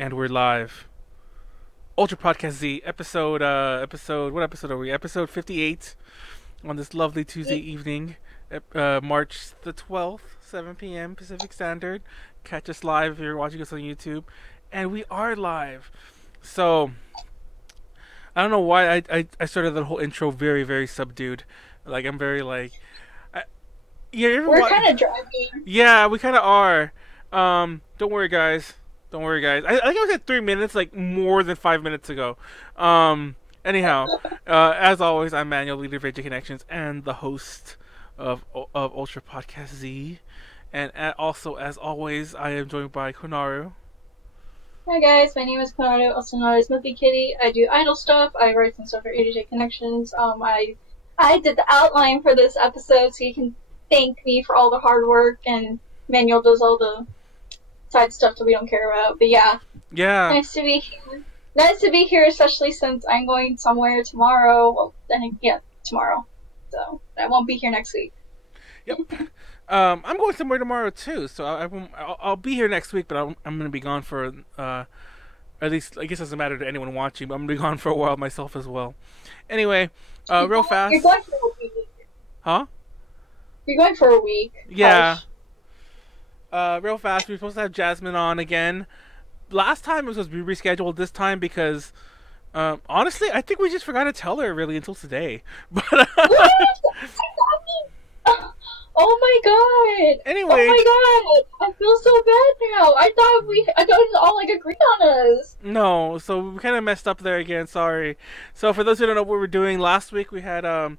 And we're live. Ultra Podcast Z, what episode are we? Episode 58 on this lovely Tuesday evening, March the 12th, 7 p.m. Pacific Standard. Catch us live if you're watching us on YouTube. And we are live. So, I don't know why I started the whole intro very, very subdued. Like, I'm very, like... We're kind of driving. Yeah, we kind of are. Don't worry, guys. Don't worry, guys. I think I was at 3 minutes, like more than 5 minutes ago. Anyhow, as always, I'm Manuel, leader of AJ Connections, and the host of Ultra Podcast Z. And also, as always, I am joined by Konaru. Hi guys, my name is Konaru, also known as Smithy Kitty. I do idol stuff. I write some stuff for AJ Connections. I did the outline for this episode, so you can thank me for all the hard work, and Manuel does all the side stuff that we don't care about. But yeah. Nice to be here. Nice to be here, especially since I'm going somewhere tomorrow. Well, tomorrow. So I won't be here next week. Yep. I'm going somewhere tomorrow too, so I'll be here next week, but I'm going to be gone for at least, I guess it doesn't matter to anyone watching, but I'm going to be gone for a while myself as well. Anyway, real fast. You're going for a week. Huh? You're going for a week. Yeah. Real fast, we were supposed to have Jasmine on again. Last time it was supposed to be rescheduled this time because, honestly, I think we just forgot to tell her really until today. But what? Oh my god! Anyway, oh my god! I feel so bad now. I thought it was all like agreed on us. No, so we kind of messed up there again. Sorry. So for those who don't know what we're doing, last week we had a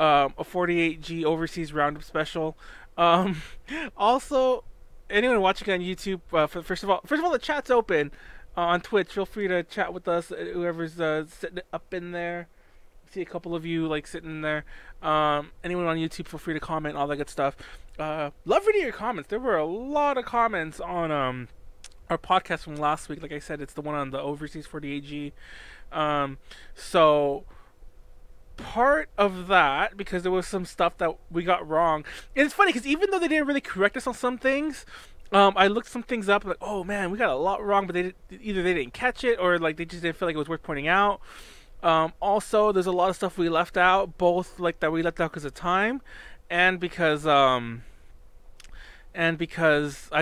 48G overseas roundup special. Also, anyone watching on YouTube, first of all, the chat's open on Twitch. Feel free to chat with us. Whoever's sitting up in there, see a couple of you like sitting in there. Anyone on YouTube, feel free to comment, all that good stuff. Love reading your comments. There were a lot of comments on our podcast from last week. Like I said, it's the one on the overseas 48G. So part of that, because there was some stuff that we got wrong. And it's funny because even though they didn't really correct us on some things, I looked some things up like, oh man, we got a lot wrong, but either they didn't catch it or like they just didn't feel like it was worth pointing out. Also, there's a lot of stuff we left out, both like that we left out because of time, and because I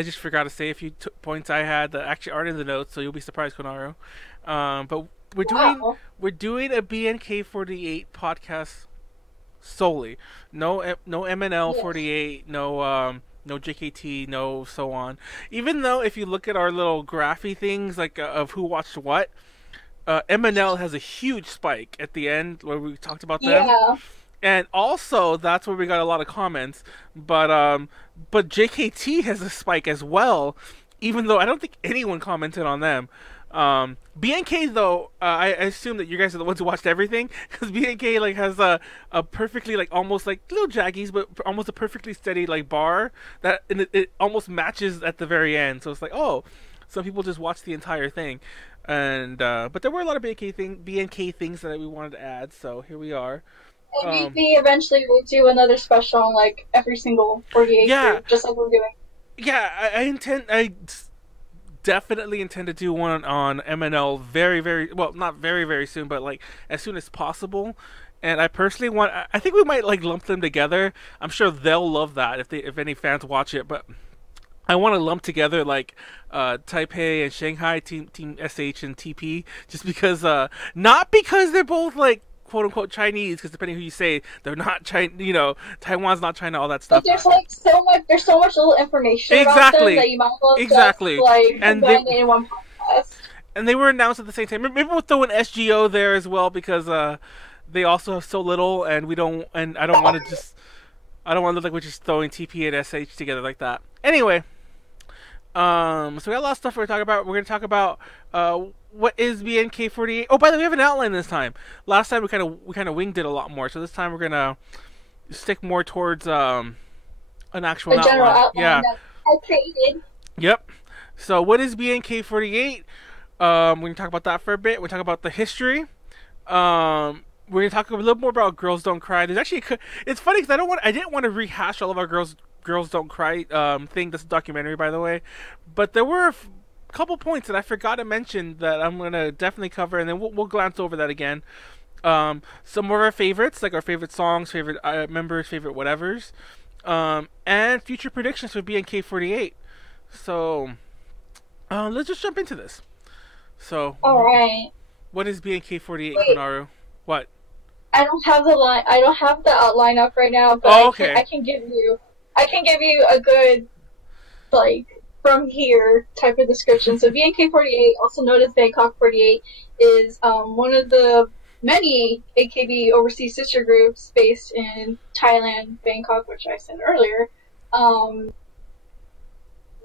just forgot to say a few points I had that actually aren't in the notes, so you'll be surprised, Konaru. But we're doing a BNK48 podcast solely. No MNL 48, no JKT, no so on. Even though if you look at our little graphy things like of who watched what, MNL has a huge spike at the end where we talked about them. Yeah. And also that's where we got a lot of comments. But JKT has a spike as well, even though I don't think anyone commented on them. BNK though, I assume that you guys are the ones who watched everything, because BNK like has a perfectly like almost like little jaggies, but almost a perfectly steady like bar that it almost matches at the very end. So it's like, oh, some people just watch the entire thing, and but there were a lot of BNK things that we wanted to add. So here we are. Maybe eventually we'll do another special on like every single 48 group, just like we're doing. Yeah, I definitely intend to do one on MNL very, very, well, not very, very soon, but like as soon as possible. And I personally I think we might like lump them together. I'm sure they'll love that if any fans watch it, but I want to lump together like Taipei and Shanghai, team SH and TP, just because not because they're both like quote unquote Chinese, because depending who you say, they're not China. You know, Taiwan's not China, all that stuff. But there's like there's so much little information about them that you might as well just like combine it in one podcast. And they were announced at the same time. Maybe we'll throw an SGO there as well, because they also have so little, and I don't want to look like we're just throwing TP and SH together like that. Anyway, so we got a lot of stuff we're going to talk about. We're going to talk about what is BNK48. Oh, by the way, we have an outline this time. Last time we kind of winged it a lot more, so this time we're going to stick more towards an actual outline. General outline that I created. Yep. So what is BNK48? We're going to talk about that for a bit. We're going to talk about the history. We're going to talk a little more about Girls Don't Cry. There's actually it's funny because I didn't want to rehash all of our Girls Don't Cry thing. That's a documentary, by the way. But there were couple points that I forgot to mention that I'm gonna definitely cover, and then we'll glance over that again. Some of our favorites, like our favorite songs, favorite members, favorite whatevers, and future predictions for BNK48. So, let's just jump into this. So, All right. what is BNK48, Wait, Konaru? What? I don't have the line. I don't have the outline up right now, but Oh, okay. I can give you. I can give you a good, like, from here type of description. So BNK48, also known as Bangkok 48, is one of the many AKB overseas sister groups based in Thailand, Bangkok, which I said earlier.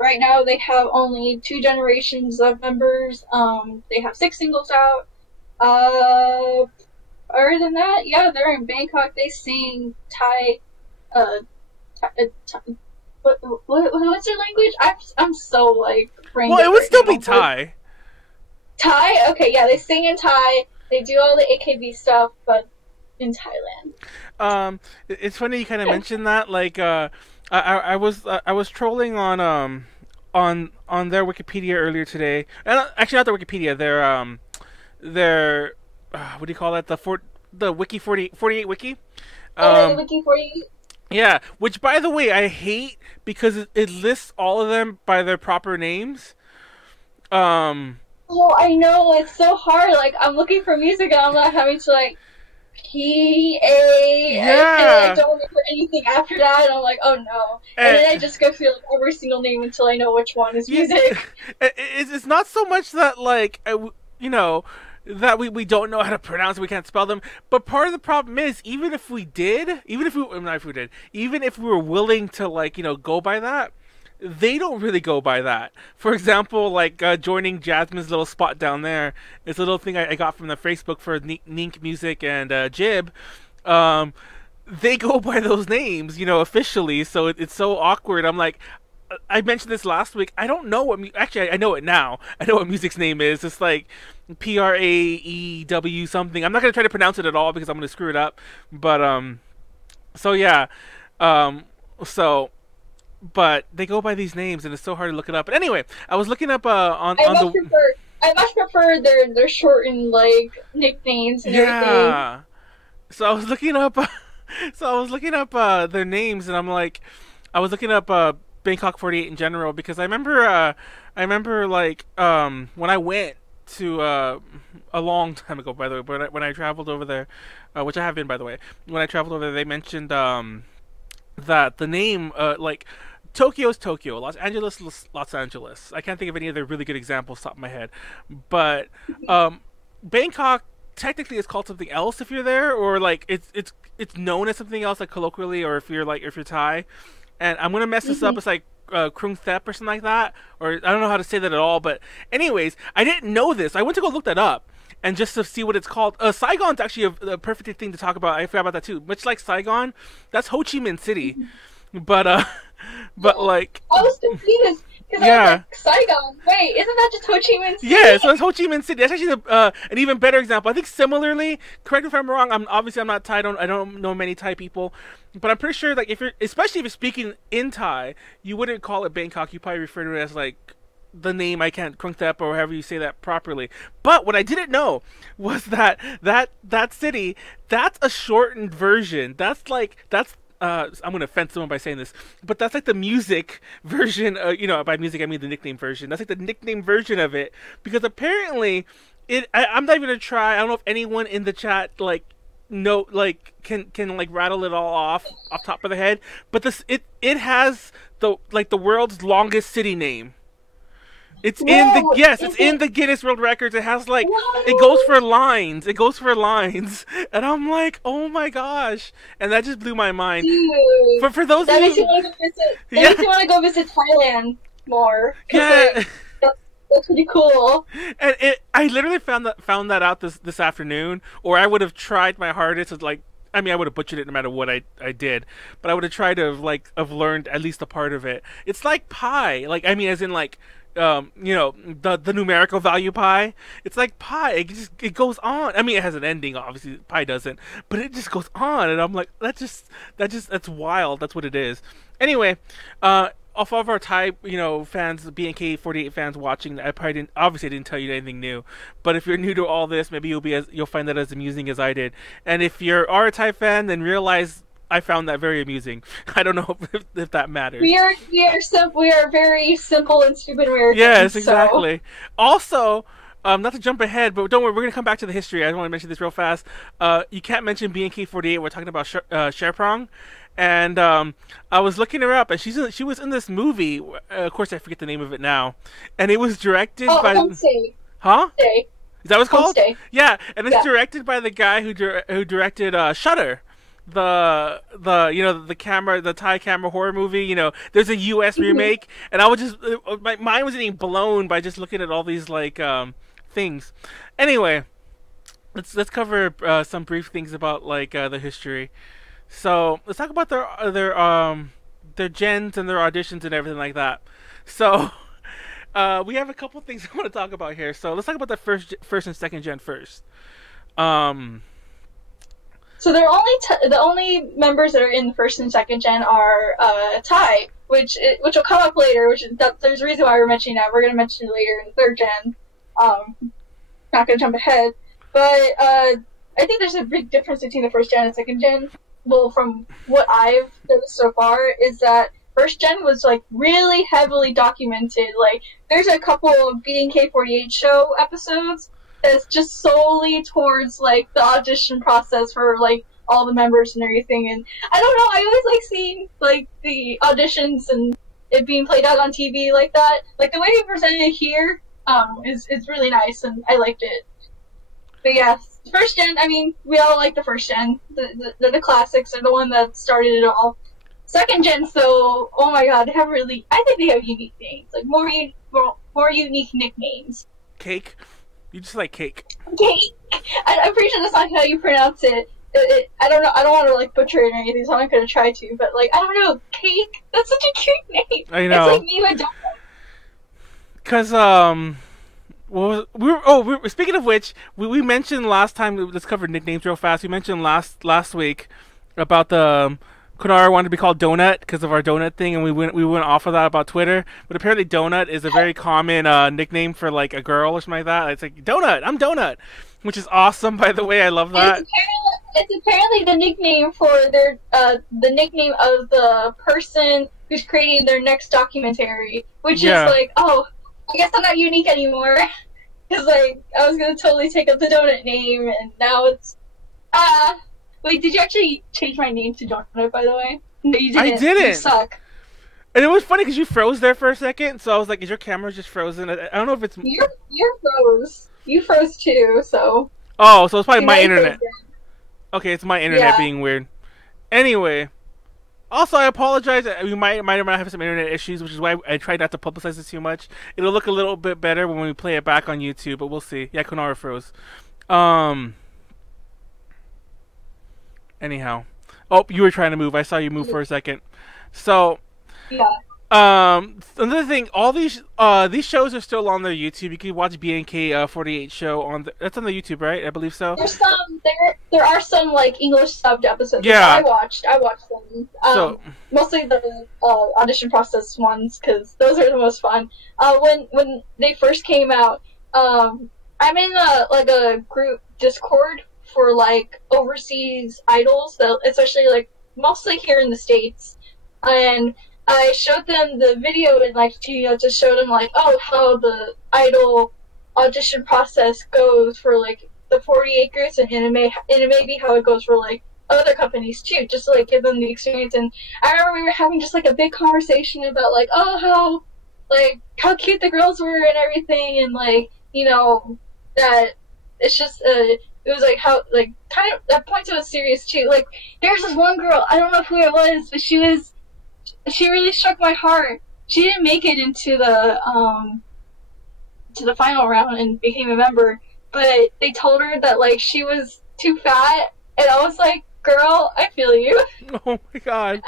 Right now they have only 2 generations of members. They have 6 singles out. Other than that, yeah, they're in Bangkok. They sing Thai. What's their language? I'm so like brain Well, dead it would right still now, be Thai. Thai? Okay, yeah, they sing in Thai. They do all the AKB stuff, but in Thailand. It's funny you kind of mentioned that. Like, I was trolling on their Wikipedia earlier today, and actually not their Wikipedia, their what do you call that? The Wiki 48 Wiki. Oh, the Wiki 48. Yeah, which by the way I hate because it lists all of them by their proper names. Oh, I know, it's so hard. Like, I'm looking for music and I'm not having to, like, P-A, and I don't remember anything after that, and I'm like, oh no. And then I just go through, like, every single name until I know which one is music. It's not so much that, like, you know, that we don't know how to pronounce it, we can't spell them, but part of the problem is, even if we were willing to, like, you know, go by that, they don't really go by that. For example, like joining Jasmine's little spot down there, this little thing I got from the Facebook for Nink Music and Jib. They go by those names, you know, officially. So it's so awkward. I'm like, I mentioned this last week. I don't know what. Actually, I know it now. I know what music's name is. It's like Praew something. I'm not gonna try to pronounce it at all because I'm gonna screw it up. But so yeah, so. But they go by these names, and it's so hard to look it up. But anyway, I was looking up I much prefer their shortened like nicknames and everything. So I was looking up, their names, and I'm like, I was looking up Bangkok 48 in general because I remember like when I went to a long time ago, by the way, but when I traveled over there, which I have been, by the way, when I traveled over there, they mentioned that the name like. Tokyo's Tokyo, Los Angeles, Los Angeles. I can't think of any other really good examples off the top of my head. But Bangkok technically is called something else if you're there, or like it's known as something else, like colloquially, or if you're Thai. And I'm gonna mess this up. It's like Krung Thep or something like that, or I don't know how to say that at all. But anyways, I didn't know this. I went to go look that up. And just to see what it's called, Saigon's actually a perfect thing to talk about. I forgot about that too. Much like Saigon, that's Ho Chi Minh City. But like I was confused because I was like, Saigon. Wait, isn't that just Ho Chi Minh City? Yeah, so it's Ho Chi Minh City. That's actually an even better example. I think similarly, correct me if I'm wrong. I'm not Thai. I don't know many Thai people, but I'm pretty sure like especially if you're speaking in Thai, you wouldn't call it Bangkok. You probably refer to it as like the name, I can't, Krung Thep or however you say that properly. But what I didn't know was that city, that's a shortened version. I'm gonna offend someone by saying this, but that's like the music version. You know, by music I mean the nickname version. That's like the nickname version of it, because apparently, I'm not even gonna try. I don't know if anyone in the chat like can like rattle it all off top of the head. But it has the world's longest city name. It's in the Guinness World Records. It has like it goes for lines. And I'm like, oh my gosh! And that just blew my mind. Dude, For those that of makes you, me want to visit. That makes me want to go visit Thailand more. yeah. Like, that's pretty cool. And I literally found that out this afternoon, or I would have tried my hardest to like. I mean, I would have butchered it no matter what I did, but I would have tried to have learned at least a part of it. It's like pi, like I mean, as in like. You know, the numerical value pi. It's like pi. It goes on. I mean, it has an ending. Obviously, pi doesn't, but it just goes on. And I'm like, that's wild. That's what it is. Anyway, of our type, fans, BNK48 fans watching, I probably didn't tell you anything new. But if you're new to all this, maybe you'll find that as amusing as I did. And if you're R-Type fan, then realize I found that very amusing. I don't know if that matters. We are very simple and stupid Americans. Yes, exactly. So. Also, not to jump ahead, but don't worry, we're gonna come back to the history. I just want to mention this real fast. You can't mention BNK48. We're talking about Sherprong. And I was looking her up, and she was in this movie. Of course, I forget the name of it now. And it was directed by. Homestay. Huh? Homestay. Is that what it's called? Homestay. Yeah, and it's directed by the guy who directed Shutter, the Thai camera horror movie. There's a U.S. remake, and I was just my mind was getting blown by just looking at all these things. Anyway, let's cover some brief things about the history. So let's talk about their gens and their auditions and everything like that. So we have a couple things I want to talk about here. So let's talk about the first and second gen first. So the only members that are in the first and second gen are Thai, which will come up later. There's a reason why we're mentioning that. We're going to mention it later in the third gen. Not going to jump ahead, but I think there's a big difference between the first gen and second gen. Well, from what I've done so far, is that first gen was really heavily documented. There's a couple of BNK48 show episodes that's just solely towards the audition process for all the members and everything. And I don't know, I always like seeing the auditions and it being played out on TV like that. The way they presented it here is really nice, and I liked it. But yeah, first gen, I mean, we all like the first gen. The classics are the one that started it all. Second gen, so, oh my god, I think they have unique names. More unique nicknames. Cake? You just like cake. Cake! I'm pretty sure that's not how you pronounce it. I don't know, I don't want to butcher it or anything, so I'm not going to try to, but I don't know, Cake? That's such a cute name. I know. It's like me and Donna. Because, speaking of which, we mentioned last time. Let's cover nicknames real fast. We mentioned last week about the Konaru wanted to be called Donut because of our donut thing, and we went off of that about Twitter. But apparently, Donut is a very common nickname for a girl or something like that. It's like Donut, I'm Donut, which is awesome. By the way, I love that. It's apparently the nickname for the nickname of the person who's creating their next documentary, which is I guess I'm not unique anymore. Because, I was going to totally take up the donut name, and now it's... Wait, did you actually change my name to Donut, by the way? No, you didn't. I didn't. You suck. And it was funny because you froze there for a second, so I was like, is your camera just frozen? I don't know if it's... You froze. You froze too, so... Oh, so it's probably my internet. Okay, it's my internet being weird. Anyway... Also, I apologize. We might have some internet issues, which is why I tried not to publicize this too much. It'll look a little bit better when we play it back on YouTube, but we'll see. Yeah, Konaru froze. Anyhow. Oh, you were trying to move. I saw you move for a second. So... Yeah. Another thing, all these shows are still on their YouTube. You can watch BNK48 show that's on the YouTube, right? I believe so. There are some English subbed episodes. Yeah. I watched them. Mostly the audition process ones because those are the most fun. When they first came out, I'm in a group Discord for overseas idols, especially mostly here in the States, and I showed them the video and just showed them how the idol audition process goes for the 48 groups and maybe how it goes for other companies too, just to give them the experience. And I remember we were having just a big conversation about how cute the girls were and everything, and that it's just it was how kind of that point was serious too. There's this one girl, I don't know who it was, but she really struck my heart. She didn't make it into the final round and became a member, but they told her that she was too fat, and I was like, girl, I feel you. Oh my god.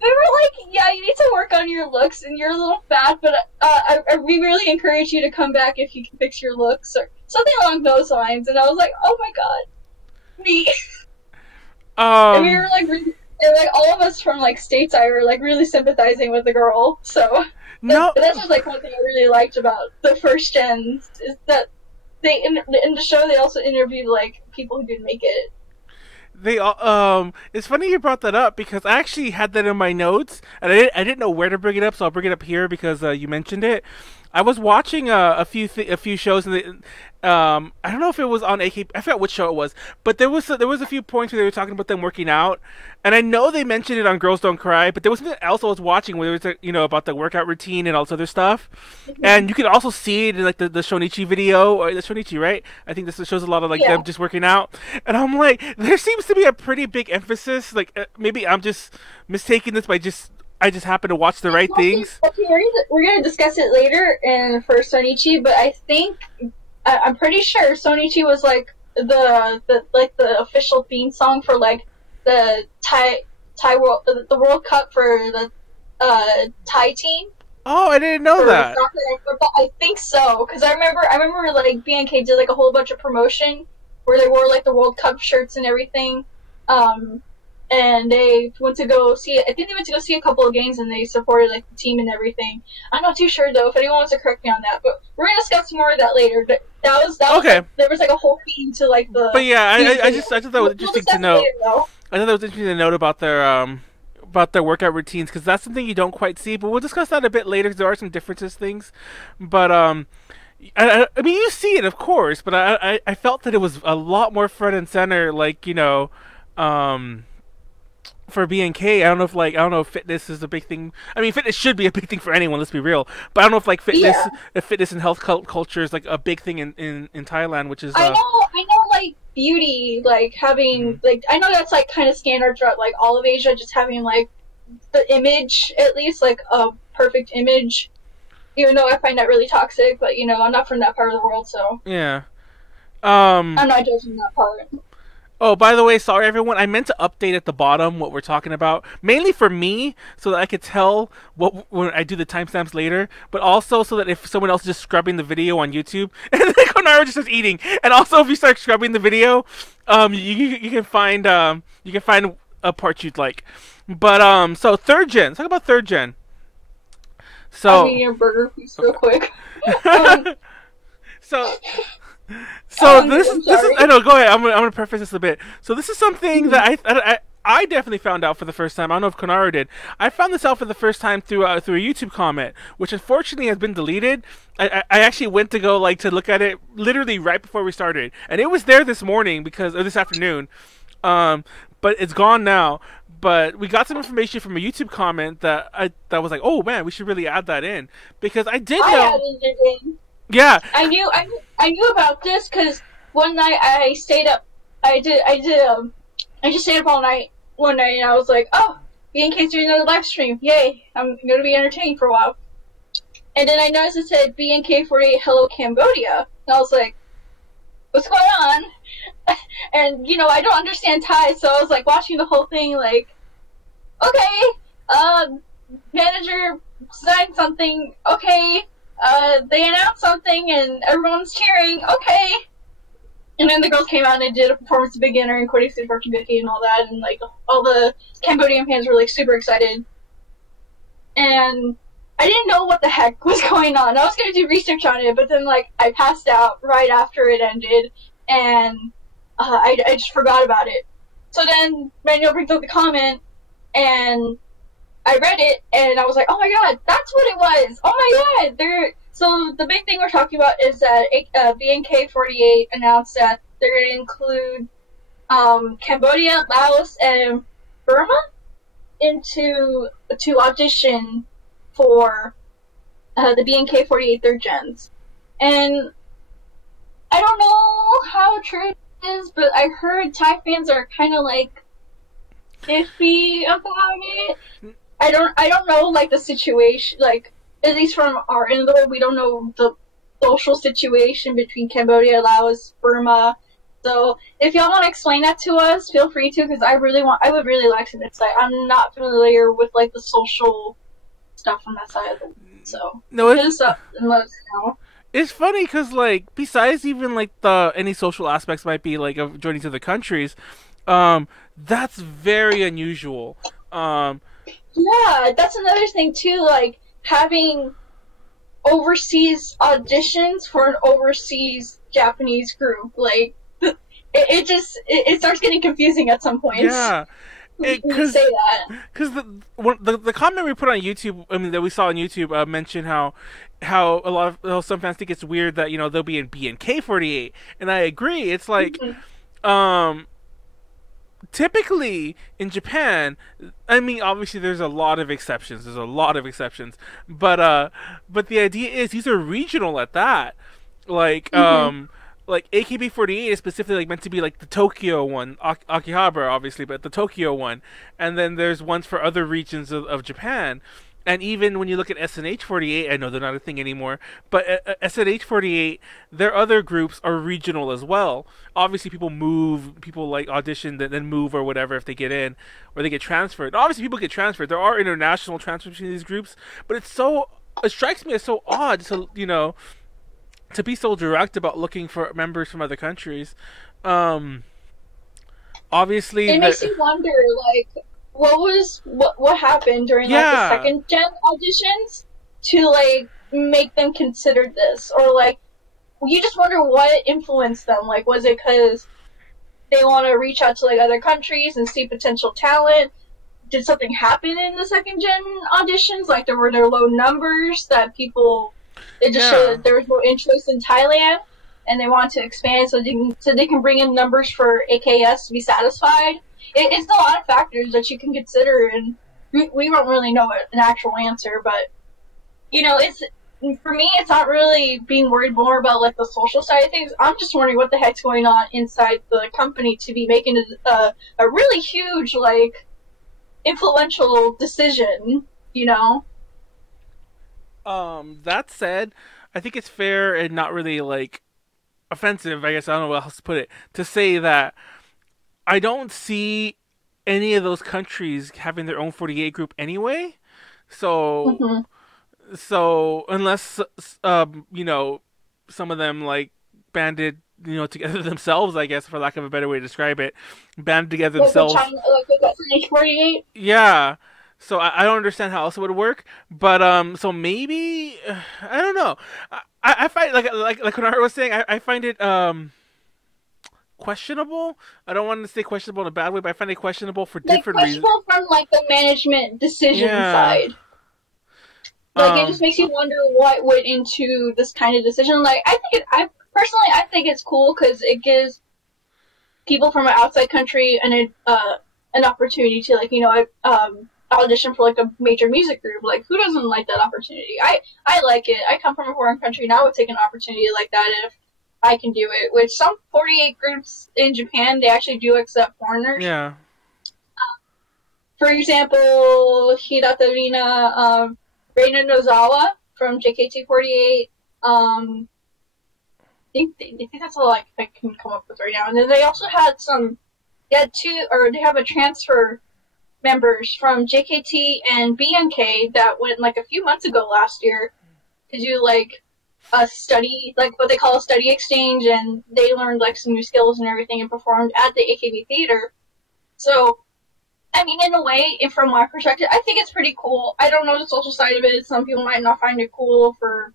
They were yeah, you need to work on your looks, and you're a little fat, but we really encourage you to come back if you can fix your looks, or something along those lines. And I was like, oh my god, me. And we were And like all of us from like stateside were like really sympathizing with the girl. So No, that's just like one thing I really liked about the first gens is that they in the show they also interviewed like people who didn't make it. they it's funny you brought that up because I actually had that in my notes and I didn't know where to bring it up, so I'll bring it up here because you mentioned it. I was watching a few shows and I don't know if it was on AK. I forgot which show it was, but there was a few points where they were talking about them working out, and I know they mentioned it on Girls Don't Cry, but there was something else I was watching where it was about the workout routine and all this other stuff, and you can also see it in like the Shonichi video or the Shonichi, right? I think this shows a lot of like Yeah. them just working out, and I'm like, there seems to be a pretty big emphasis. Like maybe I'm just mistaking this by just I just happen to watch the right things. Okay, we're gonna discuss it later in for Sonichi, but I think I'm pretty sure Sonichi was like the official theme song for like the Thai World the World Cup for the Thai team. Oh, I didn't know that. I think so because I remember like BNK did like a whole bunch of promotion where they wore like the World Cup shirts and everything. And they went to go see it. I think they went to go see a couple of games, and they supported like the team and everything. I'm not too sure though. If anyone wants to correct me on that, but we're gonna discuss more of that later. That was Okay. like, there was like a whole theme to like the. But yeah, I thought that was interesting to know. I thought that was interesting to note about their workout routines because that's something you don't quite see. But we'll discuss that a bit later because there are some differences things. But I mean you see it of course, but I felt that it was a lot more front and center. Like for BNK, I don't know if fitness is a big thing. I mean, fitness should be a big thing for anyone. Let's be real. But I don't know if like if fitness and health culture is like a big thing in Thailand, which is. I know, like beauty, like having like I know that's like kind of standard throughout like all of Asia, just having like the image at least like a perfect image. Even though I find that really toxic, but I'm not from that part of the world, so yeah. I'm not judging that part. Oh, by the way, sorry everyone. I meant to update at the bottom what we're talking about, mainly for me, so that I could tell when I do the timestamps later, but also so that if someone else is just scrubbing the video on YouTube, and then Konaru just starts eating, and also if you start scrubbing the video, you can find a part you'd like. But so third gen. Let's talk about third gen. So I'm eating a burger piece real quick. So. This is I know. Go ahead. I'm gonna preface this a bit. So this is something that I definitely found out for the first time. I don't know if Konaru did. I found this out for the first time through a YouTube comment, which unfortunately has been deleted. I actually went to go to look at it literally right before we started, and it was there this morning or this afternoon, but it's gone now. But we got some information from a YouTube comment that was like, oh man, we should really add that in because I did know. I added it in. Yeah. I knew about this because one night I stayed up. I just stayed up all night one night, and I was like, oh, BNK's doing another live stream. Yay! I'm gonna be entertained for a while. And then I noticed it said BNK48 Hello Cambodia, and I was like, what's going on? And I don't understand Thai, so I was like watching the whole thing, like, okay, manager signed something, okay. They announced something and everyone's cheering, okay. And then the girls came out and they did a performance to beginner and quitting stage for Vicky and all that, and like all the Cambodian fans were like super excited. And I didn't know what the heck was going on. I was gonna do research on it, but then like I passed out right after it ended, and I just forgot about it. So then Manuel brings up the comment, and I read it, and I was like, oh my god, that's what it was! Oh my god! So the big thing we're talking about is that BNK48 announced that they're going to include Cambodia, Laos, and Burma to audition for the BNK48 third gens. And I don't know how true it is, but I heard Thai fans are kind of like iffy about it. I don't know like the situation, like at least from our end of the world, we don't know the social situation between Cambodia, Laos, Burma. So if y'all want to explain that to us, feel free to, because I would really like some insight. I'm not familiar with like the social stuff on that side of the world, so hit us up and let us know. It's funny because like besides even like any social aspects might be like of joining to the countries, That's very unusual. Um, Yeah, that's another thing too. Like having overseas auditions for an overseas Japanese group. Like it starts getting confusing at some points yeah, when you say because that. the comment we put on YouTube, I mean that we saw on YouTube, mentioned how a lot of some fans think it's weird that they'll be in BNK48, and I agree. It's like Mhm. um typically in Japan, I mean, obviously there's a lot of exceptions. There's a lot of exceptions, but the idea is these are regional at that. Like Mhm. like AKB48 is specifically like meant to be like the Tokyo one, Akihabara obviously, but the Tokyo one, and then there's ones for other regions of Japan. And even when you look at SNH48, I know they're not a thing anymore, but SNH48, their other groups are regional as well. Obviously, people like audition, then move or whatever if they get in, or they get transferred. Obviously, people get transferred. There are international transfers between these groups, but it strikes me as so odd to be so direct about looking for members from other countries. Um, obviously, It makes you wonder, like, what happened during like the yeah, second gen auditions to like make them consider this, or like you just wonder what influenced them. Like, was it because they want to reach out to like other countries and see potential talent? Did something happen in the second gen auditions? Like, there low numbers that people, it just showed yeah, that there was no interest in Thailand, and they want to expand so they can bring in numbers for AKS to be satisfied. It's a lot of factors that you can consider, and we don't really know an actual answer. But it's, for me, it's not really being worried more about like the social side of things. I'm just wondering what the heck's going on inside the company to be making a really huge, like, influential decision. You know? That said, I think it's fair and not really like offensive. I guess I don't know how else to put it to say that I don't see any of those countries having their own 48 group anyway. So Mm-hmm. unless some of them like banded together themselves, I guess for lack of a better way to describe it, banded together Like with themselves. China, like with SNH48. Yeah. So I don't understand how else it would work, but so maybe I don't know. I find like Konaru was saying, I find it questionable. I don't want to say questionable in a bad way, but I find it questionable for Like different reasons. questionable from like the management decision Yeah. side. Like it just Um. makes you wonder what went into this kind of decision. Like I personally I think it's cool because it gives people from an outside country an opportunity to like audition for like a major music group. Like who doesn't like that opportunity? I like it. I come from a foreign country and I would take an opportunity like that if I can do it. With some 48 groups in Japan, they actually do accept foreigners. Yeah. For example, Hirata Reina Nozawa from JKT48. I think that's all I can come up with right now. And then they also had they have a transfer members from JKT and BNK that went like a few months ago last year to do like a study, like what they call a study exchange, and they learned like some new skills and everything and performed at the AKB theater. So, I mean, in a way, from my perspective, I think it's pretty cool. I don't know the social side of it. Some people might not find it cool for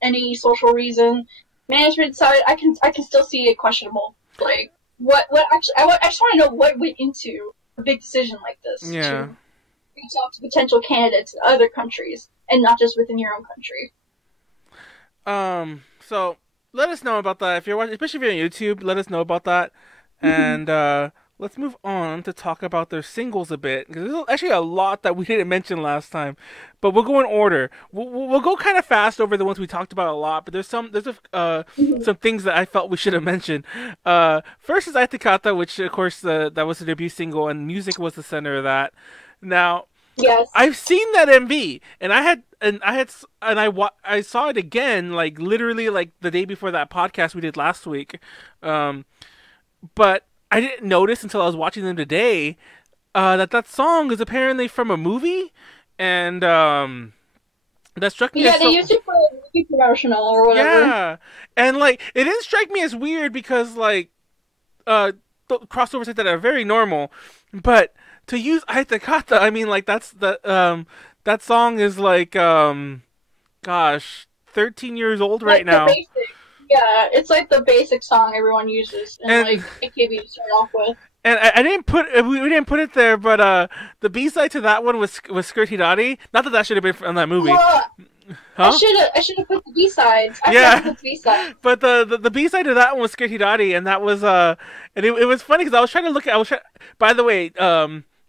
any social reason. Management side, I can still see it questionable. Like, what actually, I just want to know what went into a big decision like this Yeah. to reach out to potential candidates in other countries and not just within your own country. So let us know about that if you're watching, especially if you're on YouTube. Let us know about that, and let's move on to talk about their singles a bit because there's actually a lot that we didn't mention last time, but we'll go in order. We'll go kind of fast over the ones we talked about a lot, but some things that I felt we should have mentioned. First is Aitakata, which of course that was the debut single, and music was the center of that. Now Yes. I've seen that MV, and I saw it again, like literally like the day before that podcast we did last week. Um, but I didn't notice until I was watching them today that song is apparently from a movie, and that struck me Yeah, as they so used it for a movie promotional or whatever. yeah, and like it didn't strike me as weird because like uh crossovers like that are very normal, but to use Aitakata, I mean, like that song is like gosh, 13 years old right Like the now. basic, yeah, it's like the basic song everyone uses in And like AKB to start off with. and I didn't put we didn't put it there, but the B side to that one was Skirt Hidari. Not that should have been on that movie, Well, huh? I should have put the B sides. I forgot to Yeah, put the B sides. but the B side to that one was Skirt Hidari, and that was and it was funny because I was trying to look at by the way,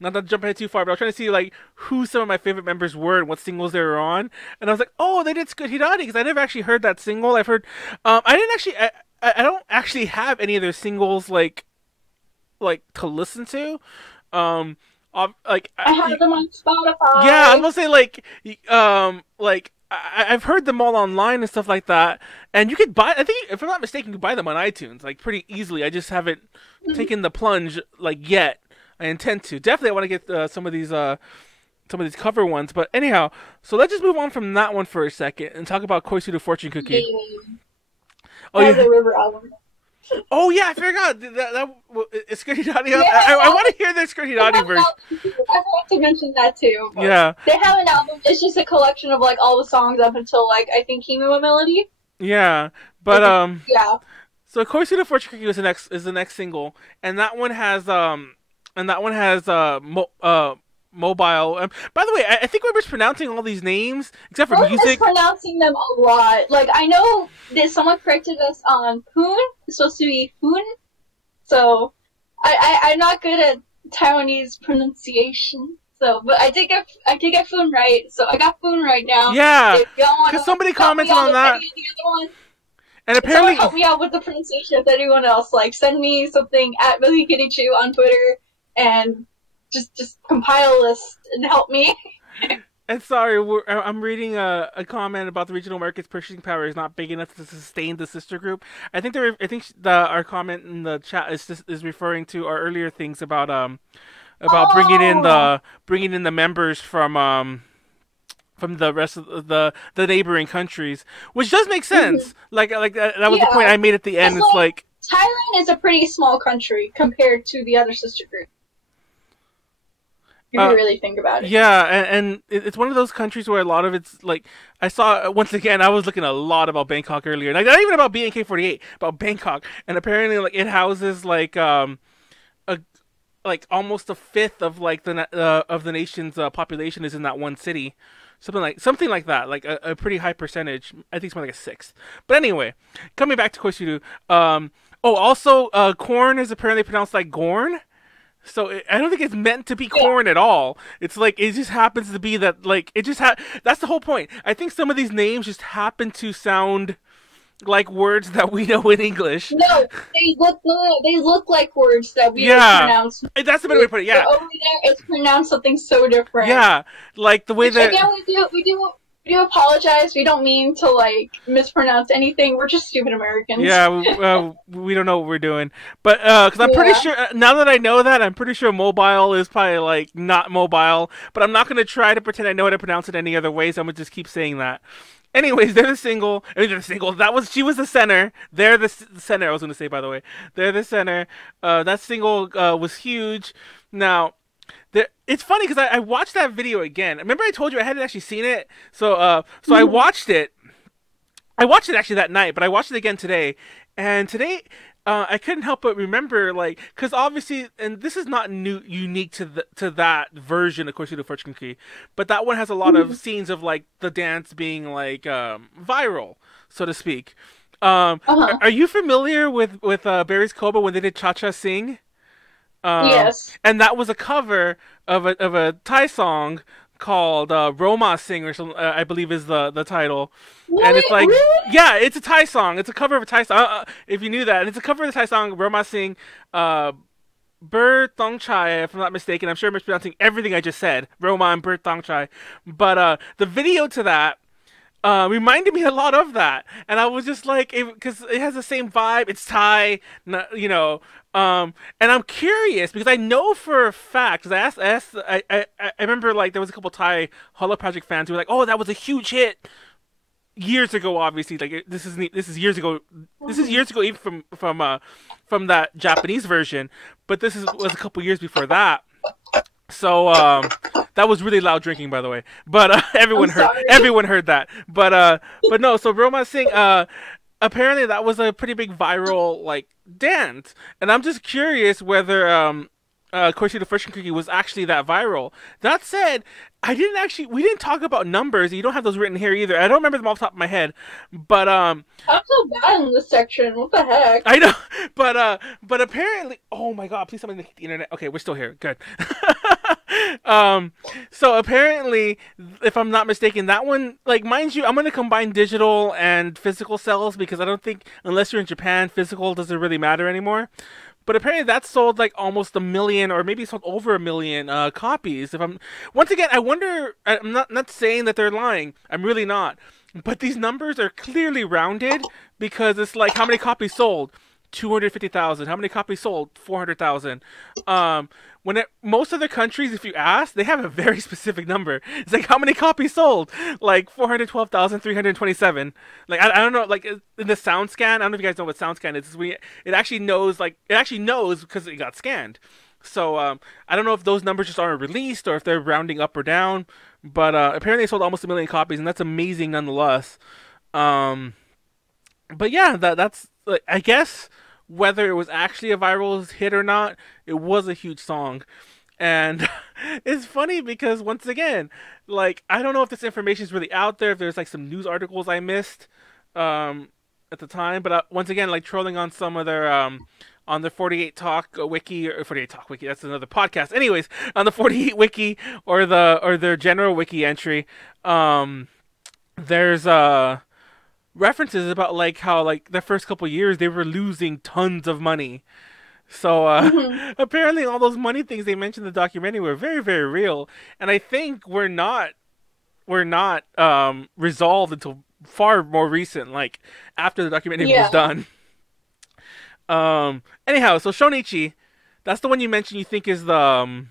not to jump ahead too far, but I was trying to see like who some of my favorite members were and what singles they were on, and I was like, oh, they did Skirt Hidari because I never actually heard that single. I've heard, I didn't actually, I don't actually have any of their singles like to listen to, like I have them on Spotify. yeah, I was gonna say like I've heard them all online and stuff like that, and you could buy. I think if I'm not mistaken, you can buy them on iTunes like pretty easily. I just haven't taken the plunge like yet. I intend to. Definitely, I want to get some of these cover ones. But anyhow, so let's just move on from that one for a second and talk about Koisu the Fortune Cookie. Yeah. Oh That's yeah. a River album. Oh yeah, I forgot that is Skirt Hidari. Yeah. I want to hear their Skirt They have Hidari an version. album too. I forgot to mention that too. But Yeah. they have an album. It's just a collection of like all the songs up until like I think Kimura Melody. Yeah, but Yeah. so Koisu the Fortune Cookie is the next single, and that one has mobile. By the way, I think we're mispronouncing all these names except for We're music. mispronouncing them a lot. Like I know that someone corrected us on Poon. It's supposed to be Poon. So I'm not good at Taiwanese pronunciation. So, but I did get Foon right. So I got Foon right now. Yeah, If y'all want because somebody help me commented out on with that, any of the other ones, and someone apparently, help me out with the pronunciation of anyone else. Like send me something at Millie Kitty Chew on Twitter and just compile a list and help me. and sorry, I'm reading a comment about the regional market's purchasing power is not big enough to sustain the sister group. I think our comment in the chat is referring to our earlier things about Oh. bringing in the members from the rest of the neighboring countries, which does make Mhm. sense. Like that was the point Yeah. I made at the end. Because It's like like Thailand is a pretty small country compared to the other sister group. If uh, you really think about it. yeah, and it's one of those countries where a lot of it's like I saw once again. I was looking a lot about Bangkok earlier, like not even about BNK48, about Bangkok, and apparently like it houses a like almost a fifth of like of the nation's population is in that one city. Something like that, like a pretty high percentage. I think it's more like a sixth. But anyway, coming back to Koshiro. Also, corn is apparently pronounced like gorn. So I don't think it's meant to be Yeah. corn at all. It's like it just happens to be that like it just that's the whole point. I think some of these names just happen to sound like words that we know in English. No, they look like words that we Yeah. pronounce. That's the better way to put it. Yeah. But over there, it's pronounced something so different. Yeah. Like the way Which, that again, we do apologize. We don't mean to like mispronounce anything. We're just stupid Americans. yeah, we don't know what we're doing. But cuz I'm pretty Yeah. sure now that I know that, I'm pretty sure mobile is probably like not mobile, but I'm not going to try to pretend I know how to pronounce it any other way, so I'm going to just keep saying that. Anyways, they're the single. I mean, they're the single. She was the center. They're the center. I was going to say, by the way, they're the center. That single was huge. Now, it's funny because I watched that video again. Remember, I told you I hadn't actually seen it. So I watched it. I watched it actually that night, but I watched it again today. And today, I couldn't help but remember, like, because obviously, and this is not unique to that version of Koshiro Fortune Cookie, but that one has a lot of scenes of like the dance being like viral, so to speak. Uh-huh. Are you familiar with Barry's Koba when they did Cha Cha Sing? Yes. And that was a cover of a Thai song called Roma Sing or something. I believe is the title. And it's like, Really? yeah, it's a Thai song. It's a cover of a Thai song. If you knew that, and it's a cover of the Thai song Roma Sing. Ber Thong Chai, if I'm not mistaken. I'm sure I'm mispronouncing everything I just said. Roma and Ber Thong Chai. But the video to that reminded me a lot of that, and I was just like, because it has the same vibe. It's Thai, you know. And I'm curious because I know for a fact. Because I remember like there was a couple Thai Hollow Project fans who were like, "Oh, that was a huge hit years ago, obviously. Like this is years ago. This is years ago, even from that Japanese version. But was a couple years before that. So that was really loud drinking, by the way. But everyone heard that. But no. So Roma Singh, apparently that was a pretty big viral like dance, and I'm just curious whether Koichi the Friction Cookie was actually that viral. That said, we didn't talk about numbers. You don't have those written here either. I don't remember them off the top of my head, but I'm so bad in this section. What the heck? I know, but apparently, oh my god! Please somebody hit the internet. Okay, we're still here. Good. So apparently, if I'm not mistaken, that one, like, mind you, I'm gonna combine digital and physical sales because I don't think unless you're in Japan, physical doesn't really matter anymore. But apparently that sold like almost 1 million, or maybe sold over 1 million copies. If I'm once again, I wonder. I'm not saying that they're lying. I'm really not. But these numbers are clearly rounded because it's like how many copies sold. 250,000. How many copies sold? 400,000. Most other countries, if you ask, they have a very specific number. It's like how many copies sold? Like 412,327. Like I don't know. Like in the sound scan, I don't know if you guys know what sound scan is. It actually knows. Like it actually knows because it got scanned. So I don't know if those numbers just aren't released or if they're rounding up or down. But apparently, they sold almost 1 million copies, and that's amazing nonetheless. But yeah, that's like, I guess whether it was actually a viral hit or not, it was a huge song. And it's funny because once again, like I don't know if this information is really out there, if there's like some news articles I missed at the time, but once again, like trolling on some of their on the 48 Talk wiki or 48 Talk wiki, that's another podcast. Anyways, on the 48 wiki or their general wiki entry, there's references about like how like the first couple years they were losing tons of money. So apparently all those money things they mentioned in the documentary were very, very real, and I think we're not resolved until far more recent, like after the documentary was done. Anyhow, so Shonichi, that's the one you mentioned you think is the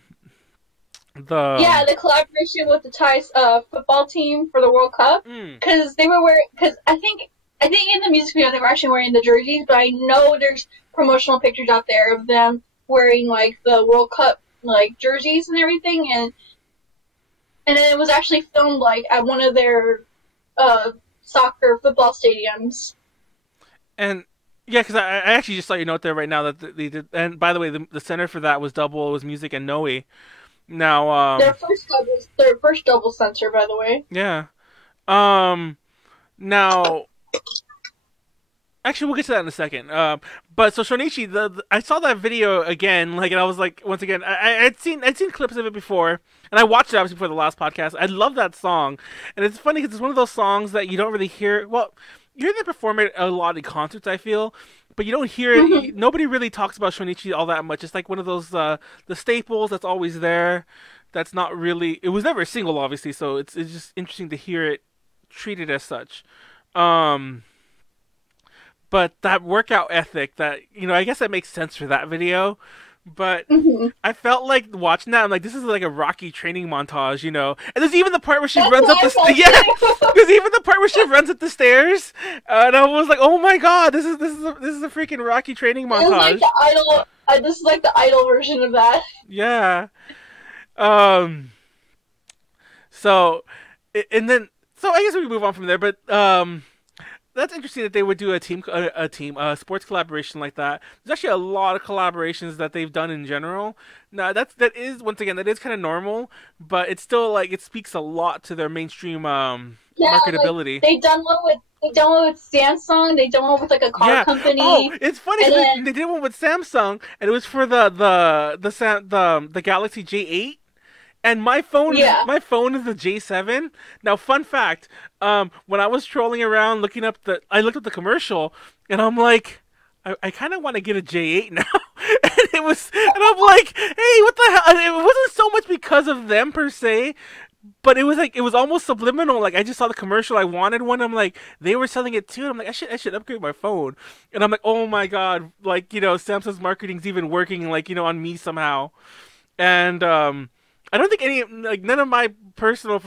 collaboration with the Thai football team for the World Cup, because they were wearing, because I think in the music video they were actually wearing the jerseys, but I know there's promotional pictures out there of them wearing like the World Cup like jerseys and everything, and then it was actually filmed like at one of their football stadiums. And yeah, because I actually just saw your note there right now that they did. And by the way, the center for that was double. It was music and Noe. Now, their first double center, by the way. Yeah. Now, actually, we'll get to that in a second. But so Shonichi, I saw that video again, like, and I was like, once again, I'd seen clips of it before, and I watched it obviously before the last podcast. I love that song, and it's funny because it's one of those songs that you don't really hear. Well, you hear them perform it a lot in concerts, I feel, but you don't hear it. Mm-hmm. Nobody really talks about Shonichi all that much. It's like one of those the staples that's always there. That's not really. It was never a single, obviously, so it's just interesting to hear it treated as such. But that workout ethic, that, you know, I guess that makes sense for that video. But I felt like watching that, I'm like, this is like a Rocky training montage, you know. And there's even the part where she runs up the stairs. Yeah, there's even the part where she runs up the stairs, and I was like, oh my god, this is a freaking Rocky training montage. Like the idol. This is like the idol version of that. Yeah. So I guess we move on from there, but that's interesting that they would do a sports collaboration like that. There's actually a lot of collaborations that they've done in general. Now that is kind of normal, but it's still like it speaks a lot to their mainstream marketability. Like, they done one with Samsung. They done one with like a car company. Oh, it's funny. They did one with Samsung, and it was for the Galaxy J8. And my phone is the J7. Now, fun fact, when I was trolling around I looked up the commercial, and I'm like, I kind of want to get a J8 now. and I'm like, hey, what the hell? And it wasn't so much because of them per se, but it was almost subliminal. Like, I just saw the commercial, I wanted one. I'm like, they were selling it too. And I'm like, I should upgrade my phone. And I'm like, oh my god, like, you know, Samsung's marketing's even working, like, you know, on me somehow. And I don't think any like none of my personal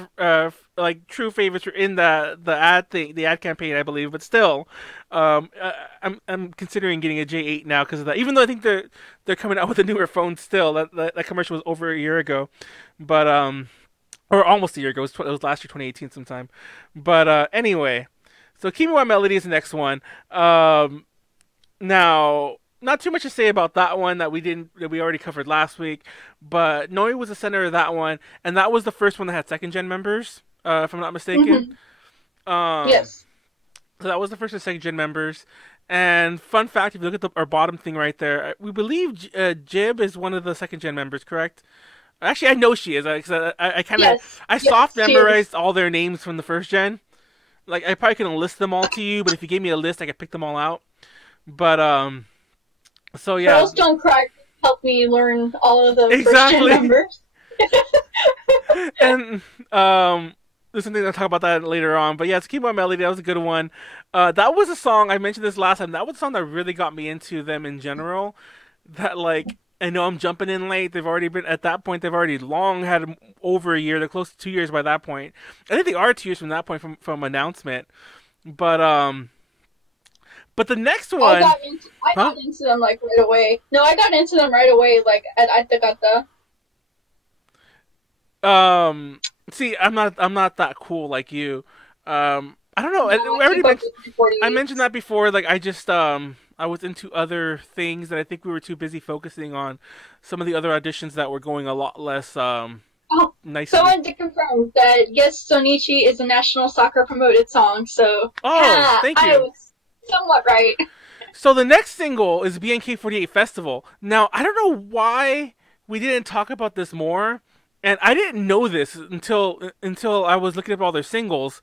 like true favorites were in the ad campaign, I believe. But still, I'm considering getting a J8 now because of that. Even though I think they're coming out with a newer phone still. That commercial was over a year ago, but or almost a year ago. It was last year, 2018 sometime. But anyway, so Kimi wa Melody is the next one. Now, not too much to say about that one that we already covered last week, but Noi was the center of that one, and that was the first one that had second gen members, if I'm not mistaken. Yes. So that was the first and second gen members. And fun fact, if you look at our bottom thing right there, we believe Jib is one of the second gen members, correct? Actually, I know she is, because I kind of Yes. I Yes, soft she is. memorized all their names from the first gen. Like I probably couldn't list them all to you, but if you gave me a list, I could pick them all out. But so yeah, Girls Don't Cry helped me learn all of the exactly. first gen members. And there's something I'll talk about that later on. But yeah, it's Keep On Melody. That was a good one. That was a song I mentioned this last time. That was a song that really got me into them in general. That like I know I'm jumping in late. They've already been at that point. They've already long had over a year. They're close to 2 years by that point. I think they are 2 years from that point from announcement. But the next one, I got into them like right away. No, I got into them right away. Like at Aitagata. See, I'm not that cool like you. I don't know. I mentioned that before. Like I just I was into other things that I think we were too busy focusing on some of the other auditions that were going a lot less nicely. Someone to confirm that yes, Sonichi is a national soccer promoted song. So thank you. I was somewhat right. So the next single is BNK48 Festival. Now I don't know why we didn't talk about this more. And I didn't know this until I was looking up all their singles.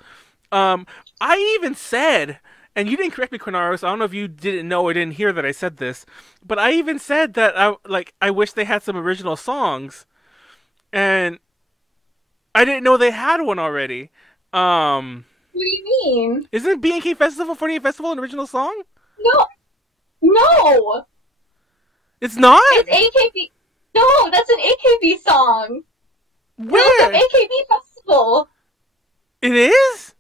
I even said, and you didn't correct me, Konaru, so I don't know if you didn't know or didn't hear that I said this, but I even said that I wish they had some original songs, and I didn't know they had one already. What do you mean? Isn't BNK Festival 48 Festival an original song? No. It's not. It's AKB. No, that's an AKB song. Where? It's an AKB festival. It is?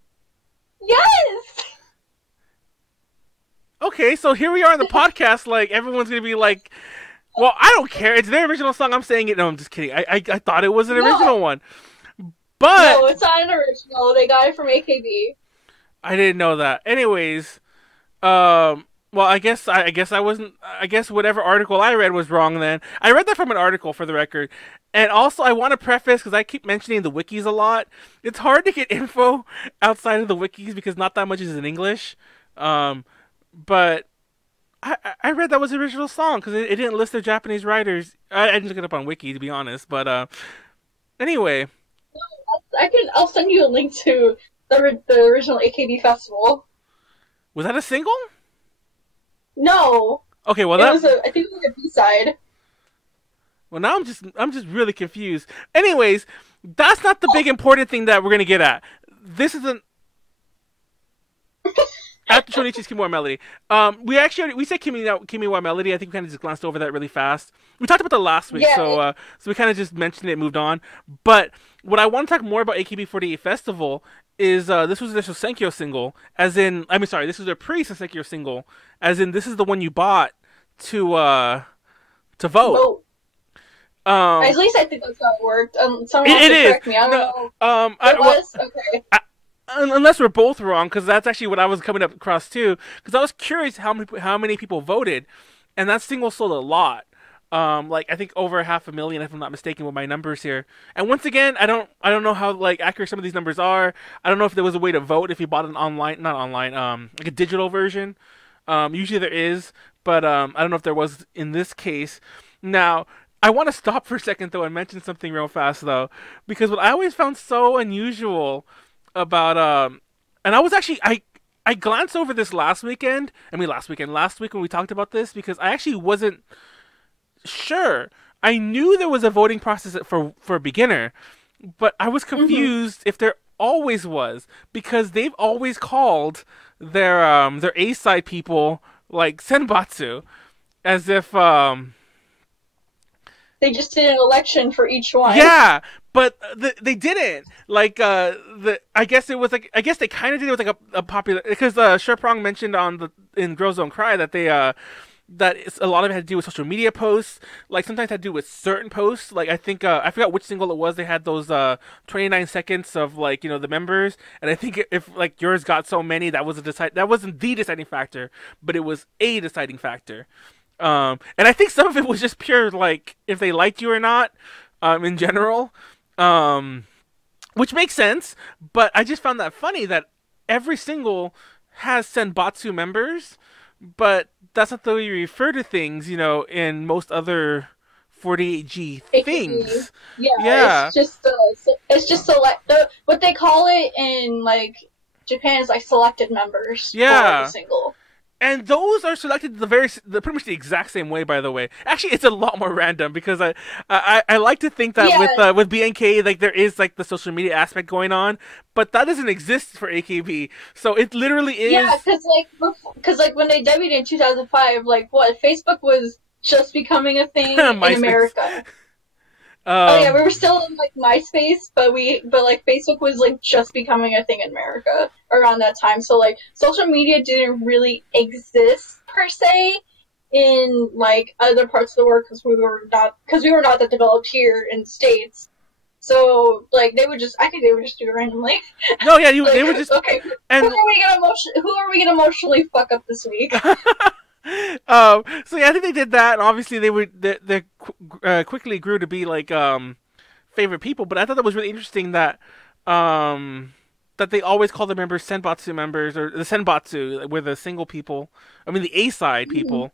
Yes! Okay, so here we are on the podcast, like, everyone's gonna be like, well, I don't care, it's their original song, I'm saying it. No, I'm just kidding. I thought it was an original one. But... No, it's not an original. They got it from AKB. I didn't know that. Anyways, well, I guess I wasn't. I guess whatever article I read was wrong. Then I read that from an article, for the record. And also, I want to preface because I keep mentioning the wikis a lot. It's hard to get info outside of the wikis because not that much is in English. But I read that was the original song because it didn't list the Japanese writers. I didn't look it up on Wiki, to be honest. But anyway, I'll send you a link to the original AKB festival. Was that a single? No. Okay, well I think it was a B-side. Well, now I'm just really confused. Anyways, that's not the big important thing that we're gonna get at. This isn't after Shonichi's Kimi wa Melody. We said Kimi wa Melody. I think we kind of just glanced over that really fast. We talked about that last week, yeah, so we kind of just mentioned it, moved on. But what I want to talk more about AKB48 Festival is this was their Sousenkyo single, this was their pre-Sousenkyo single, as in this is the one you bought to vote. At least I think that's how it worked. Someone else correct me. I don't know. Okay. Unless we're both wrong, because that's actually what I was coming up across too. Because I was curious how many people voted, and that single sold a lot. I think over 500,000, if I'm not mistaken, with my numbers here. And once again, I don't know how accurate some of these numbers are. I don't know if there was a way to vote if you bought an not online, like a digital version. Usually there is, but I don't know if there was in this case. Now, I want to stop for a second though and mention something real fast though, because what I always found so unusual about and I was actually I glanced over this last week when we talked about this, because I actually wasn't sure. I knew there was a voting process for a beginner, but I was confused if there always was, because they've always called their A side people like Senbatsu, as if they just did an election for each one. Yeah, but they didn't. Like, I guess it was like, I guess they kind of did it with like a popular, because Sherprong mentioned in Girls Don't Cry that a lot of it had to do with social media posts. Like sometimes it had to do with certain posts. Like I think I forgot which single it was. They had those 29 seconds of like the members, and I think if like yours got so many, that wasn't the deciding factor, but it was a deciding factor. And I think some of it was just pure like if they liked you or not, in general, which makes sense. But I just found that funny that every single has Senbatsu members, but that's not the way you refer to things, in most other 48G things. Yeah. It's just select. What they call it in like Japan is like selected members. Yeah. For the single. And those are selected pretty much the exact same way. By the way, actually, it's a lot more random because I like to think that with BNK like there is like the social media aspect going on, but that doesn't exist for AKB. So it literally is. Yeah, because when they debuted in 2005, like Facebook was just becoming a thing in America. We were still in like MySpace, but like Facebook was like just becoming a thing in America around that time. So like social media didn't really exist per se in like other parts of the world because we were not that developed here in the States. So like I think they would just do it randomly. No, yeah, they would just okay. And who are we gonna emotionally fuck up this week? So yeah, I think they did that, and obviously they quickly grew to be like favorite people. But I thought that was really interesting that they always call the members Senbatsu members, or the Senbatsu, where the single people, I mean the A side people.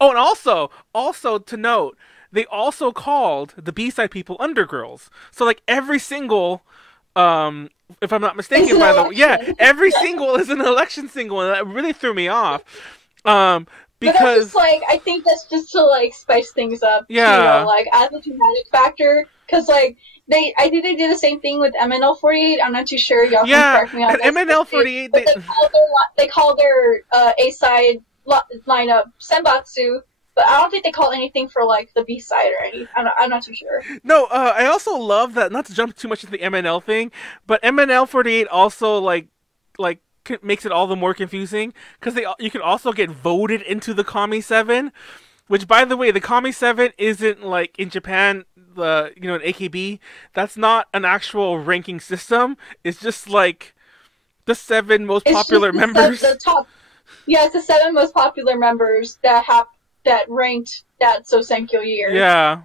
Oh, and also to note, they also called the B side people Undergirls. So like every single, if I'm not mistaken, by the way, every single is an election single, and that really threw me off. Because just, like, I think that's just to like spice things up, like as a dramatic factor. Because like I think they did the same thing with MNL48. I'm not too sure. Y'all can correct me on this. MNL48, they call their A side lineup Senbatsu, but I don't think they call anything for like the B side or anything. I'm not too sure. No, I also love that. Not to jump too much into the MNL thing, but MNL48 also like makes it all the more confusing because you can also get voted into the Kami 7, which, by the way, the Kami 7 isn't like in Japan, in AKB. That's not an actual ranking system. It's just like the 7 most popular members. It's the 7 most popular members that ranked that Sousenkyo year. Yeah,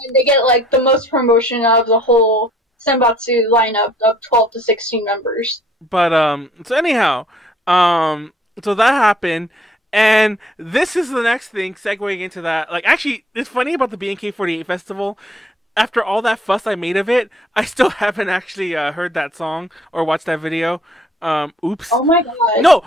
and they get like the most promotion of the whole Senbatsu lineup of 12 to 16 members. But so anyhow, so that happened, and this is the next thing segueing into that. Like, actually, it's funny about the BNK48 festival. After all that fuss I made of it, I still haven't actually heard that song or watched that video. Oops. Oh my god. No.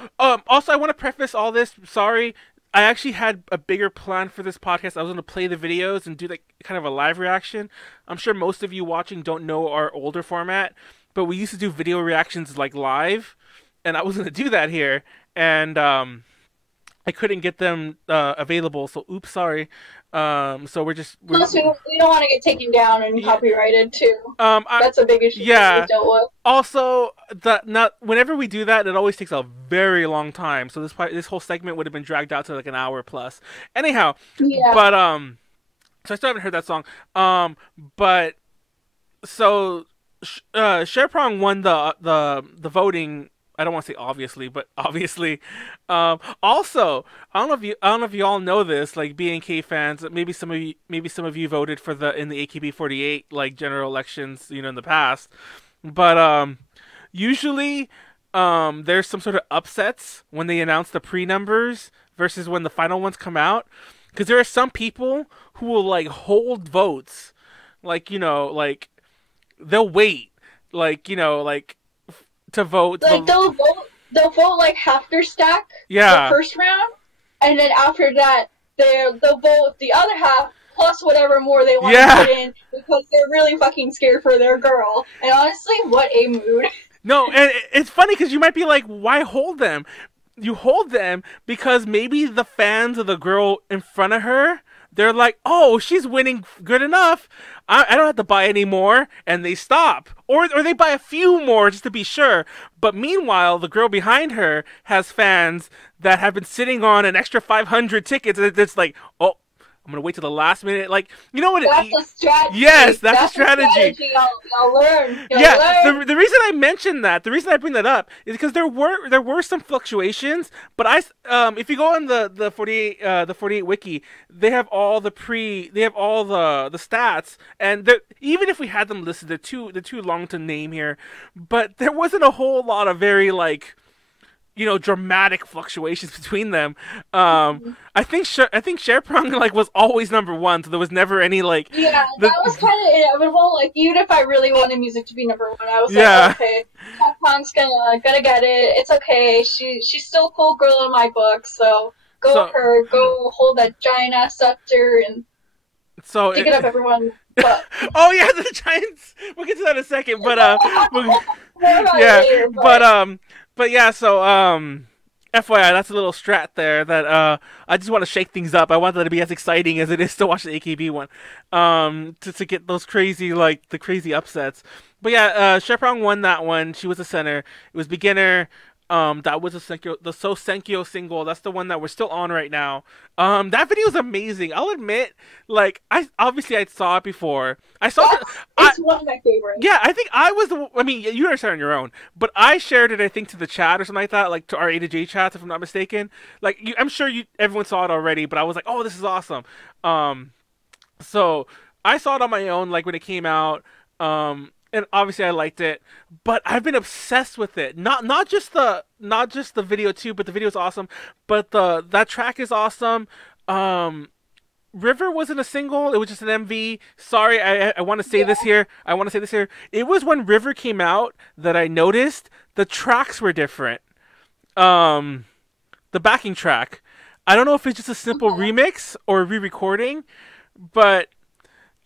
Also, I want to preface all this. Sorry, I actually had a bigger plan for this podcast. I was going to play the videos and do like kind of a live reaction. I'm sure most of you watching don't know our older format, but we used to do video reactions like live, and I was going to do that here, and I couldn't get them available, so oops, sorry. So Plus, we don't want to get taken down and copyrighted too. That's a big issue. Yeah. We dealt with. Also, whenever we do that, it always takes a very long time. So this whole segment would have been dragged out to like an hour plus. Anyhow, but so I still haven't heard that song. But so Sherprong won the voting. I don't want to say obviously, but obviously. Also, I don't know if you all know this, like BNK fans. Maybe some of you voted for in the AKB48 like general elections, in the past. But usually, there's some sort of upsets when they announce the pre-numbers versus when the final ones come out. Because there are some people who will like hold votes, like like they'll wait, like to vote. Like they'll vote like half their stack the first round, and then after that they'll vote the other half plus whatever more they want to put in because they're really fucking scared for their girl. And honestly, what a mood. No, and it's funny because you might be like, why hold them? You hold them because maybe the fans of the girl in front of her they're like, oh, she's winning good enough. I don't have to buy any more, and they stop. Or they buy a few more just to be sure. But meanwhile, the girl behind her has fans that have been sitting on an extra 500 tickets, and it's like, oh, I'm gonna wait till the last minute. Like, you know what? That's a strategy. Yes, that's a strategy. Y'all learn. The reason I mentioned that, the reason I bring that up, is because there were some fluctuations. But if you go on the 48 wiki, they have all the stats, and even if we had them listed, they're too long to name here. But there wasn't a whole lot of very like, dramatic fluctuations between them. I think Sherprong like was always number one, so there was never any like. Yeah, that was kind of inevitable. Like, even if I really wanted music to be number one, I was like, okay, Sherprong's gonna get it. It's okay. She's still a cool girl in my book, so go with her. Go hold that giant ass scepter and dig it up, everyone. But, oh yeah, the Giants. We'll get to that in a second, but later, But yeah, so FYI, that's a little strat there that I just want to shake things up. I want that to be as exciting as it is to watch the AKB one. To get those crazy the crazy upsets. But yeah, Sherprong won that one. She was a center. It was beginner. That was the Sousenkyo single. That's the one that we're still on right now. That video is amazing. I'll admit, like, I saw it before. It's one of my favorites. Yeah, I think I was I mean, you understand on your own, but I shared it, I think, to the chat or something like that, like to our A to J chats, if I'm not mistaken. Like, I'm sure everyone saw it already, but I was like, oh, this is awesome. So I saw it on my own, like when it came out. And obviously I liked it, but I've been obsessed with it. Not just the video too, but the video is awesome. But that track is awesome. River wasn't a single; it was just an MV. Sorry, I want to say this here. It was when River came out that I noticed the tracks were different. The backing track. I don't know if it's just a simple remix or a re-recording, but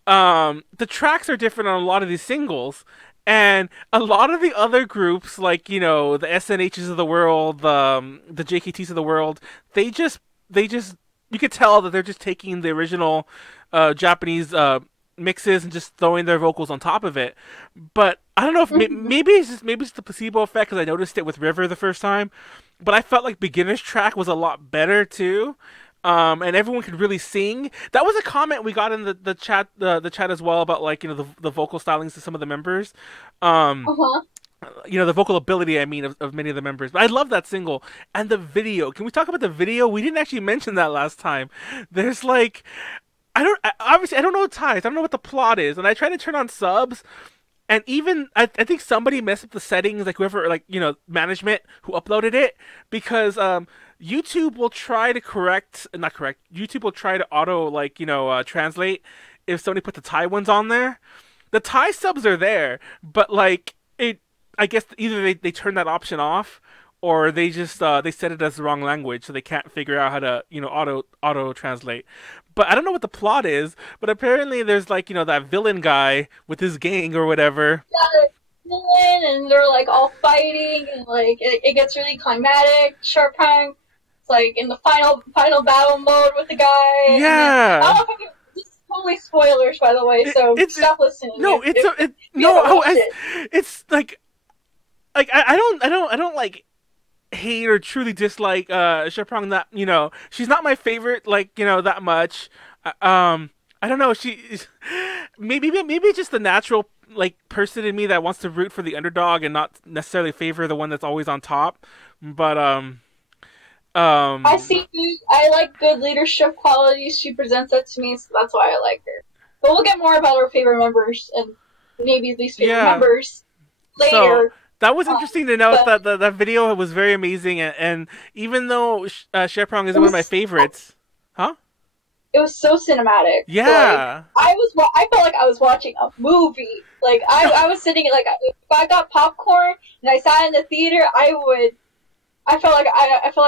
the tracks are different on a lot of these singles, and a lot of the other groups, like, the SNHs of the world, the JKTs of the world, they just you could tell that they're just taking the original Japanese mixes and just throwing their vocals on top of it. But I don't know if maybe it's the placebo effect, because I noticed it with River the first time, but I felt like Beginner's track was a lot better too. And everyone could really sing. That was a comment we got in the chat, the chat as well, about like, the vocal stylings of some of the members. The vocal ability, I mean, of many of the members. But I love that single and the video. Can we talk about the video? We didn't actually mention that last time. There's like, I don't know ties. I don't know what the plot is, and I tried to turn on subs. And even, I think somebody messed up the settings, like whoever, like, management who uploaded it, because YouTube will try to YouTube will try to auto, like, translate if somebody put the Thai ones on there. The Thai subs are there, but, like, I guess either they turn that option off, or they just, they set it as the wrong language, so they can't figure out how to, auto translate. But I don't know what the plot is, but apparently there's, like, that villain guy with his gang or whatever. Yeah, villain, and they're, like, all fighting, and, like, it gets really climatic. Sherprong, it's, like, in the final battle mode with the guy. Yeah. I don't know if I can... This is totally spoilers, by the way, so stop listening. No, it's, like, I don't, like, hate or truly dislike Sherprong, that she's not my favorite, like, that much. I don't know, she's maybe it's just the natural, like, person in me that wants to root for the underdog and not necessarily favor the one that's always on top. But I like good leadership qualities. She presents that to me, so that's why I like her. But we'll get more about our favorite members and maybe least favorite members later. So, that was interesting to note, that that video was very amazing, and even though Sherprong is one of my favorites, it was so cinematic. Yeah, like, I felt like I was watching a movie. Like, I was sitting, like, if I got popcorn and I sat in the theater, I felt like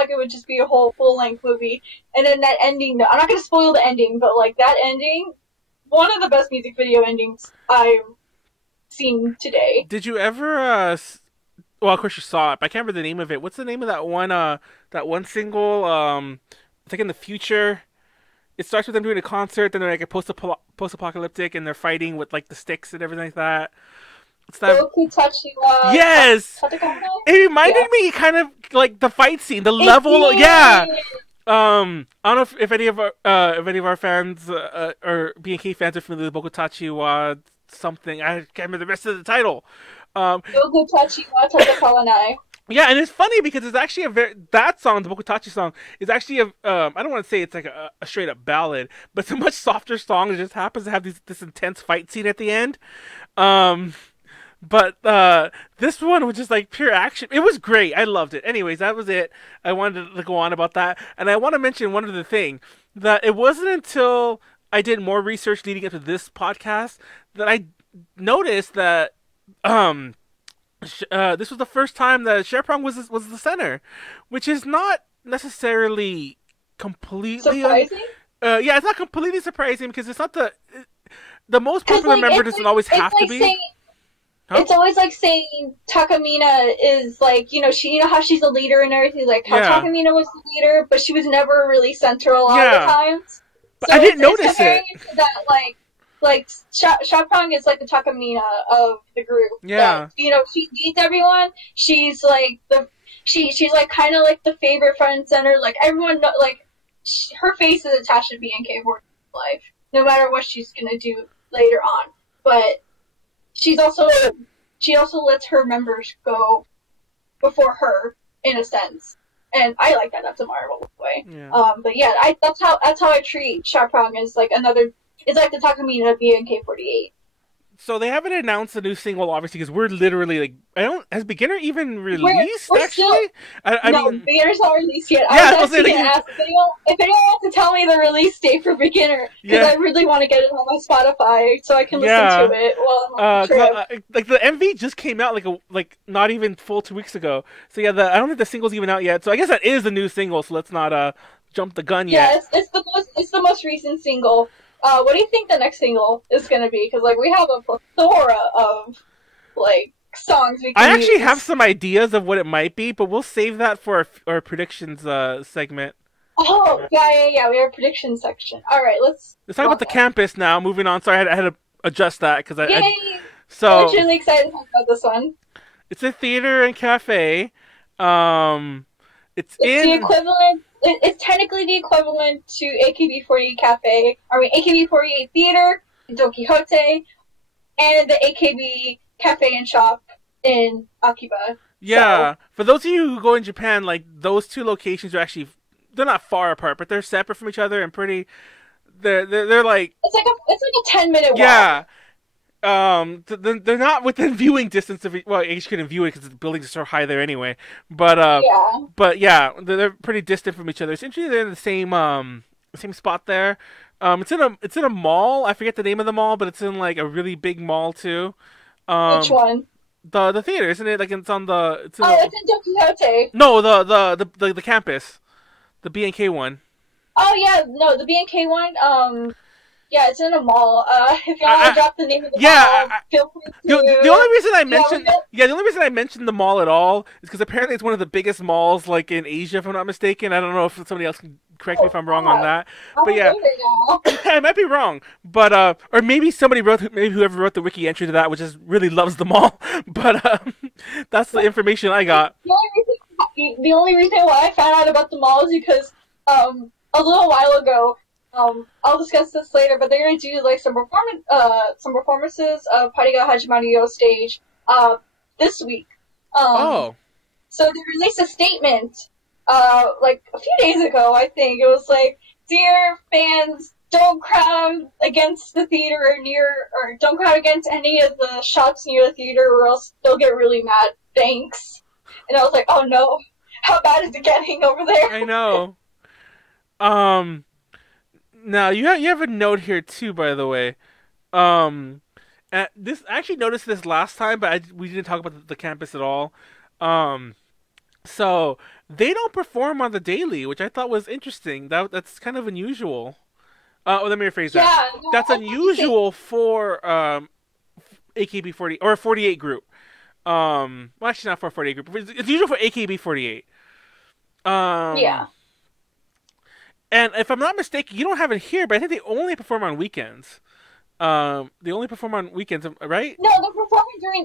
it would just be a whole full length movie. And then that ending, I'm not gonna spoil the ending, but like that ending, one of the best music video endings I've seen today. Did you ever well, of course you saw it, but I can't remember the name of it. What's the name of that one single? I think In the Future. it starts with them doing a concert, then they're like a post-apocalyptic, and they're fighting with like the sticks and everything like that. It's that. Goku Tachiwa Yes, Tatakana? it reminded Yeah. me kind of like the fight scene, the It level. Yeah. did. I don't know if any of our fans or BNK fans are familiar with Bokutachi wa something. I can't remember the rest of the title. Um, Goku Tachiwa Tatakawanai. yeah, and it's funny because it's actually that song, the Bokutachi song, is actually I don't want to say it's like a straight up ballad, but it's a much softer song. It just happens to have this intense fight scene at the end. Um, But this one was just like pure action. It was great. I loved it. Anyways, that was it. I wanted to go on about that. And I want to mention one other thing, that it wasn't until I did more research leading up to this podcast that I noticed that this was the first time that Sherprong was the center, which is not necessarily completely Surprising? yeah, it's not completely surprising because it's not the most Because popular like member doesn't always have to be. saying, Huh? it's always like saying Takamina is like, you know how she's a leader and everything, like how Yeah. Takamina was the leader, but she was never really center a lot of Yeah. the times. But So I didn't notice it's comparing it. to that like Shapang is like the Takamina of the group. Yeah. That, she leads everyone. She's like she's like kind of like the favorite front and center. Like everyone her face is attached to BNK48 life, no matter what she's gonna do later on. But she also lets her members go before her in a sense, and I like that. That's a marvelous way. Yeah. But yeah, that's how I treat Sharprong as like another. It's like the Takamina of BNK48. So they haven't announced a new single, obviously, because we're literally like, has Beginner even released? we're actually, still- I No, mean, Beginner's not released yet. Yeah, I I was was actually gonna gonna ask if anyone wants to tell me the release date for Beginner, because Yeah. I really want to get it on my Spotify so I can listen Yeah. to it while I'm on the trip. like the MV just came out like not even full 2 weeks ago. So yeah, I don't think the single's even out yet. So I guess that is the new single. So let's not jump the gun yet. Yeah, it's the most recent single. What do you think the next single is gonna be? Because like we have a plethora of like songs we can I actually use. have some ideas of what it might be, but we'll save that for our predictions segment. Oh yeah. We have a prediction section. All right, let's Let's talk about the campus now. Moving on. Sorry, I had to adjust that because Yay! I'm so really excited to talk about this one. it's a theater and cafe. It's It's in the equivalent. It's technically the equivalent to AKB48 Cafe. AKB48 Theater, Don Quixote, and the AKB Cafe and Shop in Akiba. yeah. For those of you who go in Japan, like those two locations are actually they're not far apart, but they're separate from each other and pretty. They're like It's like a 10-minute walk. yeah. They're not within viewing distance of well, you couldn't view it because the buildings are so high there anyway. But Yeah. but yeah, they're pretty distant from each other. Essentially, they're in the same spot there. It's in a mall. I forget the name of the mall, but it's in like a really big mall too. Which one? The theater, isn't it? Like it's on the it's in Oh, it's in Don Quixote. no the campus, the BNK one. Oh yeah, no, the BNK one. Yeah, it's in a mall. If y'all want to drop the name of the mall, feel free to. The only reason I mentioned Yeah, the only reason I mentioned the mall at all is because apparently it's one of the biggest malls like in Asia, if I'm not mistaken. I don't know if somebody else can correct me if I'm wrong on that. But yeah, I might be wrong. But or maybe maybe whoever wrote the wiki entry to that, which is really loves the mall. But that's the information I got. The only reason why I found out about the mall is because a little while ago. I'll discuss this later, but they're gonna do like some performances of Pariga Hajimaru stage this week. Oh. So they released a statement like a few days ago, I think. It was like, "Dear fans, don't crowd against the theater or don't crowd against any of the shops near the theater or else they'll get really mad. Thanks." And I was like, "Oh no, how bad is it getting over there?" I know. Now you have a note here too, by the way. This I actually noticed this last time, but we didn't talk about the campus at all. So they don't perform on the daily, which I thought was interesting. That's kind of unusual. Let me rephrase that. Yeah, no, That's unusual for AKB40 or a 48 group. Well, actually not for a 48 group. It's usual for AKB48. Yeah. And if I'm not mistaken, you don't have it here, but I think they only perform on weekends. They only perform on weekends, right? No,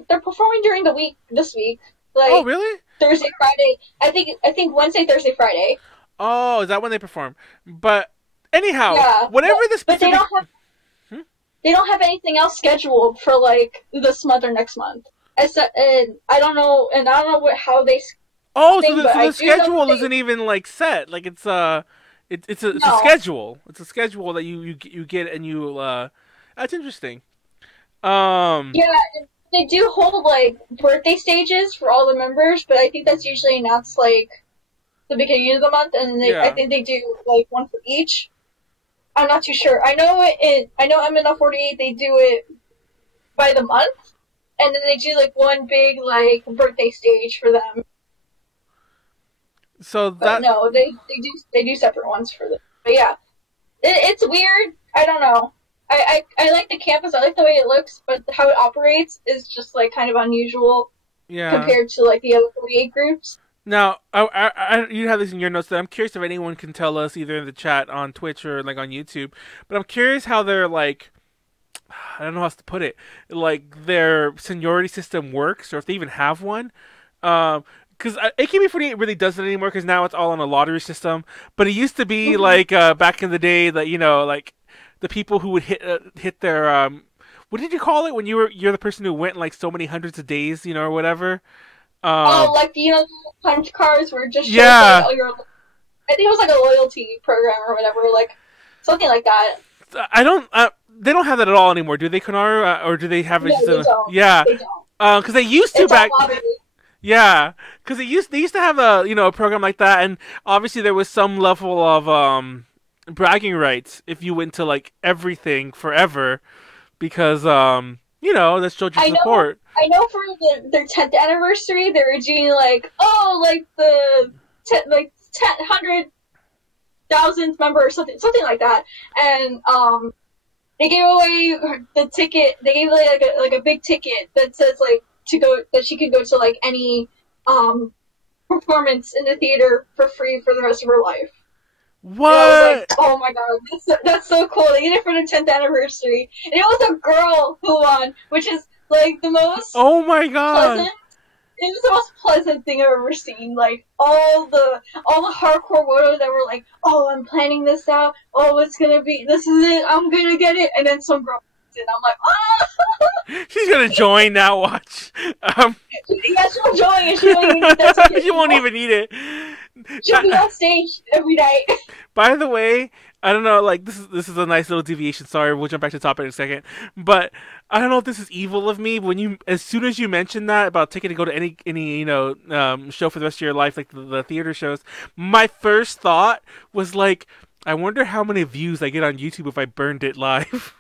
they're performing during the week this week. Oh, Like really? Thursday, Friday. I think Wednesday, Thursday, Friday. Oh, is that when they perform? But anyhow, Yeah, whatever the but specific. Hmm? they don't have anything else scheduled for like this month or next month. And I don't know, how they Oh, so thing, the, but so I the do know that schedule they isn't even like set. Like it's a no. schedule. It's a schedule that you get and you. That's interesting. Um. Yeah, and they do hold like birthday stages for all the members, but I think that's usually announced like the beginning of the month, and I Yeah. think they do like one for each. I'm not too sure. I know MNL48 they do it by the month, and then they do like one big like birthday stage for them. So But that. no, they do separate ones for them. But yeah, it's weird. I don't know. I like the campus. I like the way it looks, but how it operates is just like kind of unusual Yeah. compared to like the other 48 groups. Now, you have this in your notes. That I'm curious if anyone can tell us either in the chat on Twitch or like on YouTube. But I'm curious how they're like. I don't know how else to put it. Like their seniority system works, or if they even have one. Because AKB48 really doesn't anymore. Because now it's all on a lottery system. But it used to be Mhm. like back in the day that like the people who would hit their what did you call it when you're the person who went like so many hundreds of days, or whatever. Oh, Um, like the punch cards where it just shows like yeah, oh your. I think it was like a loyalty program or whatever, like something like that. I don't. They don't have that at all anymore, do they, Konaru? Or do they have it No, just they a don't. yeah? They don't. Because they used to It's all back. lottery. Yeah, because they used to have a program like that, and obviously there was some level of bragging rights if you went to like everything forever because that showed your I know. support. I know for their 10th anniversary, they were doing like like the 100,000th member or something like that, and they gave away the ticket. They gave away like a big ticket that says like to go that she could go to like any um performance in the theater for free for the rest of her life. And I was like, What? oh my god, that's so cool. They did it for the 10th anniversary. And it was a girl who won, which is like the most Oh my god! pleasant. It was the most pleasant thing I've ever seen. Like all the hardcore wotos that were like, oh, I'm planning this out. Oh, it's gonna be. This is it. I'm gonna get it. And then some girl, and I'm like, ah. She's gonna join now. Watch. Yeah, she'll join, and she won't even need that ticket. She won't even need it. She'll be on stage every night. By the way, I don't know. Like this is a nice little deviation. Sorry, we'll jump back to the topic in a second. But I don't know if this is evil of me. As soon as you mentioned that about taking to go to any show for the rest of your life, like the theater shows, my first thought was like, I wonder how many views I get on YouTube if I burned it live.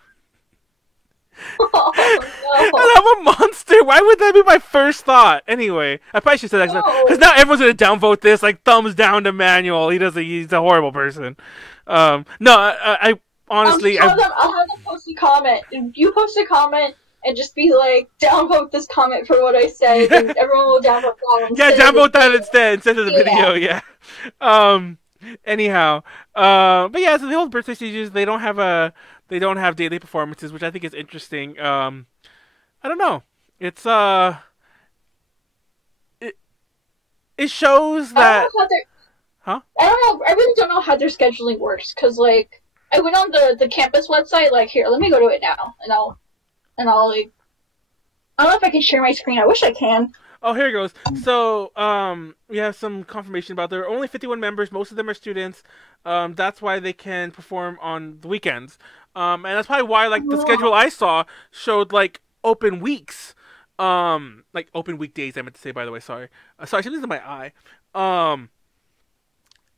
And Oh I'm a monster. Why would that be my first thought? Anyway, I probably should say that no, because no. now everyone's gonna downvote this. Like thumbs down to Manuel. He's a horrible person. No, I honestly, I'll have them post a comment. If you post a comment and just be like, downvote this comment for what I said, yeah, and everyone will downvote that one yeah, instead of the downvote that video. instead of the Yeah. video. Yeah. Anyhow, but yeah, so the old birthday stages they don't have daily performances, which I think is interesting. I don't know. It's it it shows I don't know that how they're. huh? I don't know. I really don't know how their scheduling works because, like, I went on the campus website. Like, here, let me go to it now, and I'll like. I don't know if I can share my screen. I wish I can. Oh, here it goes. So, we have some confirmation about there are only 51 members. Most of them are students. That's why they can perform on the weekends. And that's probably why, like, the schedule I saw showed like open weeks. Like open weekdays. I meant to say, by the way. Sorry. Sorry, something's in my eye. Um,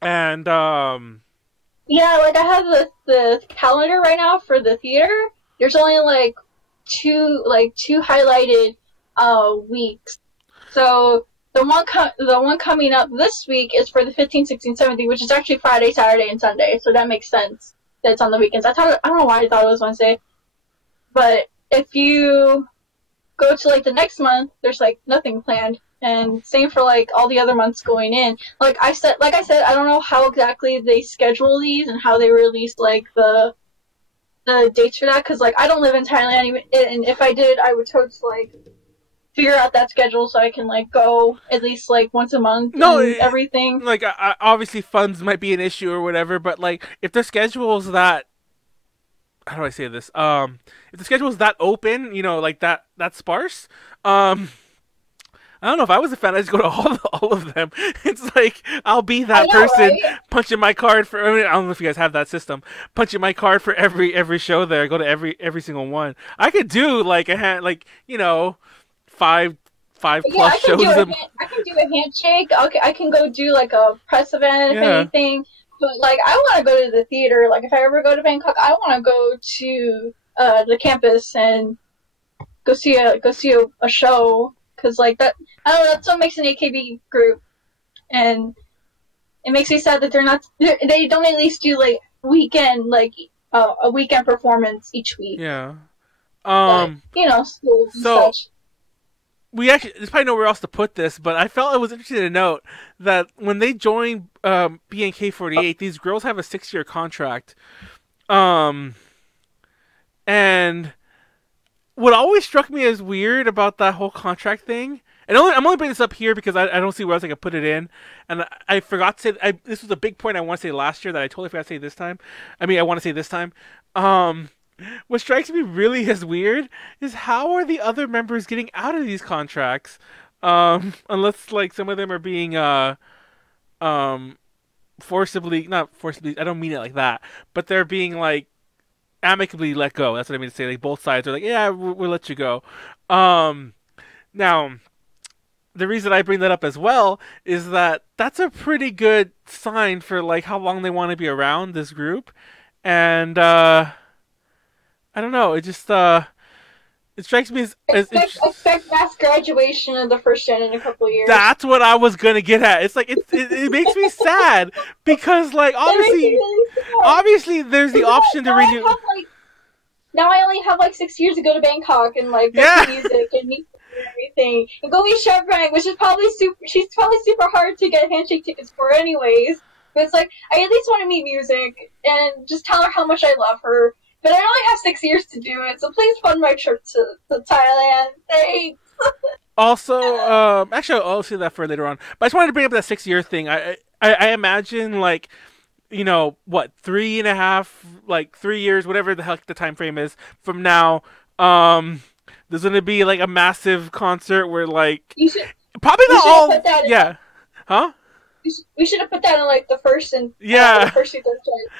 and Yeah, like I have the calendar right now for the theater. There's only like two highlighted weeks. So the one coming up this week is for the 15th, 16th, 17th, which is actually Friday, Saturday, and Sunday. So that makes sense that it's on the weekends. I don't know why I thought it was Wednesday, but if you go to like the next month, there's like nothing planned. And same for like all the other months going in. Like I said, I don't know how exactly they schedule these and how they release like the dates for that, because like I don't live in Thailand, and if I did, I would totally like figure out that schedule so I can like go at least like once a month. No, and everything. Like obviously funds might be an issue or whatever, but like if the schedule's that, how do I say this? If the schedule is that open, you know, like that sparse, I don't know, if I was a fan, I'd just go to all of them. It's like I'll be that person, right? punching my card for. I don't know if you guys have that system, punching my card for every show there. Go to every single one. I could do like you know, five plus shows. I can do a handshake. Okay, I can go do like a press event if anything. But like I want to go to the theater. Like if I ever go to Bangkok, I want to go to the campus and go see a show. Because, like, that, I don't know, that's what makes an AKB group. And it makes me sad that they don't at least do, like, a weekend performance each week. Yeah. But, you know, schools and such. There's probably nowhere else to put this, but I felt it was interesting to note that when they joined BNK48, these girls have a 6-year contract. And what always struck me as weird about that whole contract thing, and I'm only bringing this up here because I don't see where else I can put it in, and I forgot to say, this was a big point I want to say last year that I totally forgot to say this time. I want to say this time. What strikes me really as weird is how are the other members getting out of these contracts, unless like some of them are being forcibly, not forcibly, I don't mean it like that, but they're being like amicably let go. That's what I mean to say. Like both sides are like, yeah, we'll let you go. Now, the reason I bring that up as well is that that's a pretty good sign for like how long they want to be around this group, and I don't know. It just it strikes me as expect mass graduation of the first gen in a couple of years. That's what I was gonna get at. It's like it makes me sad because like obviously there's the option to renew. Now I only have like 6 years to go to Bangkok and like go to music and meet and everything, and go meet Shorthand, which is probably she's probably super hard to get handshake tickets for anyways. But it's like I at least want to meet music and just tell her how much I love her. But I only have 6 years to do it, so please fund my trip to Thailand. Thanks. Also, actually, I'll see that for later on. But I just wanted to bring up that 6-year thing. I imagine, like, you know, what, 3.5, like 3 years, whatever the heck the time frame is from now. There's gonna be like a massive concert where, like, probably not all. Yeah, huh? We should have put that in like the first and the first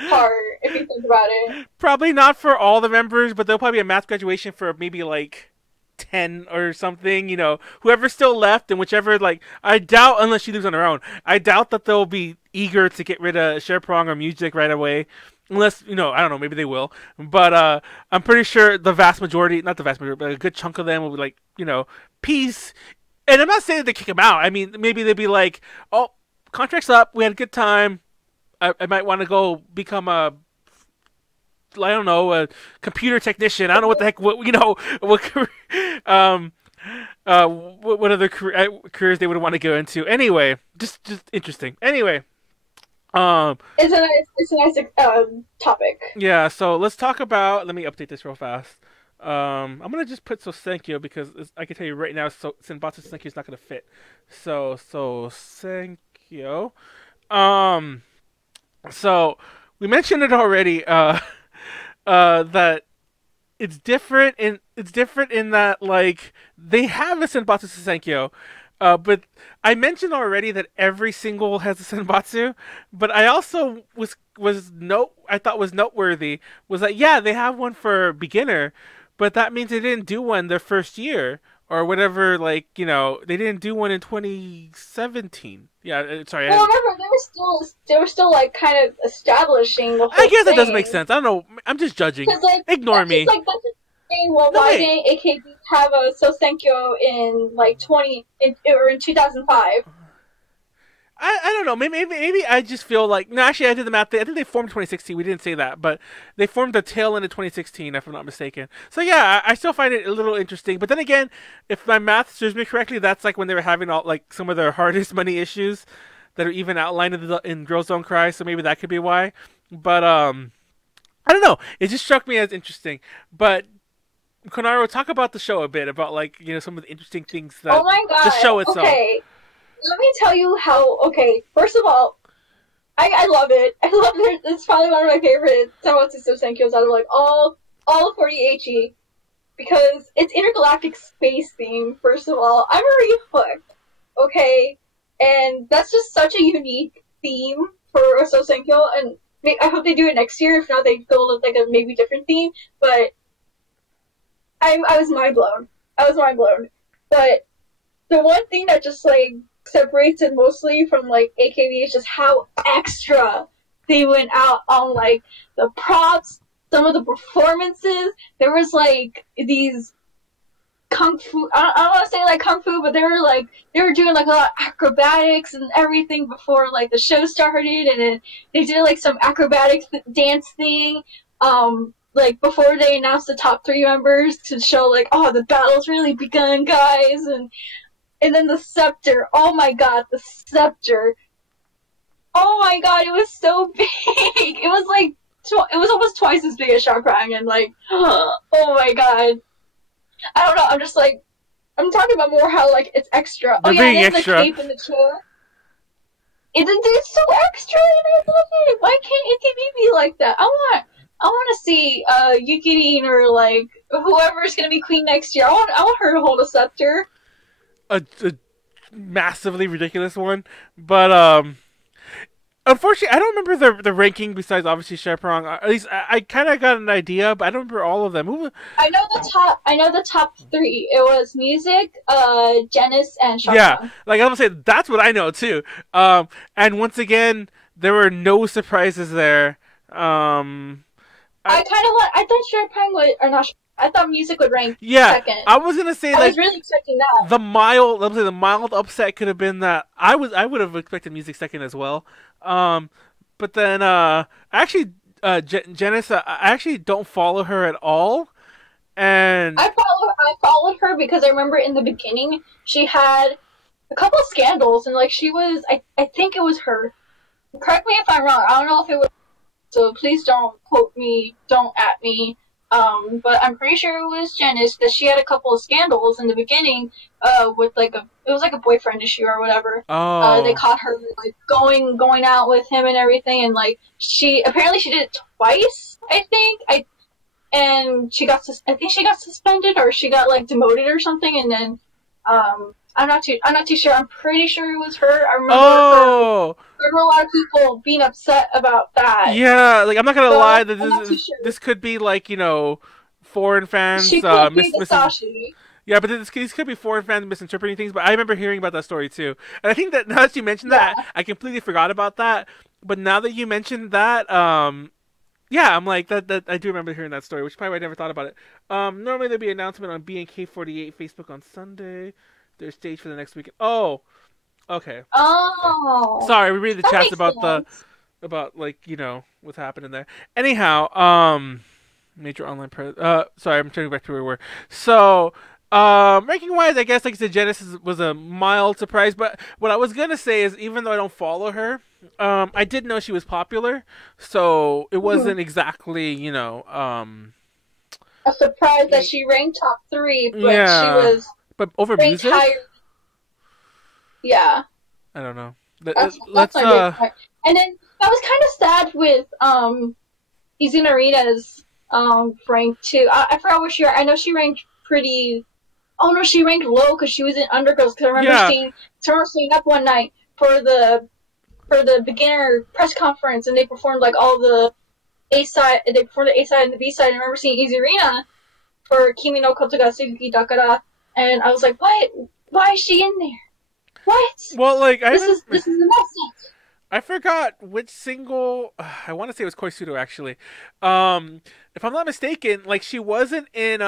part if you think about it. Probably not for all the members, but there'll probably be a mass graduation for maybe like 10 or something. You know, whoever's still left and whichever. Like, I doubt, unless she lives on her own, I doubt that they'll be eager to get rid of Sherprong or music right away. Unless, you know, I don't know, maybe they will. But I'm pretty sure the vast majority, not the vast majority, but a good chunk of them will be like, you know, peace. And I'm not saying that they kick them out. I mean, maybe they'd be like, oh, contract's up. We had a good time. I might want to go become a computer technician. I don't know what the heck. What other careers they would want to go into? Anyway, just interesting. Anyway, it's a nice topic. Yeah. So let's talk about. Let me update this real fast. I'm gonna just put Sousenkyo because I can tell you right now, Senbatsu Sousenkyo is not gonna fit. So Sousenkyo. So we mentioned it already. That it's different in that like they have a Senbatsu Sousenkyo. But I mentioned already that every single has a Senbatsu. But I also I thought was noteworthy was that they have one for beginner. But that means they didn't do one their first year or whatever. Like, you know, they didn't do one in 2017. Yeah, sorry. Well, remember they were still like kind of establishing the whole I guess thing. That doesn't make sense. I don't know. I'm just judging. Like, Ignore me. Like, that's just saying, well, why didn't AKB have a Sousenkyo in like in 2005? I don't know. Maybe I just feel like no. Actually, I did the math. I think they formed 2016. We didn't say that, but they formed the tail end of 2016, if I'm not mistaken. So yeah, I still find it a little interesting. But then again, if my math serves me correctly, that's like when they were having all like some of their hardest money issues that are even outlined in Girls Don't Cry. So maybe that could be why. But I don't know. It just struck me as interesting. But Konaru, talk about the show a bit, about like some of the interesting things that oh my god, the show itself. Okay, let me tell you how. Okay, first of all, I love it. I love it. It's probably one of my favorite Senbatsu Sousenkyos out of like all of 48G because it's intergalactic space theme. First of all, I'm already hooked. Okay, and that's just such a unique theme for a Sousenkyo, and I hope they do it next year. If not, they go with like a maybe different theme. But I was mind blown. But the one thing that just like separates it mostly from like AKB is just how extra they went out on like the props, some of the performances. There was like these kung fu. I don't want to say like kung fu, but they were doing like a lot of acrobatics and everything before like the show started, and then they did like some acrobatic dance thing. Like before they announced the top 3 members to show like, oh, the battle's really begun, guys, and then the scepter. Oh my god, the scepter. Oh my god, it was so big. It was like it was almost twice as big as Shakrang, and like, oh my god. I don't know. I'm just like, I'm talking about more how like it's extra. They're and then extra. The cape in the chair. It's so extra, and I love it. Why can't AKB be like that? I want to see Yukirin or like whoever's gonna be queen next year. I want her to hold a scepter. A massively ridiculous one, but unfortunately, I don't remember the ranking besides obviously Chaperone. At least I kind of got an idea, but I don't remember all of them. I know the top 3. It was music, Genis, and Chaperone. Yeah, like I'm gonna say that's what I know too. And once again, there were no surprises there. I thought Chaperone would, or not. I thought music would rank second. I was gonna say I was really expecting that. The mild upset could have been that I would have expected music second as well. But then actually Genis, I actually don't follow her at all, and I followed her because I remember in the beginning she had a couple of scandals, and like she was I think it was her. Correct me if I'm wrong. I don't know if it was. So please don't quote me, don't at me. But I'm pretty sure it was Genis that she had a couple of scandals in the beginning, with like it was like a boyfriend issue or whatever. Oh. They caught her like going out with him and everything, and like she did it twice, I think. And she got suspended, or she got like demoted or something, and then I'm not too sure. I'm pretty sure it was her. I remember there were a lot of people being upset about that. Yeah, like I'm not gonna lie, that this could be like foreign fans. She could be the Sashi. Yeah, but these could be foreign fans misinterpreting things. But I remember hearing about that story too, and I think that now that you mentioned that, I completely forgot about that. But now that you mentioned that, yeah, I'm like that. I do remember hearing that story, which probably I never thought about it. Normally there'd be an announcement on BNK48 Facebook on Sunday. Their stage for the next weekend. Oh, okay. Oh, sorry, we read the chats about sense. about like what's happening there. Anyhow, major online sorry, I'm turning back to where we were. So, ranking wise, I guess like I said, Genesis was a mild surprise. But what I was gonna say is, even though I don't follow her, I did know she was popular, so it wasn't exactly a surprise that she ranked top 3, but she was. But over music? Higher. Yeah. I don't know. That's my big point. And then I was kind of sad with Izunarina's rank too. I forgot what she ranked. I know she ranked pretty. Oh no, she ranked low because she was in Undergirls. Because I remember seeing up one night for the beginner press conference, and they performed like all the A side. They performed the A side and the B side. And I remember seeing Izurina for Kimi no Koto ga Suzuki Dakara. And I was like, what? Why is she in there? What? Well, like this is a message. I forgot which single. I want to say it was Koisudo actually. If I'm not mistaken, like she wasn't in.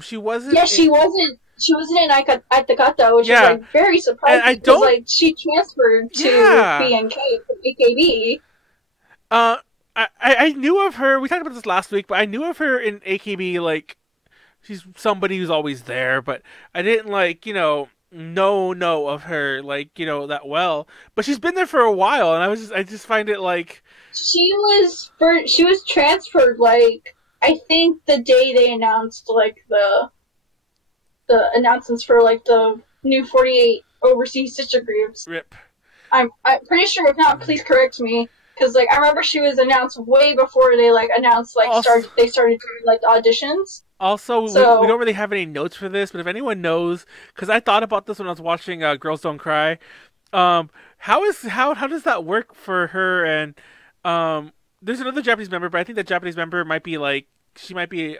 She wasn't. Yeah, she wasn't. She wasn't in at the Gata, which is Yeah, like very and surprising I because don't. like she transferred to Yeah. BNK from AKB. Uh, I knew of her. We talked about this last week, but I knew of her in AKB. Like she's somebody who's always there, but I didn't like know of her like that well. But she's been there for a while, and I just find it like She was transferred like I think the day they announced like the announcements for like the new 48 overseas sister groups. rip. I'm pretty sure. If not, please correct me. Because like I remember she was announced way before they like announced like Also, they started doing like the auditions. Also, we So don't really have any notes for this, but if anyone knows, because I thought about this when I was watching Girls Don't Cry, how does that work for her? And there's another Japanese member, but I think that Japanese member might be like she might be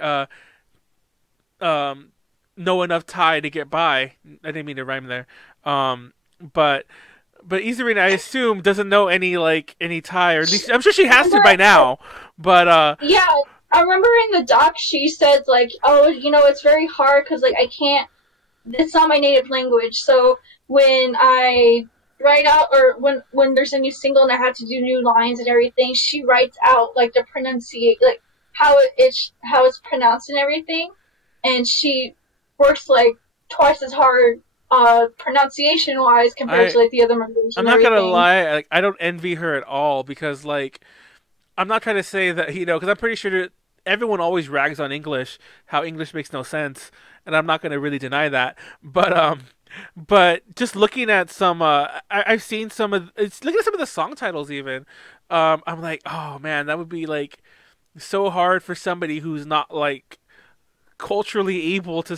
um know enough Thai to get by. I didn't mean to rhyme there. Um, but Izurine, I assume, doesn't know any Thai, or at least I'm sure she has to by now. But yeah, I remember in the doc she said like, oh, it's very hard because like I can't. It's not my native language, so when I write out or when there's a new single and I have to do new lines and everything, she writes out like the pronunciation, like how it's pronounced and everything, and she works like twice as hard pronunciation wise compared to like the other members I'm and not gonna everything. lie, like I don't envy her at all because like I'm not trying to say that because I'm pretty sure that everyone always rags on English, how English makes no sense, and I'm not gonna really deny that. But just looking at some, I've seen some of it's looking at some of the song titles even. I'm like, oh man, that would be like so hard for somebody who's not like culturally able to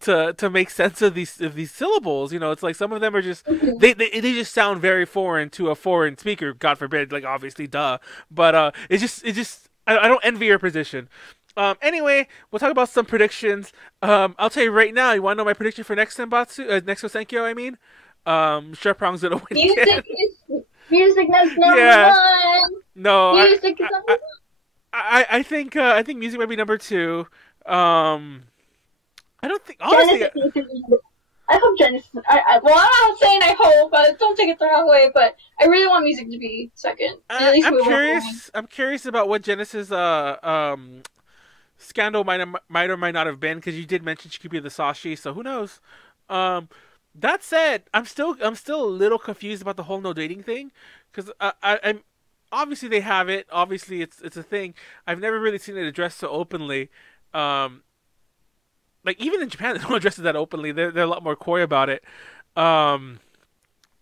to make sense of these syllables. It's like some of them are just they just sound very foreign to a foreign speaker. God forbid, like obviously, duh. But it just I don't envy your position. Anyway, we'll talk about some predictions. I'll tell you right now. You want to know my prediction for next Senbatsu, next Sousenkyo? I mean, Sharprong's gonna win again. Music is music is number Yeah, one. no, Music is number one. I think music might be number two. Um, I don't think honestly. Genesis needs to be number. I hope Genesis. Well, I'm not saying I hope, but don't take it the wrong way. But I really want music to be second. At least I'm move on. curious. I'm curious about what Genesis scandal might or might not have been because you did mention she could be the Sashi, so who knows? Um, that said, I'm still a little confused about the whole no dating thing because I'm obviously they have it. Obviously, it's a thing. I've never really seen it addressed so openly. Um, like even in Japan, they don't address it that openly. They're a lot more coy about it. Um,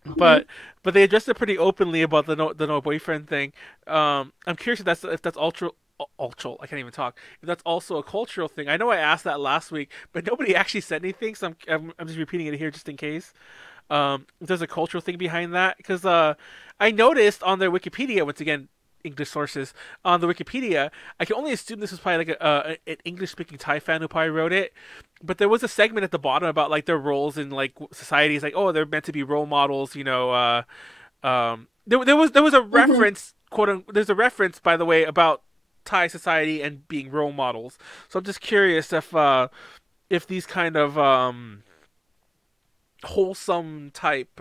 Mhm. but they addressed it pretty openly about the no boyfriend thing. I'm curious if that's ultra. I can't even talk. If that's also a cultural thing. I know I asked that last week, but nobody actually said anything. So I'm just repeating it here just in case. If there's a cultural thing behind that because I noticed on their Wikipedia once again. English sources on the Wikipedia. I can only assume this was probably like an English-speaking Thai fan who probably wrote it. But there was a segment at the bottom about like their roles in like societies, like oh they're meant to be role models. There was a Mhm. reference there's a reference by the way about Thai society and being role models. So I'm just curious if these kind of wholesome type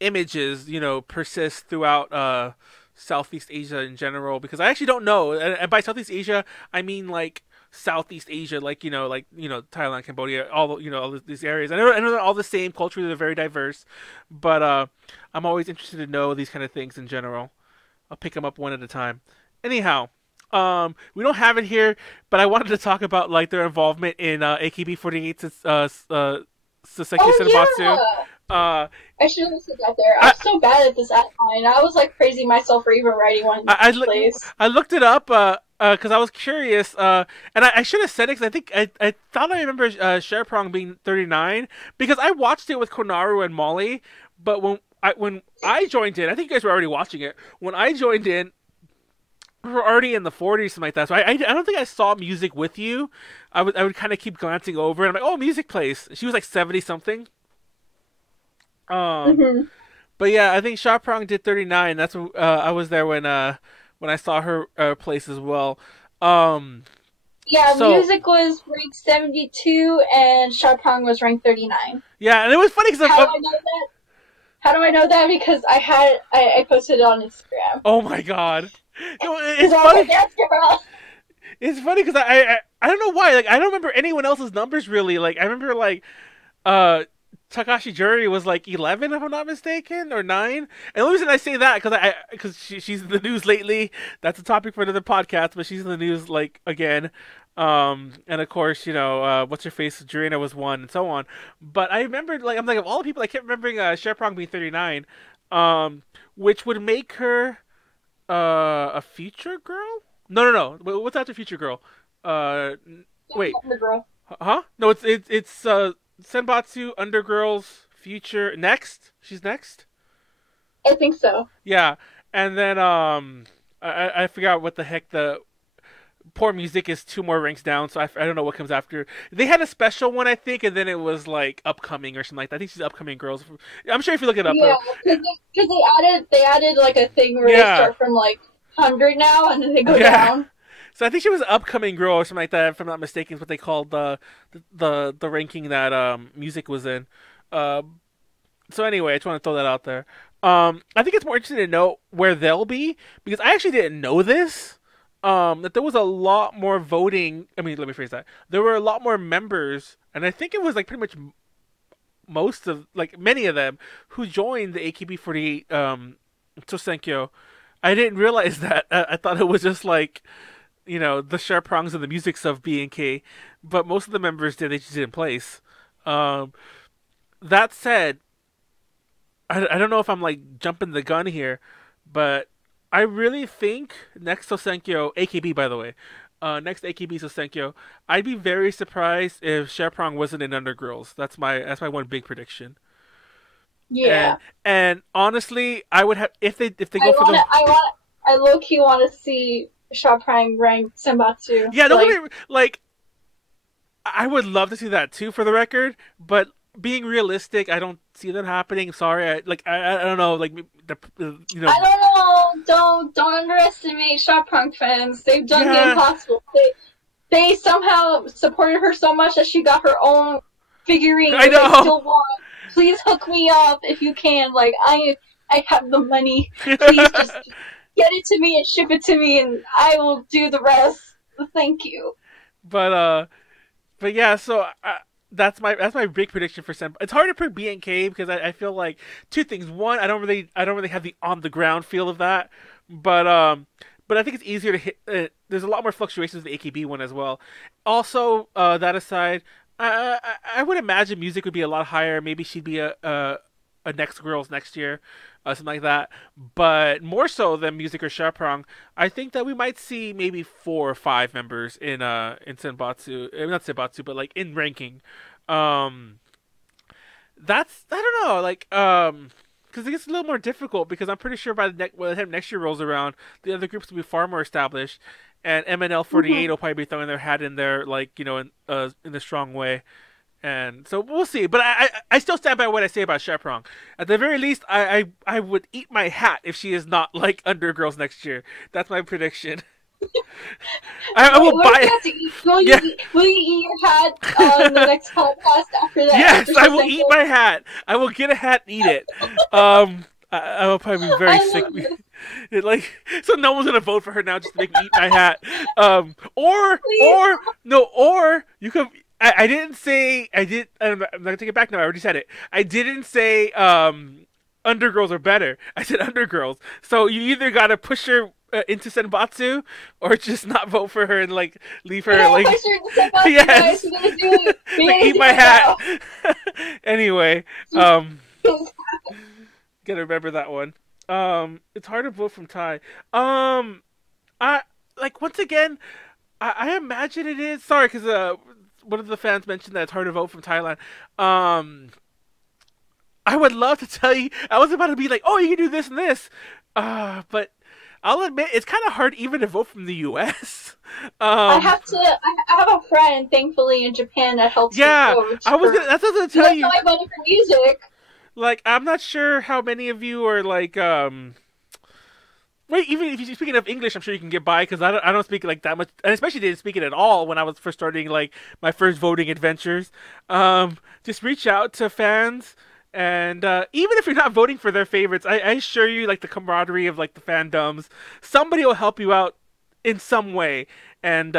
images persist throughout Southeast Asia in general because I actually don't know. And by Southeast Asia, I mean like Southeast Asia, like Thailand, Cambodia, all these areas. I know they're all the same culturally. They're very diverse, but I'm always interested to know these kind of things in general. I'll pick them up one at a time. Anyhow, we don't have it here, but I wanted to talk about like their involvement in AKB48's Soseki Oh Senbatsu. yeah. Uh, I should have listed that there. I'm I, so bad at this outline. I was like praising myself for even writing one in the I, first place. I looked it up because I was curious, and I should have said it because I think I thought I remember Sherprong being 39 because I watched it with Konaru and Molly, but when I joined in, I think you guys were already watching it. When I joined in, we were already in the 40s, something like that. So I don't think I saw music with you. I would kind of keep glancing over, and I'm like, oh, music plays. She was like 70 something. Um, Hmm. But yeah, I think Shaprong did 39. That's I was there when I saw her place as well. Um, Yeah, so music was ranked 72 and Shao was ranked 39. yeah, and it was funny because How do I know that? How do I know that? Because I posted it on Instagram. oh my god, it's Because I was funny. like, yes, girl. It's funny because I don't know why. Like I don't remember anyone else's numbers really. Like I remember like uh Takashi Jury was like 11 if I'm not mistaken or 9. And the only reason I say that because she's in the news lately. That's a topic for another podcast, but she's in the news like again. And of course, what's her face? Jurina was 1 and so on. But I remembered like I'm like of all the people I kept remembering Sherprong being 39, which would make her a future girl? No. What's after future girl? Wait. The girl. Huh? No, it's Senbatsu Undergirl's future next. She's next. I think so. Yeah, and then I forgot what the heck the poor music is 2 more ranks down, so I don't know what comes after. They had a special one, I think, and then it was like upcoming or something like that. I think she's upcoming girls. I'm sure if you look it up. Yeah, because they added like a thing where they start from like 100 now and then they go down. So I think she was an upcoming girl or something like that. If I'm not mistaken, is what they called the ranking that music was in. So anyway, I just want to throw that out there. I think it's more interesting to know where they'll be because I actually didn't know this. That there was a lot more voting. I mean, let me phrase that. There were a lot more members, and I think it was like pretty much most of like many of them who joined the AKB48 Sousenkyo. I didn't realize that. I thought it was just like the Sherprongs and the musics of BNK, but most of the members did. They just didn't place. That said, I don't know if I'm like jumping the gun here, but I really think next Sousenkyo, AKB by the way, next AKB Sousenkyo, I'd be very surprised if Sherprong wasn't in Undergirls. That's my one big prediction. Yeah. And honestly, I would have if they go for the. I low key want to see Shaw Prime rank Senbatsu. Yeah, don't like. I would love to see that too, for the record. But being realistic, I don't see that happening. Sorry, I don't know. Like I don't know. Don't underestimate Shaw Prime fans. They've done the impossible. They somehow supported her so much that she got her own figurine. I know. They still want. Please hook me up if you can. Like I have the money. Please just get it to me and ship it to me, and I will do the rest. Thank you. But yeah. So that's my big prediction for Senpai. It's hard to pick BNK because I feel like 2 things. One, I don't really have the on the ground feel of that, but I think it's easier to hit. There's a lot more fluctuations with the AKB one as well. Also, that aside. I would imagine music would be a lot higher. Maybe she'd be a next girls next year, something like that. But more so than music or Shaprong, I think that we might see maybe 4 or 5 members in Senbatsu. Not Senbatsu, but like in ranking. That's I don't know, like because it gets a little more difficult because I'm pretty sure by the time next year rolls around, the other groups will be far more established. And MNL48 will probably be throwing their hat in there, like in a strong way, and so we'll see. But I still stand by what I say about Shaprong. At the very least, I would eat my hat if she is not like Undergirls next year. That's my prediction. I will buy it. Will you eat your hat on the next podcast after that? Yes, I will eat my hat. I will get a hat and eat it. I will probably be very sick. So no one's gonna vote for her now just to make me eat my hat. Or you could. I didn't say I did. I'm not gonna take it back now. I already said it. I didn't say Undergirls are better. I said Undergirls. So you either gotta push her into Senbatsu or just not vote for her and like leave her push her into Senbatsu, yes. Guys. We're gonna do it. Like, eat my hat. Anyway, gotta remember that one. It's hard to vote from Thai. I like once again. I imagine it is. Sorry, because one of the fans mentioned that it's hard to vote from Thailand. I would love to tell you. I was about to be like, oh, you can do this and this. But I'll admit it's kind of hard even to vote from the U.S. I have a friend, thankfully, in Japan that helps. Yeah, that's what I was gonna tell you. That's why I voted for music. like I'm not sure how many of you are like wait, even if you're speaking of English, I'm sure you can get by because I don't speak like that much, and especially didn't speak it at all when I was first starting like my first voting adventures. Just reach out to fans, and even if you're not voting for their favorites, I assure you, like the camaraderie of like the fandoms, somebody will help you out in some way, and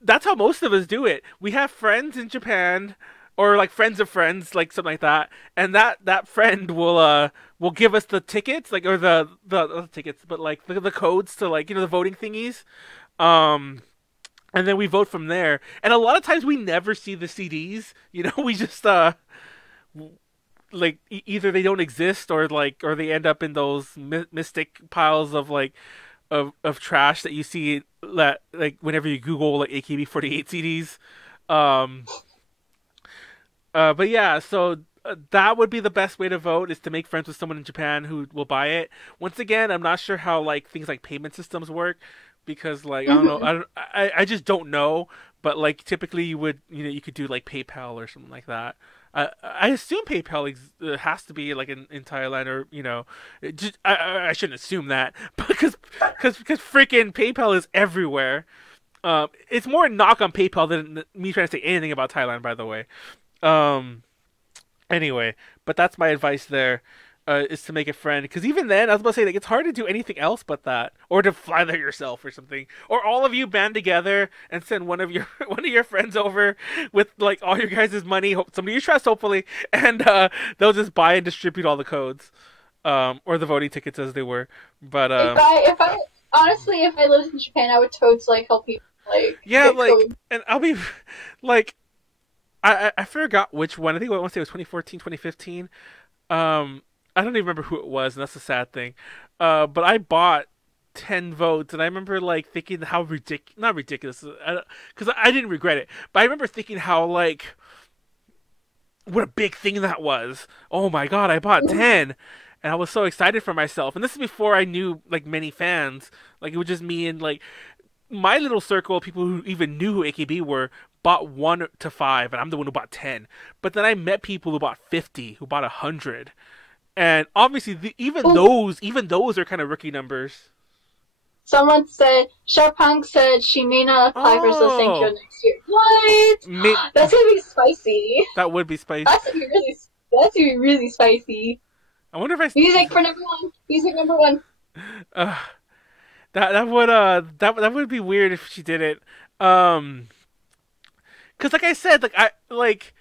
that's how most of us do it. We have friends in Japan or like friends of friends, like something like that, and that friend will give us the tickets, like or the tickets, but like the codes to like the voting thingies, um, and then we vote from there. And a lot of times we never see the CDs. We just like either they don't exist or they end up in those mystic piles of like of trash that you see that like whenever you Google like AKB48 CDs. Um, but yeah, so that would be the best way to vote is to make friends with someone in Japan who will buy it. Once again, I'm not sure how like things like payment systems work because like I don't know, Mhm. I just don't know. But like typically you would you could do like PayPal or something like that. I assume PayPal has to be like in Thailand or I shouldn't assume that because freaking PayPal is everywhere. It's more a knock on PayPal than me trying to say anything about Thailand, by the way. Um, Anyway, but that's my advice there, is to make a friend. Because even then, I was about to say, like, it's hard to do anything else but that, or to fly there yourself or something, or all of you band together and send one of your one of your friends over with like all your guys' money, somebody you trust, hopefully, and they'll just buy and distribute all the codes, or the voting tickets as they were. But If I honestly, if I lived in Japan, I would totes like help people like yeah, get like, code. and I'll be like, I forgot which one. I think I want to say it was 2014, 2015. I don't even remember who it was, and that's the sad thing. But I bought 10 votes, and I remember like thinking how ridiculous, not ridiculous, because I didn't regret it, but I remember thinking how like what a big thing that was. Oh my god, I bought 10, and I was so excited for myself. And this is before I knew like many fans. Like it was just me and like my little circle of people who even knew who AKB were bought 1 to 5, and I'm the one who bought 10. But then I met people who bought 50, who bought 100, and obviously even those are kind of rookie numbers. Someone said, Sharpunk said she may not apply for Sousenkyo Oh, next year. What? may- That's gonna be spicy. that would be spicy. That's gonna be really spicy. I wonder if I Music for number one. Music number one. uh, that would be weird if she did it. Um, because like I said, like I like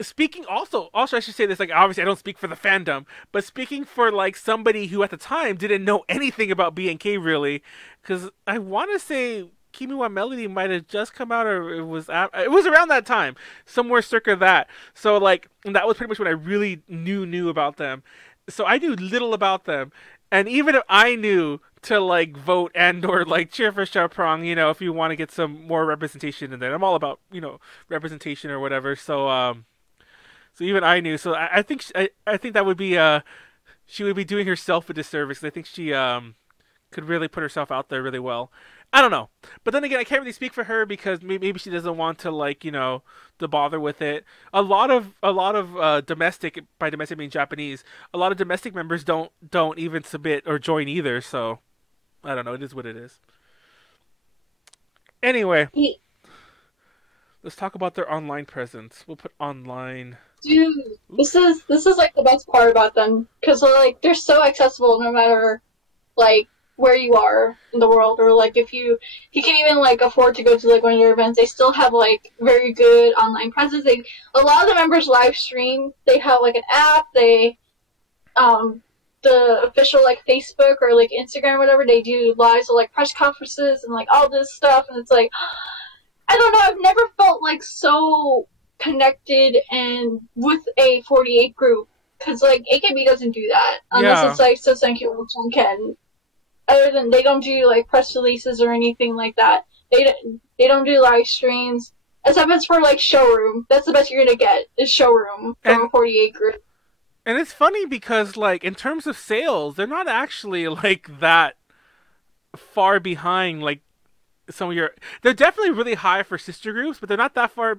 speaking also I should say this, like obviously I don't speak for the fandom, but speaking for like somebody who at the time didn't know anything about BNK really, because I want to say Kimi Wa Melody might have just come out, or it was around that time, somewhere circa that. So like, and that was pretty much when I really knew about them. So I knew little about them, and even if I knew to like vote and or like cheer for Chaprong, if you want to get some more representation in there, I'm all about representation or whatever. So even I knew. So I think I think that would be she would be doing herself a disservice. I think she could really put herself out there really well. I don't know, but then again, I can't really speak for her because maybe she doesn't want to like to bother with it. A lot of domestic, by domestic I mean Japanese. A lot of domestic members don't even submit or join either. So I don't know. It is what it is. Anyway, He, let's talk about their online presence. We'll put online. dude, this is like the best part about them because they're so accessible no matter like where you are in the world, or like if you can even like afford to go to like one of their events, they still have like very good online presence. A lot of the members live stream. They have like an app. Um the official like Facebook or like Instagram or whatever, they do lives of like press conferences and like all this stuff, and it's like I don't know, I've never felt like so connected and with a 48 group, because like AKB doesn't do that unless Yeah, it's like Sousenkyo or Ken. Other than they don't do like press releases or anything like that. They don't do live streams. Except it's for like showroom. That's the best you're gonna get is showroom from and a 48 group. and it's funny because like in terms of sales, they're not actually like that far behind like some of your. They're definitely really high for sister groups, but they're not that far.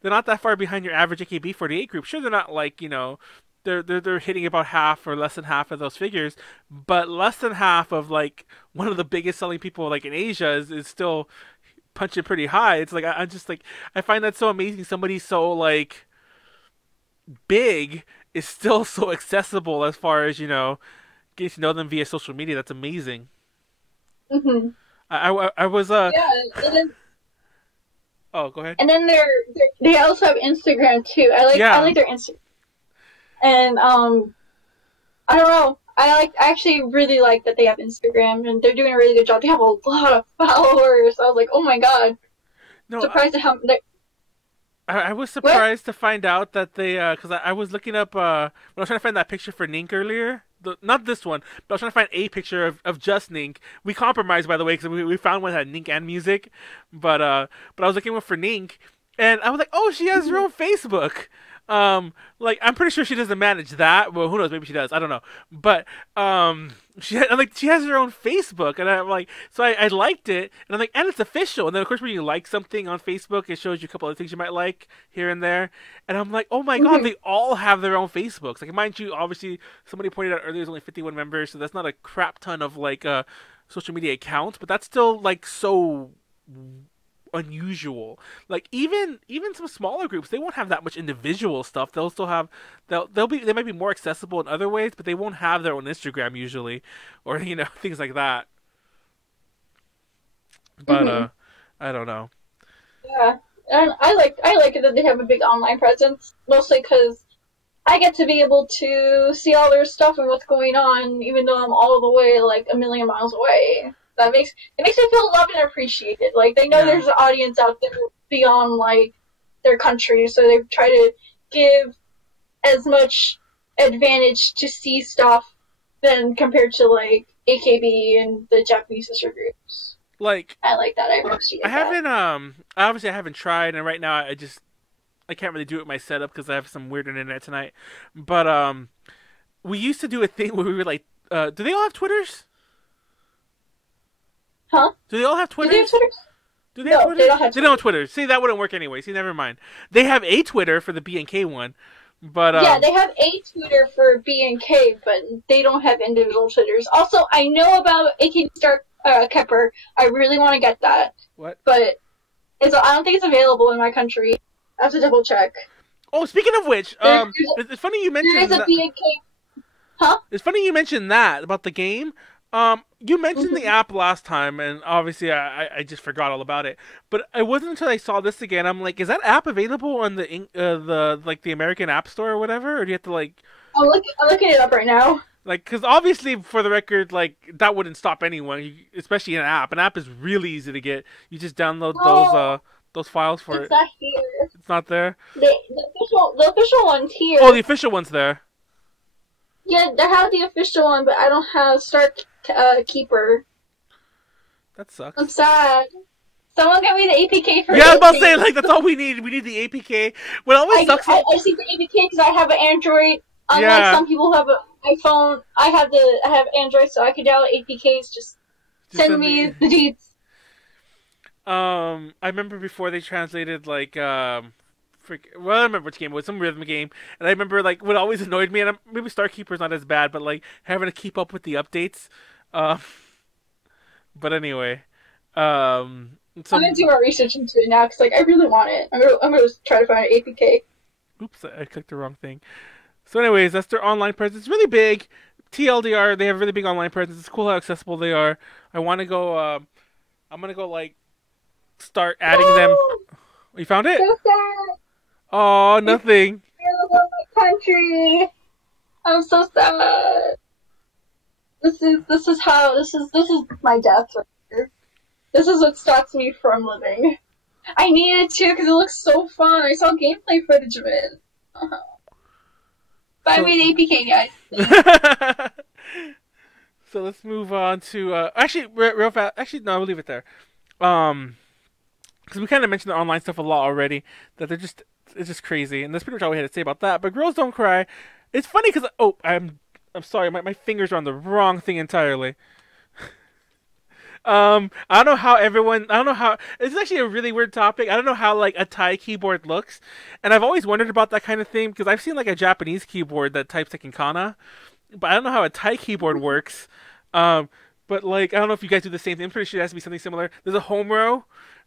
they're not that far behind your average AKB48 group. Sure, they're not like, you know, they're hitting about half or less than half of those figures, but less than half of like one of the biggest selling people like in Asia is still punching pretty high. It's like I'm just like I find that so amazing. Somebody so like big is still so accessible as far as, you know, getting to know them via social media. That's amazing. Hmm. I was Yeah, and then, oh, go ahead. and then they also have Instagram too. I Yeah. like their Instagram, and I don't know. I actually really like that they have Instagram, and they're doing a really good job. They have a lot of followers. I was like, oh my god, No, surprised at how I was what? surprised to find out that they, because I was looking up, when I was trying to find that picture for Nink earlier, not this one, but I was trying to find a picture of just Nink. We compromised, by the way, because we found one that had Nink and music, but I was looking for Nink, and I was like, oh, she has her own Facebook. Like I'm pretty sure she doesn't manage that. Well, who knows? Maybe she does. I don't know. But she has her own Facebook, and I'm like, so I liked it, and I'm like, and it's official. And then of course when you like something on Facebook, it shows you a couple of things you might like here and there. And I'm like, oh my god, Mhm. they all have their own Facebooks. Like mind you, obviously somebody pointed out earlier there's only 51 members, so that's not a crap ton of like social media accounts, but that's still like so unusual. Like even some smaller groups, they won't have that much individual stuff. They'll still have they might be more accessible in other ways, but they won't have their own Instagram usually, or you know things like that. But Mhm. I don't know. Yeah, and I like it that they have a big online presence, mostly because I get to be able to see all their stuff and what's going on, even though I'm all the way like a million miles away. It makes me feel loved and appreciated. Like they know Yeah. there's an audience out there beyond like their country, so they try to give as much advantage to see stuff than compared to like AKB and the Japanese sister groups. Like I like that. I I appreciate that. haven't obviously I haven't tried, and right now I can't really do it with my setup because I have some weird internet tonight. But we used to do a thing where we were like, do they all have Twitters? Huh? Do they all have Do they have Twitters? Twitter? Do they have No, they Twitters? don't have They don't Twitter. have Twitter. See, that wouldn't work anyway. See, never mind. They have a Twitter for the BNK one, but Yeah, they have a Twitter for BNK, but they don't have individual Twitters. Also, I know about AKB Star Kepper. I really want to get that, what? but I don't think it's available in my country. I have to double check. Oh, speaking of which, There, it's funny you there is mentioned a that. BNK. Huh? It's funny you mentioned that about the game. You mentioned the Hmm. app last time, and obviously I just forgot all about it. But it wasn't until I saw this again. I'm like, is that app available on the like the American App Store or whatever, or do you have to like I'm looking it up right now. like because obviously for the record, like that wouldn't stop anyone, especially an app. An app is really easy to get. You just download Oh, those files for it's it. not here. It's not there. The official one's Oh, here. the official one's there. Yeah, they have the official one, but I don't have Star Keeper. That I'm sucks. sad. Someone get me the APK for Yeah, I was about to say Disney. like that's all we need. We need the APK. What always sucks. I just need the APK because I have an Android. Unlike Yeah, some people who have an iPhone, I have Android, so I can download APKs. Just just send send me me. the deets. I remember before they translated like well, I remember which game it was, some rhythm game, and I remember like what always annoyed me, and maybe Starkeeper's not as bad, but like having to keep up with the updates. Um, but anyway, I'm gonna some do more research into it now because like I really want it. I'm gonna try to find an APK. oops, I clicked the wrong thing. So, anyways, that's their online presence. It's really big. TLDR, they have a really big online presence. It's cool how accessible they are. I want to go. I'm gonna go like start adding them. No, You found it? so sad. Oh, It's nothing. available in my country. I'm so sad. This is my death right here. This is what stops me from living. I need it too because it looks so fun. I saw gameplay footage of it. Uh-huh. Buy So, me an APK, guys. so let's move on to actually real fast. Actually, no, we'll leave it there. Um, because we kind of mentioned the online stuff a lot already. That it's just crazy, and that's pretty much all we had to say about that. But girls don't cry. It's funny because I'm sorry, my fingers are on the wrong thing entirely. I don't know how everyone. I don't know how. It's actually a really weird topic. I don't know how like a Thai keyboard looks, and I've always wondered about that kind of thing because I've seen like a Japanese keyboard that types like in kana, but I don't know how a Thai keyboard works. Um, but like I don't know if you guys do the same thing. I'm pretty sure it has to be something similar. There's a home row.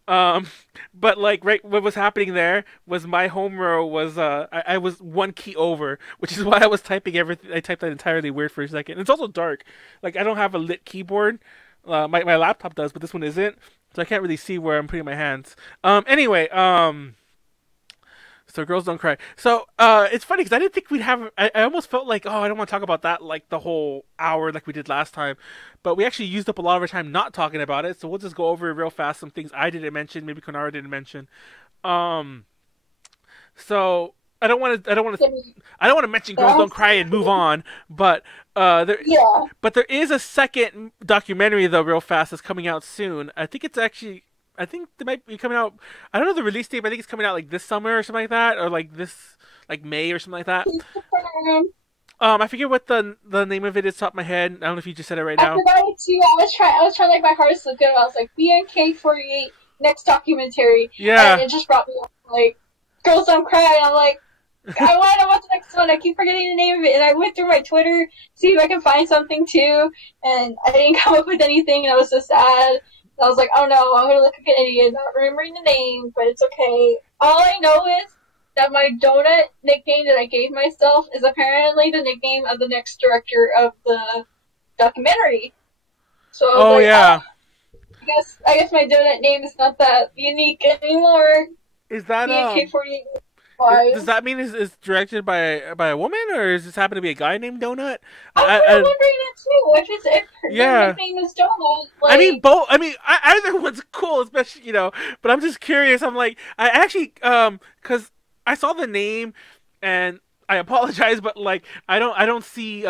Um, but like right, what was happening there was my home row was I was one key over, which is why I was typing everything. I typed that entirely weird for a second. And it's also dark. Like I don't have a lit keyboard. My laptop does, but this one isn't, so I can't really see where I'm putting my hands. Anyway, so girls don't cry. So it's funny because I didn't think we'd have. I almost felt like I don't want to talk about that like the whole hour like we did last time, but we actually used up a lot of our time not talking about it. So we'll just go over it real fast. Some things I didn't mention, maybe Konaru didn't mention. Um, so I don't want to. I don't want to mention girls don't cry and move on. But Yeah. but there is a second documentary though, real fast, that's coming out soon. I think it's actually. I think they might be coming out. I don't know the release date, but I think it's coming out like this summer or something like that, or like this, like May or something like that. I forget what the name of it is top of my head. I don't know if you just said it right I now. forgot it too. I was trying to make my heart so good. I was like, BNK48 next documentary. Yeah. And it just brought me up, like, Girls Don't Cry. And I'm like, I want to know what's the next one. I keep forgetting the name of it. And I went through my Twitter, see if I can find something too. And I didn't come up with anything. And I was so sad. I was like, oh no, I'm gonna look like an idiot, not remembering the name, but it's okay. All I know is that my donut nickname that I gave myself is apparently the nickname of the next director of the documentary. So I was like, yeah. I guess my donut name is not that unique anymore. Is that BNK48. does that mean it's directed by a woman, or does this happen to be a guy named Donut? I'm remembering that too. If their nickname is Donut, like, I mean, both. I mean, either one's cool, especially But I'm just curious. I'm like, I actually, because I saw the name, and I apologize, but like, I don't see.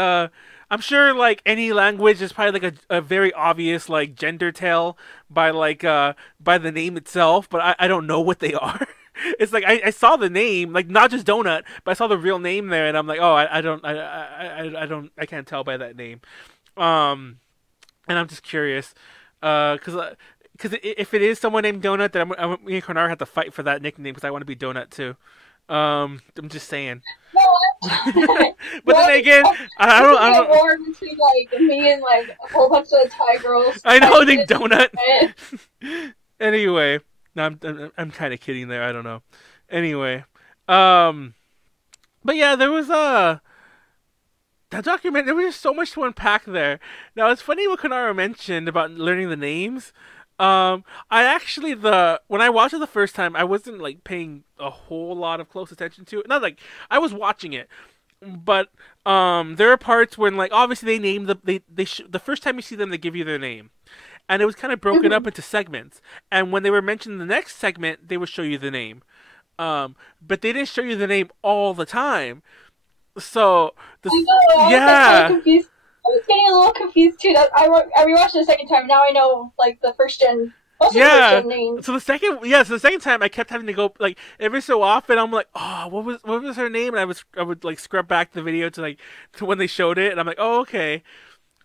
I'm sure like any language is probably like a very obvious like gender tell by like by the name itself, but I don't know what they are. It's like I saw the name, like not just donut, but I saw the real name there, and I'm like, oh, I can't tell by that name. And I'm just curious, because if it is someone named Donut, then me and Konaru have to fight for that nickname because I want to be Donut too. I'm just saying. No, but then again, I don't. War between like me and like a whole bunch of Thai girls. I know, named Donut. Anyway. No, I'm kind of kidding there. I don't know. Anyway, but yeah, there was that document. There was just so much to unpack there. Now it's funny what Konaru mentioned about learning the names. I actually when I watched it the first time, I wasn't like paying a whole lot of close attention to it. Not like I was watching it, but there are parts when like obviously they name the first time you see them they give you their name. And it was kind of broken up into segments. And when they were mentioned in the next segment, they would show you the name. But they didn't show you the name all the time. So, I was getting a little confused too. I rewatched it the second time. Now I know like the first gen. First gen names. So the second time I kept having to go like every so often. I'm like, oh, what was her name? And I would like scrub back the video to when they showed it, and I'm like, oh, okay.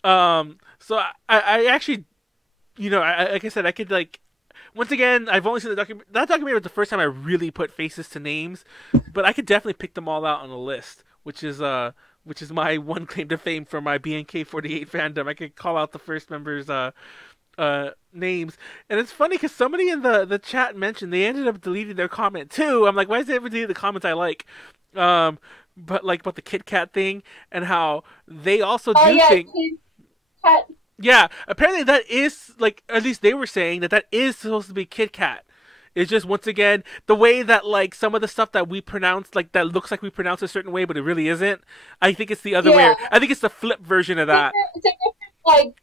So I actually. Like I said, I could like. Once again, I've only seen the document. That documentary was the first time I really put faces to names, but I could definitely pick them all out on a list, which is my one claim to fame for my BNK48 fandom. I could call out the first members' names, and it's funny because somebody in the chat mentioned they ended up deleting their comment too. I'm like, why is they ever delete the comments I like? But like about the Kit Kat thing and how they also do things. Yeah, apparently that is, like, at least they were saying that is supposed to be Kit Kat. It's just, once again, the way that, like, some of the stuff that we pronounce, like, that looks like we pronounce a certain way, but it really isn't. I think it's the other way. I think it's the flip version of that. It's a different, like,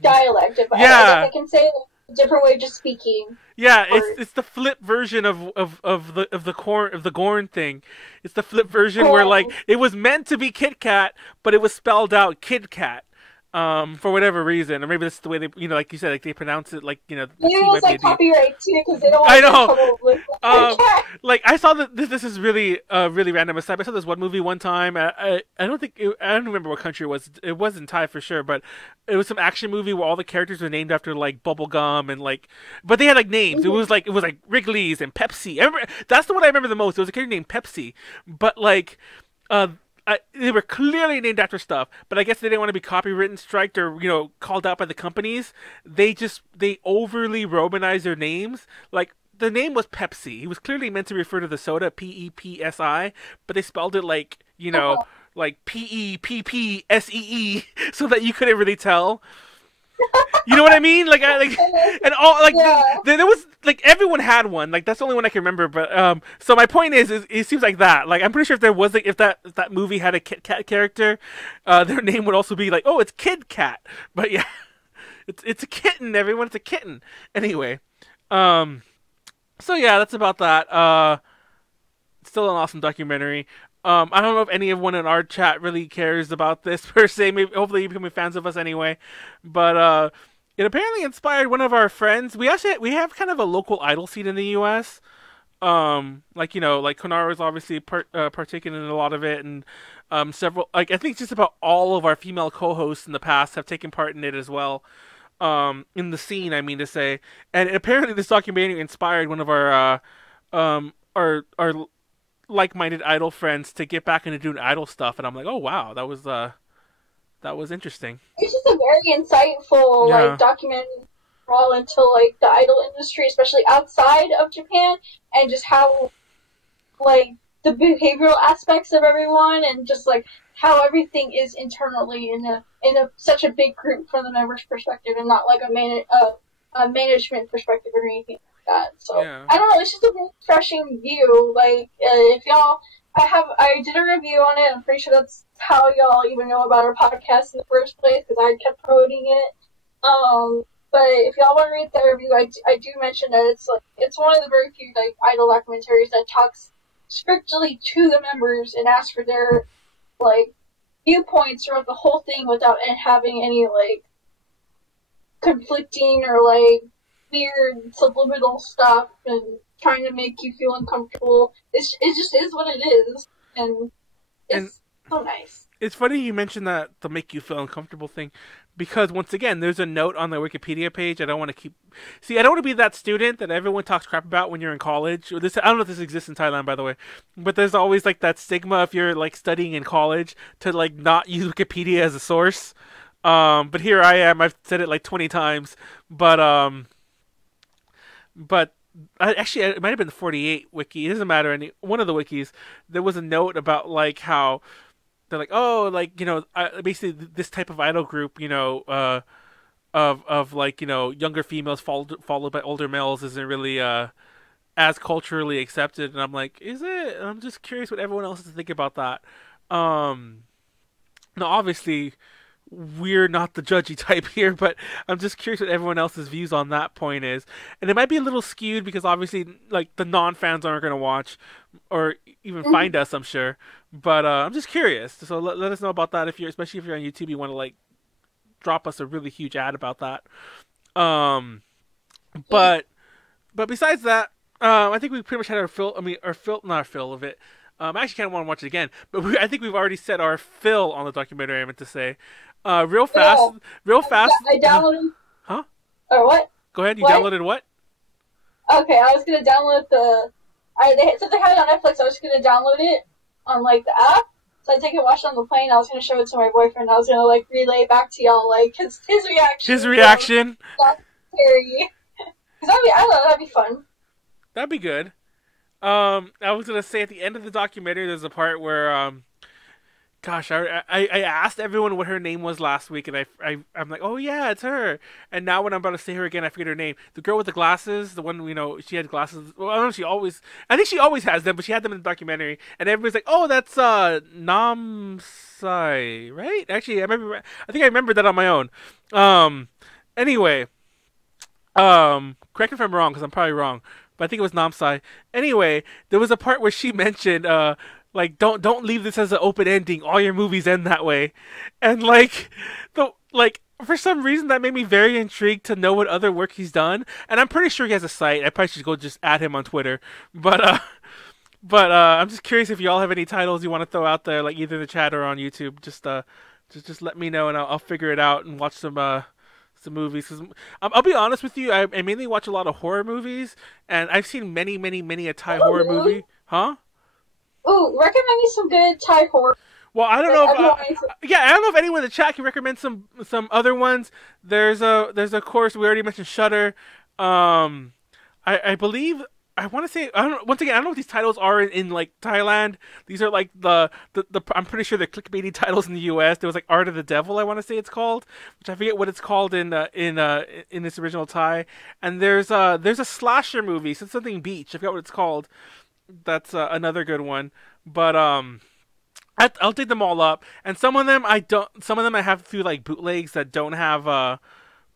dialect. If I can say, like, a different way of just speaking. Yeah, it's the flip version of the Gorn thing. It's the flip version where, like, it was meant to be Kit Kat, but it was spelled out Kit Kat. for whatever reason, or maybe that's the way they, like you said, like they pronounce it, like the Maybe it T by was like PDT. copyright too, because they don't want I to get in know. trouble with Um, the like I saw that this is really really random aside. I saw this one movie one time. I don't think I don't remember what country it was. It wasn't Thai for sure, but it was some action movie where all the characters were named after like bubble gum and like, but they had like names. It was like Wrigley's and Pepsi. I remember that's the one I remember the most. It was a character named Pepsi, but like. Uh, they were clearly named after stuff, but I guess they didn't want to be copywritten, striked, or called out by the companies. They overly Romanized their names. Like the name was Pepsi. He was clearly meant to refer to the soda Pepsi, but they spelled it like like Peppsee, so that you couldn't really tell. You know what I mean? Like, and all like Yeah. there was like everyone had one. Like that's the only one I can remember. But so my point is it seems like that. Like I'm pretty sure if there was like if that movie had a Kit Kat character, their name would also be like, oh, it's Kid Kat. But yeah, it's a kitten. Everyone, it's a kitten. Anyway, um, so yeah, that's about that. Still an awesome documentary. I don't know if anyone in our chat really cares about this per se. Maybe, hopefully, you become fans of us anyway. But it apparently inspired one of our friends. We have kind of a local idol scene in the U.S. Like like Konaru is obviously partaking in a lot of it, and several, like I think just about all of our female co-hosts in the past have taken part in it as well. In the scene, I mean to say, and apparently this documentary inspired one of our like-minded idol friends to get back into doing idol stuff, and I'm like, oh wow, that was interesting. It's just a very insightful Yeah, like documentary all into like the idol industry, especially outside of Japan, and just how like the behavioral aspects of everyone, and just like how everything is internally in a such a big group from the members' perspective, and not like a management perspective or anything like that. So yeah, I don't know. It's just a really refreshing view. Like if y'all, I did a review on it. I'm pretty sure that's how y'all even know about our podcast in the first place, because I kept promoting it. But if y'all want to read the review, I do mention that it's one of the very few like idol documentaries that talks strictly to the members and asks for their like viewpoints throughout the whole thing without it having any like conflicting or like weird subliminal stuff and trying to make you feel uncomfortable. It just is what it is, and and it's so nice. it's funny you mentioned that the make you feel uncomfortable thing, because once again, there's a note on the Wikipedia page. I don't want to I don't want to be that student that everyone talks crap about when you're in college. Or this, I don't know if this exists in Thailand, by the way, but there's always like that stigma if you're like studying in college to like not use Wikipedia as a source. But here I am. I've said it like 20 times, but but actually it might have been the 48 wiki. It doesn't matter. Any one of the wikis, there was a note about like how they're like, oh, like basically this type of idol group, of like younger females followed by older males isn't really as culturally accepted. And I'm like, is it? And I'm just curious what everyone else is thinking about that. Um, Now, obviously, we're not the judgy type here, but I'm just curious what everyone else's views on that point is. And it might be a little skewed because obviously, like the non-fans aren't going to watch or even find us, I'm sure. But I'm just curious. So let us know about that if especially if you're on YouTube, you want to like drop us a really huge ad about that. Um, but besides that, I think we pretty much had our fill. I mean, not our fill of it. I actually kind of want to watch it again, but I think we've already said our fill on the documentary. I meant to say, real fast, Yeah, real fast. I downloaded. Huh? Or what? Go ahead. You What? downloaded what? Okay, I was gonna download since they have it on Netflix, I was gonna download it on like the app. So I take it, watch it on the plane. I was gonna show it to my boyfriend. I was gonna like relay it back to y'all like his reaction. His reaction. That's scary. Cause I don't know, that'd be fun. That'd be good. I was gonna say at the end of the documentary, there's a part where gosh, I asked everyone what her name was last week, and I'm like, oh yeah, it's her. And now when I'm about to say her again, I forget her name. The girl with the glasses, the one she had glasses. Well, I don't know. I think she always has them, but she had them in the documentary. And everybody's like, oh, that's Nam Sai, right? Actually, I think I remembered that on my own. Anyway, correct me if I'm wrong, because I'm probably wrong. But I think it was Namsai. Anyway, there was a part where she mentioned, like, don't leave this as an open ending. All your movies end that way, and like, like for some reason that made me very intrigued to know what other work he's done, and I'm pretty sure he has a site. I probably should go just add him on Twitter, but I'm just curious if y'all have any titles you want to throw out there, like either in the chat or on YouTube. Just let me know, and I'll figure it out and watch some movies. Cause I'll be honest with you, I mainly watch a lot of horror movies, and I've seen many a Thai horror movie. Huh? Ooh, recommend me some good Thai horror. Well, I don't know if I don't know if anyone in the chat can recommend some other ones. There's of course we already mentioned Shudder. I believe I want to say I don't know, once again I don't know what these titles are in like Thailand. These are like the I'm pretty sure they're clickbaity titles in the U.S. There was like Art of the Devil, I want to say it's called, which I forget what it's called in this original Thai. And there's a slasher movie, so something Beach. I forgot what it's called. That's another good one. But I'll dig them all up, and some of them I don't. Some of them I have through like bootlegs that don't have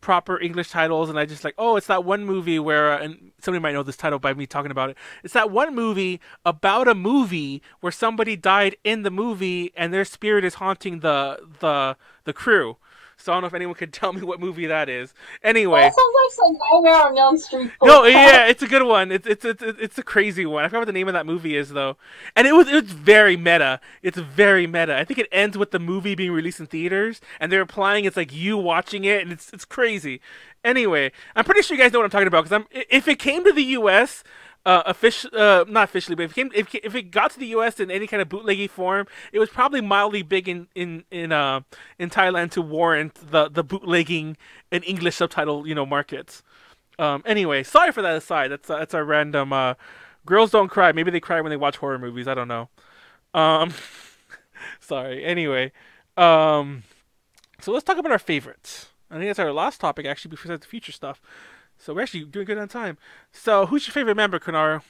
proper English titles, and I just like, oh, it's that one movie where, and somebody might know this title by me talking about it. It's that one movie about a movie where somebody died in the movie, and their spirit is haunting the crew. So I don't know if anyone could tell me what movie that is. Anyway, that sounds like some Nightmare on Elm Street. No, yeah, it's a good one. It's a crazy one. I forgot what the name of that movie is though, and it's very meta. It's very meta. I think it ends with the movie being released in theaters, and they're implying it's like you watching it, and it's crazy. Anyway, I'm pretty sure you guys know what I'm talking about because if it came to the U.S. Not officially, but if it got to the U.S. in any kind of bootleggy form, it was probably mildly big in Thailand to warrant the bootlegging and English subtitle markets. Anyway, sorry for that aside. That's our random. Girls don't cry. Maybe they cry when they watch horror movies. I don't know. Sorry. Anyway, so let's talk about our favorites. I think that's our last topic actually before the future stuff. So we're actually doing good on time. So who's your favorite member, Konaru?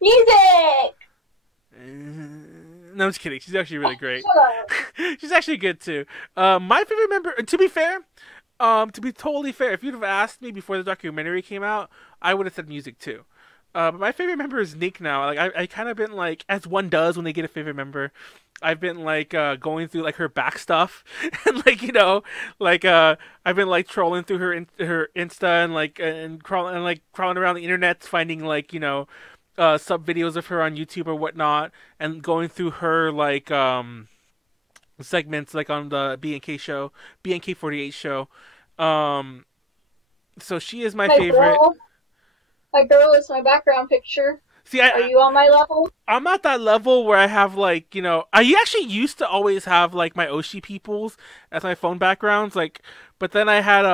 Music! No, I'm just kidding. She's actually really great. She's actually good too. My favorite member, to be fair, to be totally fair, if you'd have asked me before the documentary came out, I would have said music too. But my favorite member is Nick now. Like I kind of been like, as one does when they get a favorite member, I've been like going through like her back stuff and like I've been like trolling through her Insta and crawling around the internet finding like sub videos of her on YouTube or whatnot, and going through her like segments like on the BNK48 show. So she is my favorite. My girl is my background picture. See, are you on my level? I'm at that level where I have like, I actually used to always have like my Oshi peoples as my phone backgrounds, like, but then I had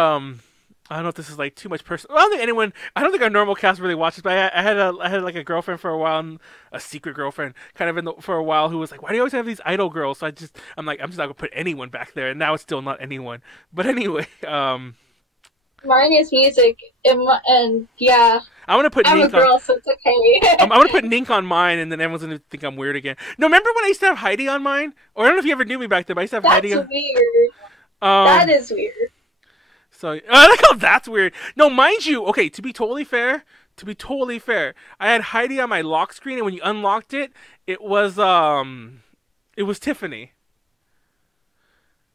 I don't know if this is like too much personal. I don't think our normal cast really watches, but I had like a girlfriend for a while, and a secret girlfriend kind of for a while, who was like, why do you always have these idol girls? So I'm like, I'm just not gonna put anyone back there, and now it's still not anyone. But anyway, mine is music, and yeah. I'm gonna put I'm Nink a girl, so it's okay. I'm gonna put Nink on mine, and then everyone's gonna think I'm weird again. No, remember when I used to have Heidi on mine? Or I don't know if you ever knew me back then, but I used to have Heidi on. That's weird. That is weird. So I like how that's weird. No, mind you, okay, to be totally fair, I had Heidi on my lock screen, and when you unlocked it, it was Tiffany.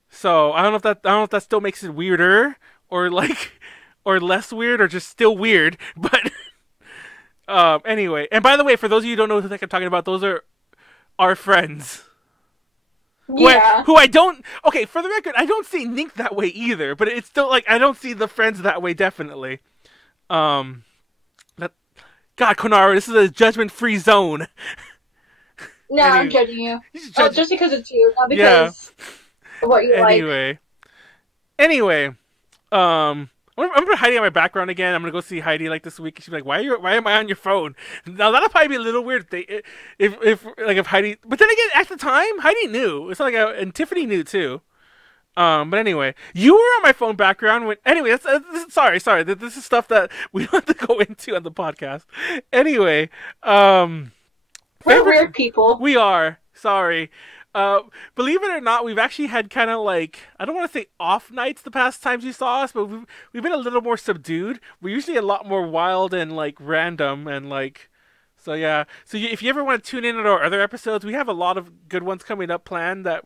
So I don't know if that still makes it weirder, or like, or less weird, or just still weird. But anyway, and by the way, for those of you who don't know who the heck I'm talking about, those are our friends. Yeah. Who I don't. Okay, for the record, I don't see Nink that way either. But it's still like I don't see the friends that way. Definitely. God, Konaru, this is a judgment-free zone. No, I'm judging you. Just because it's you, not because of what you like. Anyway, I'm gonna put Heidi on my background again. I'm gonna go see Heidi like this week. She's like, "Why am I on your phone?" Now that'll probably be a little weird if Heidi. But then again, at the time, Heidi knew. It's not like and Tiffany knew too. But anyway, you were on my phone background when. Anyway, sorry. This is stuff that we don't have to go into on the podcast. Anyway, we're weird people. We are. Sorry. Believe it or not, we've actually had kind of like, I don't want to say off nights the past times you saw us, but we've been a little more subdued. We're usually a lot more wild and like random and like, so yeah. So if you ever want to tune in at our other episodes, we have a lot of good ones coming up planned that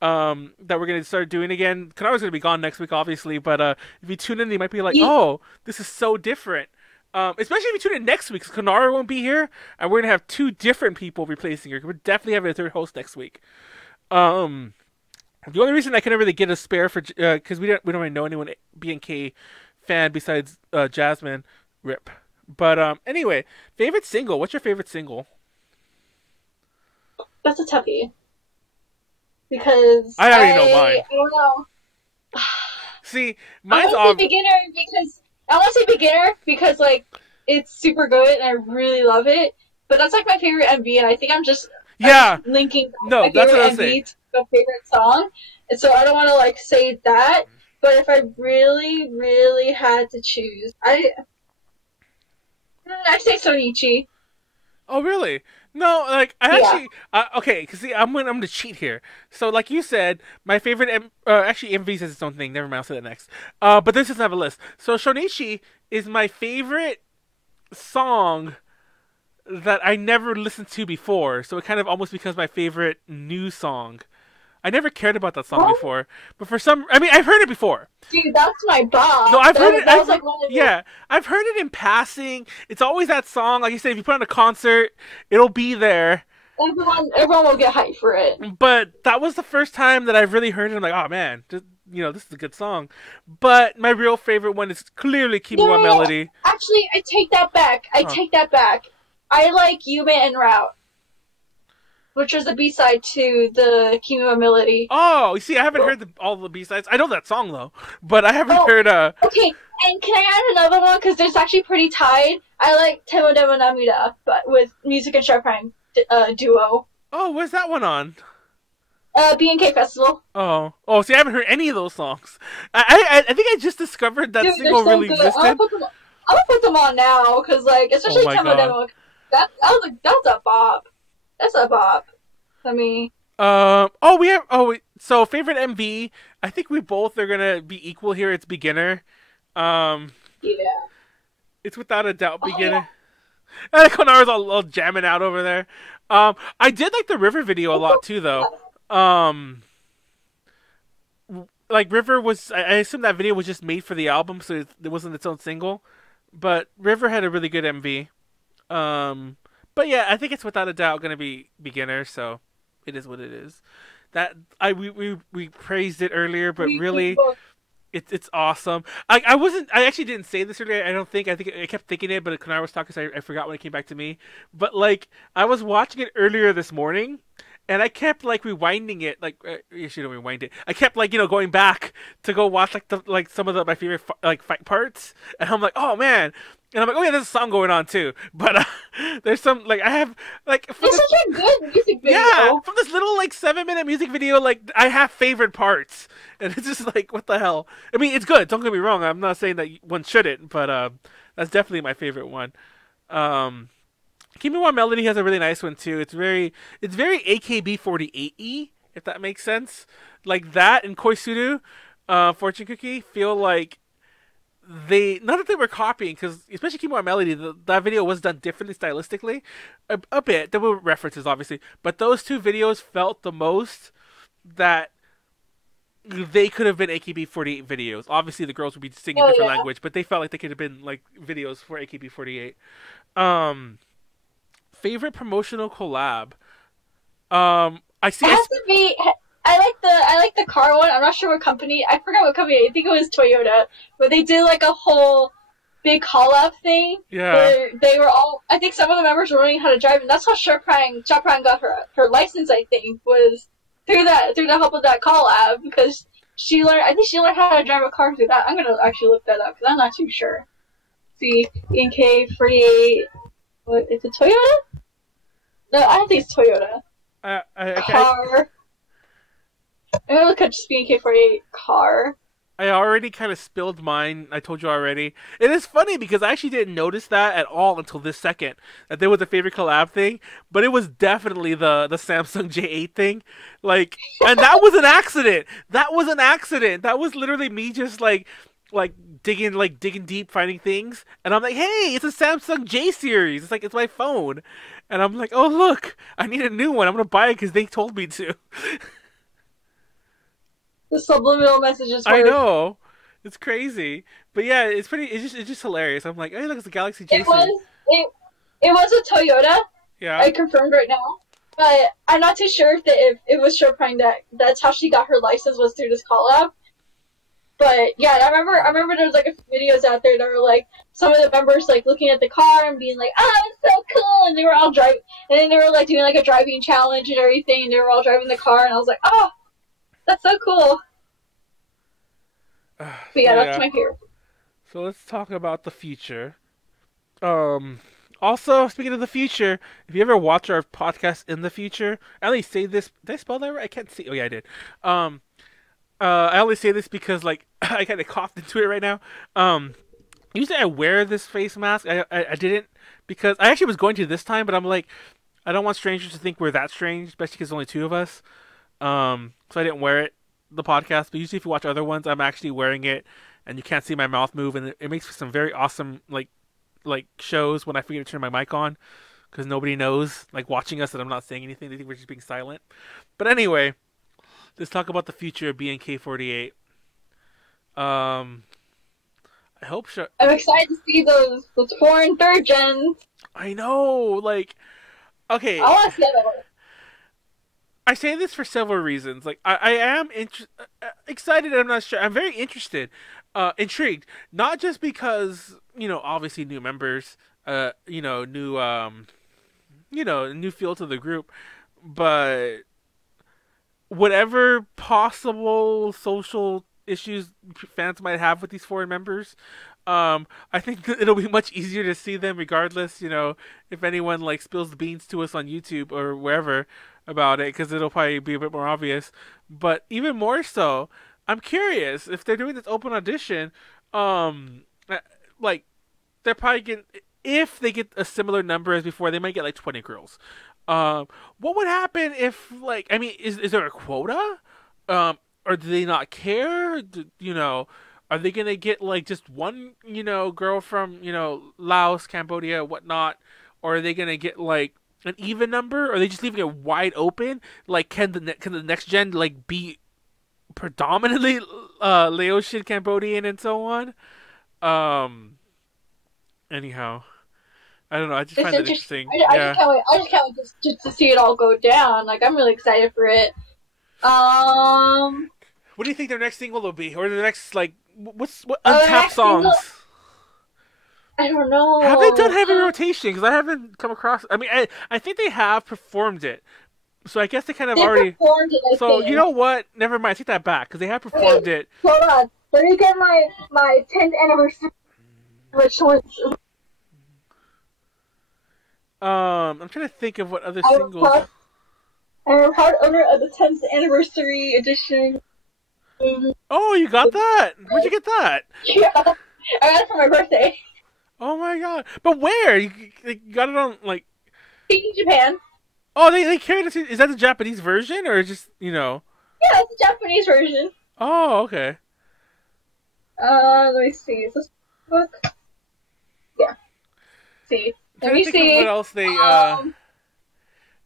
that we're gonna start doing again. Konaru's gonna be gone next week, obviously, but if you tune in, you might be like, You, "Oh, this is so different." Especially if you tune in next week, because Konaru won't be here, and we're gonna have two different people replacing her. We're definitely having a third host next week. Um, the only reason I couldn't really get a spare for because we don't really know anyone BNK fan besides Jasmine, rip. But anyway, favorite single. What's your favorite single? that's a toughie because I already know mine. I don't know. See, I mine's want to say beginner because like it's super good and I really love it. But that's like my favorite MV, and I think I'm just linking No, my that's what I favorite was saying. MV to my favorite song, and so I don't want to like say that. But if I really, really had to choose, I say Sonichi. Oh, really? No, like I Yeah. actually okay. Because see, I'm gonna cheat here. So, like you said, my favorite actually MV says its own thing. Never mind, I'll say that next. But this doesn't have a list. So Shonichi is my favorite song that I never listened to before. So it kind of almost becomes my favorite new song. I never cared about that song What? before, but for some, I mean, I've heard it before. Dude, that's my bob. No, I've heard it. That was like one of Yeah, I've heard it in passing. It's always that song. Like you said, if you put on a concert, it'll be there. everyone will get hyped for it. But that was the first time that I've really heard it. I'm like, oh man, this is a good song. But my real favorite one is clearly Kimiwa No. Melody. Actually, I take that back. I like Yume en Route, which was the B-side to the Kimiwa Melody. Oh, you see, I haven't heard all the B-sides. I know that song though, but I haven't heard. Okay, and can I add another one? Because there's actually pretty tied. I like Temo Demo Namida, but with Music and Shorthand duo. Oh, where's that one on? BNK Festival. Oh. See, I haven't heard any of those songs. I think I just discovered that Dude, single they're so really good. existed. I'm gonna put them on now, because like especially my Temo God. Demo. That's a bop. That's a bop. I mean. So favorite MV. I think we both are gonna be equal here. It's Beginner. Yeah. It's without a doubt Oh, Beginner. And Konaru's all jamming out over there. I did like the River video a lot too, though. Like River was, I assume that video was just made for the album, so it wasn't its own single. But River had a really good MV. But yeah, I think it's without a doubt gonna be Beginner. So it is what it is. That we praised it earlier, but really, it's awesome. I actually didn't say this earlier. I don't think. I think I kept thinking it, but Konaru was talking, so I forgot when it came back to me. But like, I was watching it earlier this morning, and I kept like rewinding it. Like, you should rewind it. I kept like going back to go watch like some of my favorite like fight parts, and I'm like, oh man. And I'm like, oh yeah, there's a song going on too. But there's some like I have like It's such a good music video. yeah, from this little like 7-minute music video, like I have favorite parts, and it's just like what the hell. I mean, it's good. Don't get me wrong. I'm not saying that one shouldn't, but that's definitely my favorite one. Kimiwa Melody has a really nice one too. It's very AKB48y, if that makes sense. Like that and Koisuru, Fortune Cookie feel like not that they were copying, because especially Kimiwa Melody, that video was done differently stylistically, a bit. There were references, obviously, but those two videos felt the most that they could have been AKB48 videos. Obviously, the girls would be singing different language, but they felt like they could have been like videos for AKB48. Favorite promotional collab. I see. It has to be. I like the car one. I'm not sure what company. I forgot what company. I think it was Toyota. But they did like a whole big call up thing. Yeah. Where they were all. I think some of the members were learning how to drive, and that's how Shorthand got her license. I think was through the help of that collab, because she learned. I think she learned how to drive a car through that. I'm gonna actually look that up because I'm not too sure. See, BNK48. What is it? Toyota? No, I don't think it's Toyota. Car. I'm gonna look at just BNK48 car. I already kind of spilled mine. I told you already. It is funny because I actually didn't notice that at all until this second, that there was a favorite collab thing, but it was definitely the Samsung J8 thing. Like, and that was an accident. That was an accident. That was literally me just like digging deep, finding things, and I'm like, hey, it's a Samsung J series. It's like, it's my phone, and I'm like, oh look, I need a new one. I'm gonna buy it because they told me to. The subliminal messages I were. know. It's crazy. But yeah, it's pretty it's just hilarious. I'm like, hey, look, it's a Galaxy It J-suit. was it was a Toyota. Yeah. I confirmed right now. But I'm not too sure if it was Chopin that's how she got her license was through this collab. But yeah, I remember there was like a few videos out there that were like some of the members like looking at the car and being like, "Oh, it's so cool," and they were all driving, and then they were like doing like a driving challenge and everything, and they were all driving the car, and I was like, "Oh, that's so cool." But yeah, So that's yeah. my favorite. So let's talk about the future. Also, speaking of the future, if you ever watch our podcast in the future, I only say this. Did I spell that right? I can't see. Oh yeah, I did. Um, I only say this because like I kind of coughed into it right now. Usually I wear this face mask. I didn't because I actually was going to this time, but I'm like I don't want strangers to think we're that strange, especially because there's only two of us. So I didn't wear it the podcast. But usually, if you watch other ones, I'm actually wearing it, and you can't see my mouth move, and it makes for some very awesome like shows when I forget to turn my mic on because nobody knows like watching us that I'm not saying anything. They think we're just being silent. But anyway, let's talk about the future of BNK48. Um, I hope. I'm excited to see those foreign third gens. I know, like, okay. I want to see that one. I say this for several reasons. Like, I am excited. I'm not sure. I'm very interested, intrigued. Not just because obviously new members, new feel to the group, but whatever possible social issues fans might have with these foreign members, I think that it'll be much easier to see them regardless, if anyone like spills the beans to us on YouTube or wherever about it, because it'll probably be a bit more obvious. But even more so, I'm curious if they're doing this open audition, uh, like they're probably getting, if they get a similar number as before, they might get like 20 girls. What would happen if, like, I mean, is there a quota? Or do they not care? Are they gonna get like just one, girl from, Laos, Cambodia, whatnot? Or are they gonna get like an even number? Or are they just leaving it wide open? Like, can the next gen like be predominantly Laotian, Cambodian, and so on? Um. Anyhow, I don't know. I just It's find that interesting. interesting. I just Yeah. can't wait. I just can't wait just to see it all go down. Like I'm really excited for it. Um, What do you think their next single will be, or the next like what the untapped next single, songs? I don't Have they done know. heavy rotation? Because I haven't come across. I mean, I think they have performed it, so I guess they kind of They already. performed it, I So you think. know what? Never mind. I take that back because they have Okay, performed it. hold on. Let me get my 10th anniversary. Which one? I'm trying to think of what other I'm a singles. proud owner of the 10th anniversary edition. Oh, you got that? Where'd you get that? Yeah, I got it for my birthday. Oh my god! But where? You got it on like? In Japan. Oh, they carried it. Is that the Japanese version or just? Yeah, it's a Japanese version. Oh, okay. Let me see. Is this book? Yeah. See. I'm Let trying me to think of see. what else they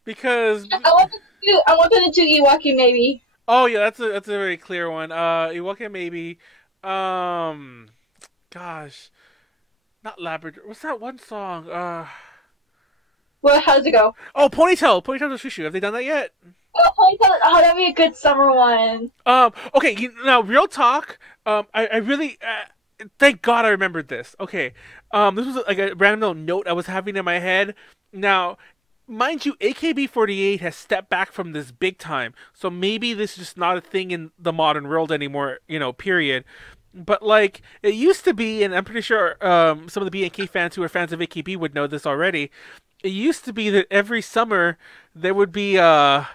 because I want them to do Iwaki maybe. oh yeah, that's a very clear one. Iwaka maybe, um, gosh, not Labrador. What's that one song? Well, how does it go? Oh, Ponytail to Shushu. Have they done that yet? Oh, that'd be a good summer one. Okay, now real talk. I really thank God I remembered this. Okay, this was like a random note I was having in my head. Now, mind you, AKB48 has stepped back from this big time, so maybe this is just not a thing in the modern world anymore. Period. But like it used to be, and I'm pretty sure some of the BNK fans who are fans of AKB would know this already. It used to be that every summer there would be the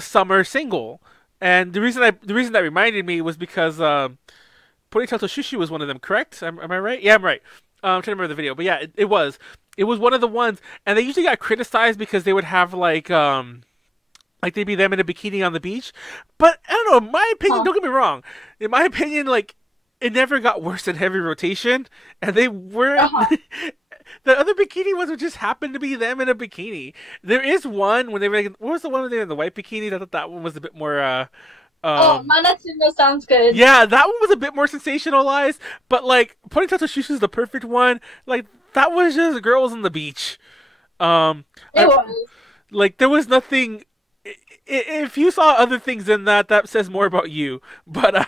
summer single, and the reason that reminded me was because Ponytail to Shushu was one of them. Correct? Am I right? Yeah, I'm right. I'm trying to remember the video, but yeah, it was one of the ones, and they usually got criticized because they would have like they'd be them in a bikini on the beach. But I don't know. In my opinion, Huh. don't get me wrong. In my opinion, like it never got worse than heavy rotation, and they weren't. Uh-huh. The other bikini ones would just happen to be them in a bikini. There is one when they were like, what was the one when they were in the white bikinis? I thought that one was a bit more Oh, Manatsuno sounds good. Yeah, that one was a bit more sensationalized, but like Ponytail Shushu is the perfect one. Like that was just girls on the beach. Um, It I, was. like there was nothing. If you saw other things in that, that says more about you. But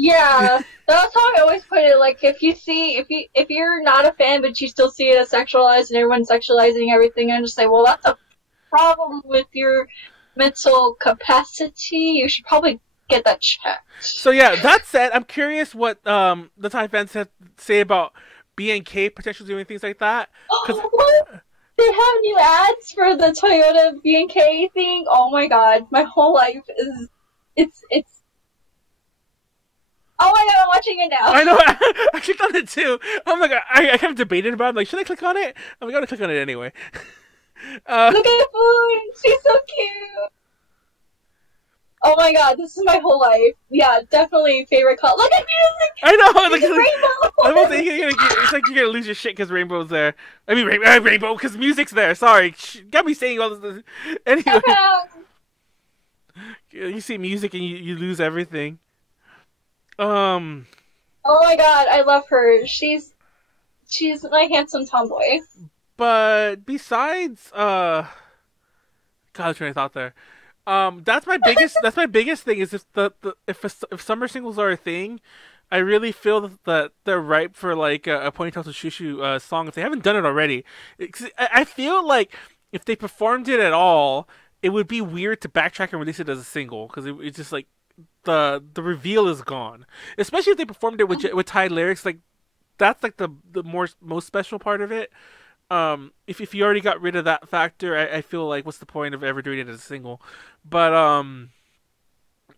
Yeah, that's how I always put it. Like, if you're not a fan, but you still see it as sexualized, and everyone's sexualizing everything, and just say, well, that's a problem with your mental capacity. You should probably get that checked. so yeah, that said, I'm curious what the Thai fans have to say about BNK potentially doing things like that. Because What? They have new ads for the Toyota BNK thing. Oh my god, my whole life is it's. Oh my god, I'm watching it now. I know I clicked on it too. I'm like I kind of debated about it. I'm like, should I click on it? I'm gonna click on it anyway. Look at Foon. She's so cute. Oh my god, this is my whole life. Yeah, definitely favorite color. Look at music. I know. Like, Rainbow. I'm about to say, it's like you're gonna lose your shit because Rainbow's there. I mean, Rainbow because music's there. Sorry, got me saying all this. Anyway, you see music and you lose everything. Oh my god, I love her. She's my handsome tomboy. But besides, God, I train of thought there. That's my biggest thing is if summer singles are a thing, I really feel that they're ripe for like a Ponytail to Shushu song if they haven't done it already. I feel like if they performed it at all, it would be weird to backtrack and release it as a single because it's just like the reveal is gone. Especially if they performed it with Thai lyrics, like that's like the most special part of it. If you already got rid of that factor, I feel like what's the point of ever doing it as a single? But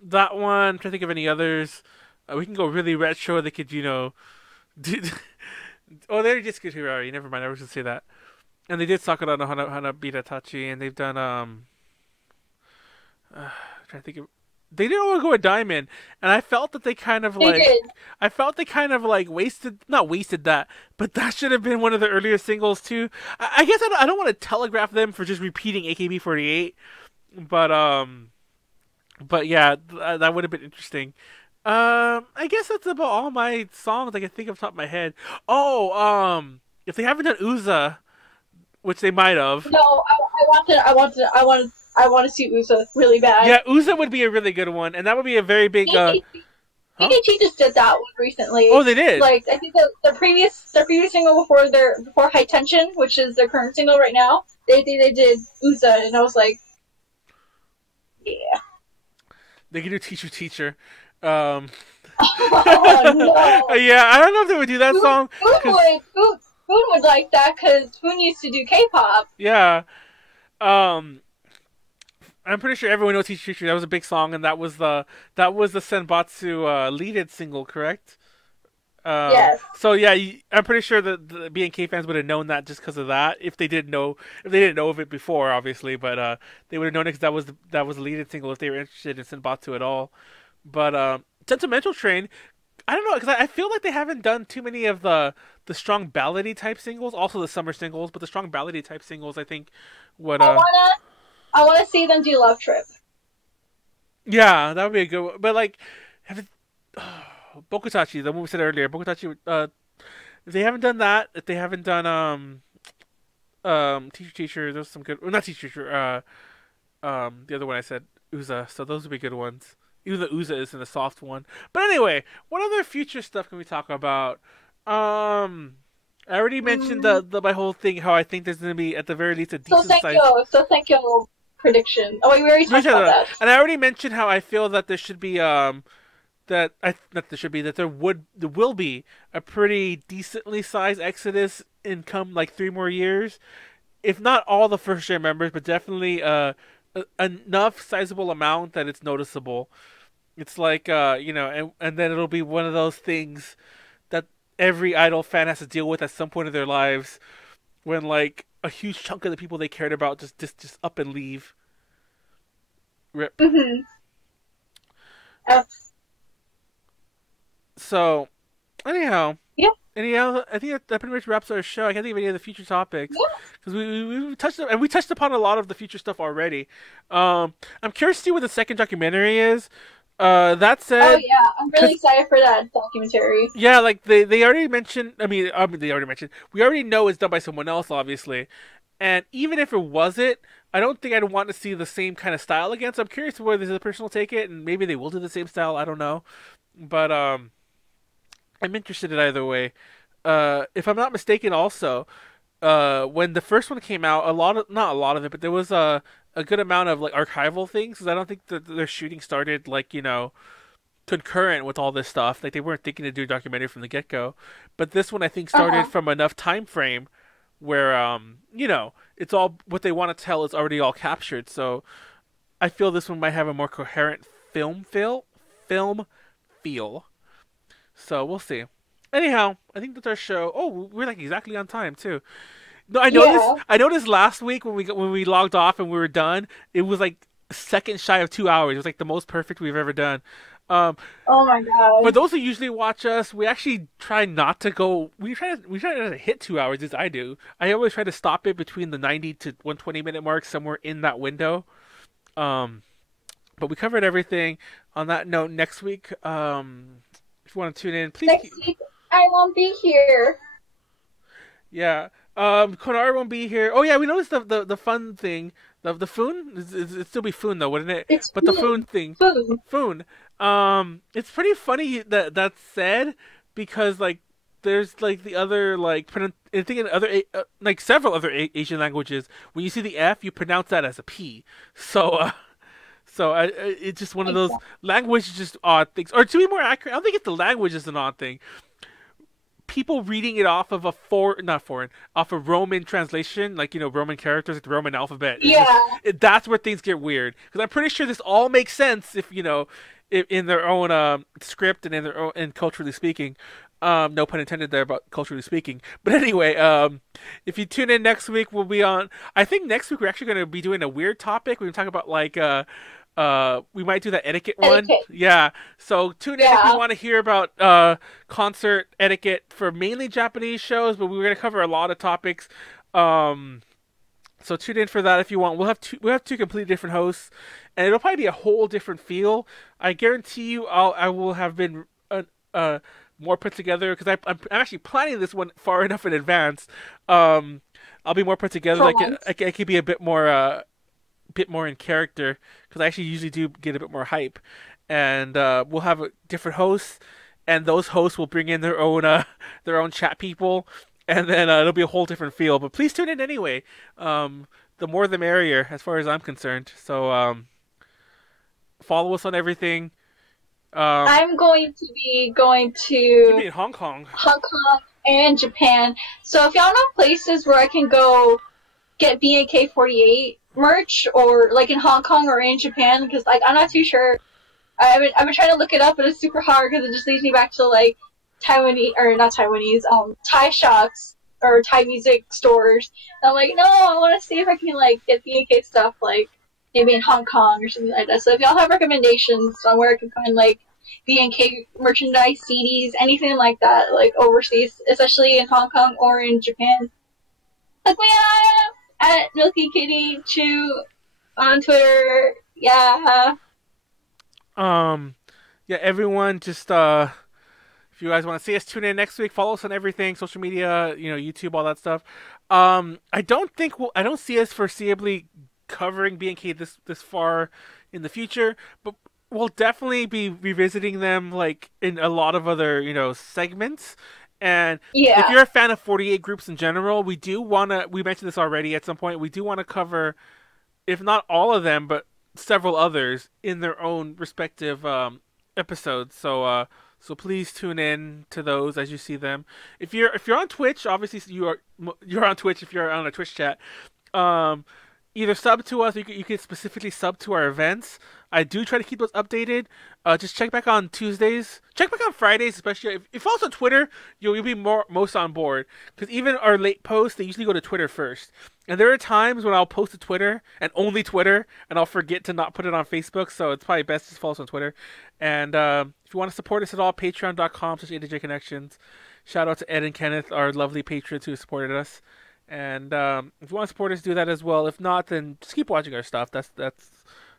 that one, I'm trying to think of any others. We can go really retro. They could, do. Oh, they just good already. Never mind. I was gonna say that. And they did Sakura no Hana Bita Tachi, and they've done trying to think of. They didn't want to go a diamond, and I felt that they kind of like. I felt they kind of like not wasted that, but that should have been one of the earlier singles too. I guess I don't want to telegraph them for just repeating AKB48, but yeah, that would have been interesting. I guess that's about all my songs I can think of top of my head. Oh, if they haven't done Uza, which they might have. No, I want to see Uza really bad. Yeah, Uza would be a really good one, and that would be a very big. BNK just did that one recently. Oh, they did. Like I think the previous single before High Tension, which is their current single right now, they did Uza, and I was like, yeah. They could do Teacher. Oh no. Yeah, I don't know if they would do that song. Foon would like that because Foon used to do K-pop. Yeah. I'm pretty sure everyone knows Teacher. That was a big song, and that was the Senbatsu lead-in single, correct? Yes. So yeah, I'm pretty sure that the BNK fans would have known that just because of that. If they didn't know of it before, obviously, but they would have known it because that was the lead-in single if they were interested in Senbatsu at all. But Sentimental Train, I don't know because I feel like they haven't done too many of the strong ballady type singles, also the summer singles, but the strong ballady type singles I think would. I wanna see them do Love Trip. Yeah, that would be a good one. But like, Bokutachi, the one we said earlier, Bokutachi. If they haven't done that, if they haven't done Teacher, there's some good. Well, not Teacher. The other one I said Uza. So those would be good ones. Even though Uza isn't a soft one. But anyway, what other future stuff can we talk about? I already mentioned the my whole thing. How I think there's going to be at the very least a decent size. So thank you. Prediction. Oh, wait, we already talked about that. And I already mentioned how I feel that there should be there will be a pretty decently sized Exodus in come like 3 more years, if not all the first year members, but definitely enough sizable amount that it's noticeable. It's like and then it'll be one of those things that every idol fan has to deal with at some point in their lives, when like a huge chunk of the people they cared about just up and leave. Rip. Mm-hmm. So, anyhow. Yeah. Anyhow, I think that pretty much wraps our show. I can't think of any of the future topics because we touched upon a lot of the future stuff already. I'm curious to see what the second documentary is. That Oh said, yeah, I'm really because excited for that documentary. yeah, like they already mentioned. They already mentioned. We already know it's done by someone else, obviously. And even if it wasn't, I don't think I'd want to see the same kind of style again. So I'm curious where the person will take it, and maybe they will do the same style. I don't know, but I'm interested in either way. If I'm not mistaken, also, when the first one came out, not a lot of it, but there was a good amount of like archival things. Because I don't think that their shooting started like concurrent with all this stuff. Like they weren't thinking to do a documentary from the get go. But this one I think Uh started huh. from enough time frame where it's all what they want to tell is already all captured. So I feel this one might have a more coherent film feel. So we'll see. Anyhow, I think that's our show. Oh, we're like exactly on time too. No, I noticed. Yeah. I noticed last week when we logged off and we were done, it was like second shy of 2 hours. It was like the most perfect we've ever done. Um, Oh my for god. those who usually watch us, we actually try not to go. We try not to hit 2 hours as I do. I always try to stop it between the 90 to 120 minute mark, somewhere in that window. Um, but we covered everything. On that note, next week, if you want to tune in, please. Next week I won't be here. Yeah. Konaru won't be here. Oh yeah, we noticed the fun thing. The Foon? It'd still be Foon though, wouldn't it? It's But the Foon food. thing. Food. Foon. It's pretty funny that that's said because like there's like the other like I think in other like several other Asian languages when you see the F you pronounce that as a P. So it's just one of those Exactly. language just odd things. Or to be more accurate, I don't think it's the language is an odd thing. People reading it off of a not foreign, off a Roman translation, like Roman characters, like the Roman alphabet. It's just Yeah. that's where things get weird. Because I'm pretty sure this all makes sense if if in their own script and in their own and culturally speaking. No pun intended there about culturally speaking. But anyway, if you tune in next week, we'll be on. I think next week we're actually going to be doing a weird topic. We're going to talk about like we might do that etiquette one. Etiquette. Yeah. So tune in if you Yeah. want to hear about concert etiquette for mainly Japanese shows, but we're going to cover a lot of topics. Um, so tune in for that if you want. We'll have two completely different hosts, and it'll probably be a whole different feel. I guarantee you, I will have been uh more put together because I'm actually planning this one far enough in advance. I'll be more put together. For Like once. I could be a bit more in character because I actually usually do get a bit more hype, and we'll have different hosts, and those hosts will bring in their own chat people, and then it'll be a whole different feel. But please tune in anyway. The more the merrier, as far as I'm concerned. So follow us on everything. Um, I'm going to be going you to be in Hong Kong. Hong Kong and Japan. So if y'all know places where I can go get BNK48 merch, or like in Hong Kong or in Japan, because like I'm not too sure. I've been trying to look it up, but it's super hard because it just leads me back to like Taiwanese or not Taiwanese, Thai shops or Thai music stores. And I'm like, no, I want to see if I can like get BNK stuff like maybe in Hong Kong or something like that. So if y'all have recommendations on where I can find like BNK merchandise, CDs, anything like that, like overseas, especially in Hong Kong or in Japan, look me up at Milky Kitty Chew on Twitter. Yeah. Um, yeah, everyone, just if you guys want to see us, tune in next week. Follow us on everything, social media, YouTube, all that stuff. I don't see us foreseeably covering BNK this far in the future, but we'll definitely be revisiting them like in a lot of other segments. And if Yeah. you're a fan of 48 groups in general, we mentioned this already at some point. We do want to cover, if not all of them, but several others in their own respective episodes. So please tune in to those as you see them. If you're on Twitch, obviously you're on Twitch if you're on a Twitch chat. Um, Either sub to us, or you can specifically sub to our events. I do try to keep those updated. Just check back on Tuesdays. Check back on Fridays, especially if you follow us on Twitter. You'll be most on board because even our late posts they usually go to Twitter first. And there are times when I'll post to Twitter and only Twitter, and I'll forget to not put it on Facebook. So it's probably best to follow us on Twitter. And if you want to support us at all, Patreon.com/ADJConnections. Shout out to Ed and Kenneth, our lovely patrons who supported us. And if you want to support us, do that as well. If not, then just keep watching our stuff. That's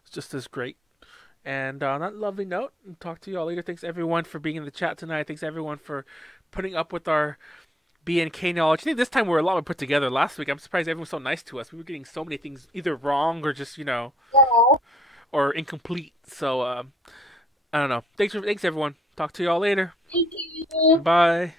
just as great. And on that lovely note, I'll talk to you all later. Thanks everyone for being in the chat tonight. Thanks everyone for putting up with our BNK knowledge. I think this time we were a lot more put together. Last week, I'm surprised everyone was so nice to us. We were getting so many things either wrong or just Yeah. or incomplete. So I don't know. Thanks everyone. Talk to you all later. Thank you. Bye.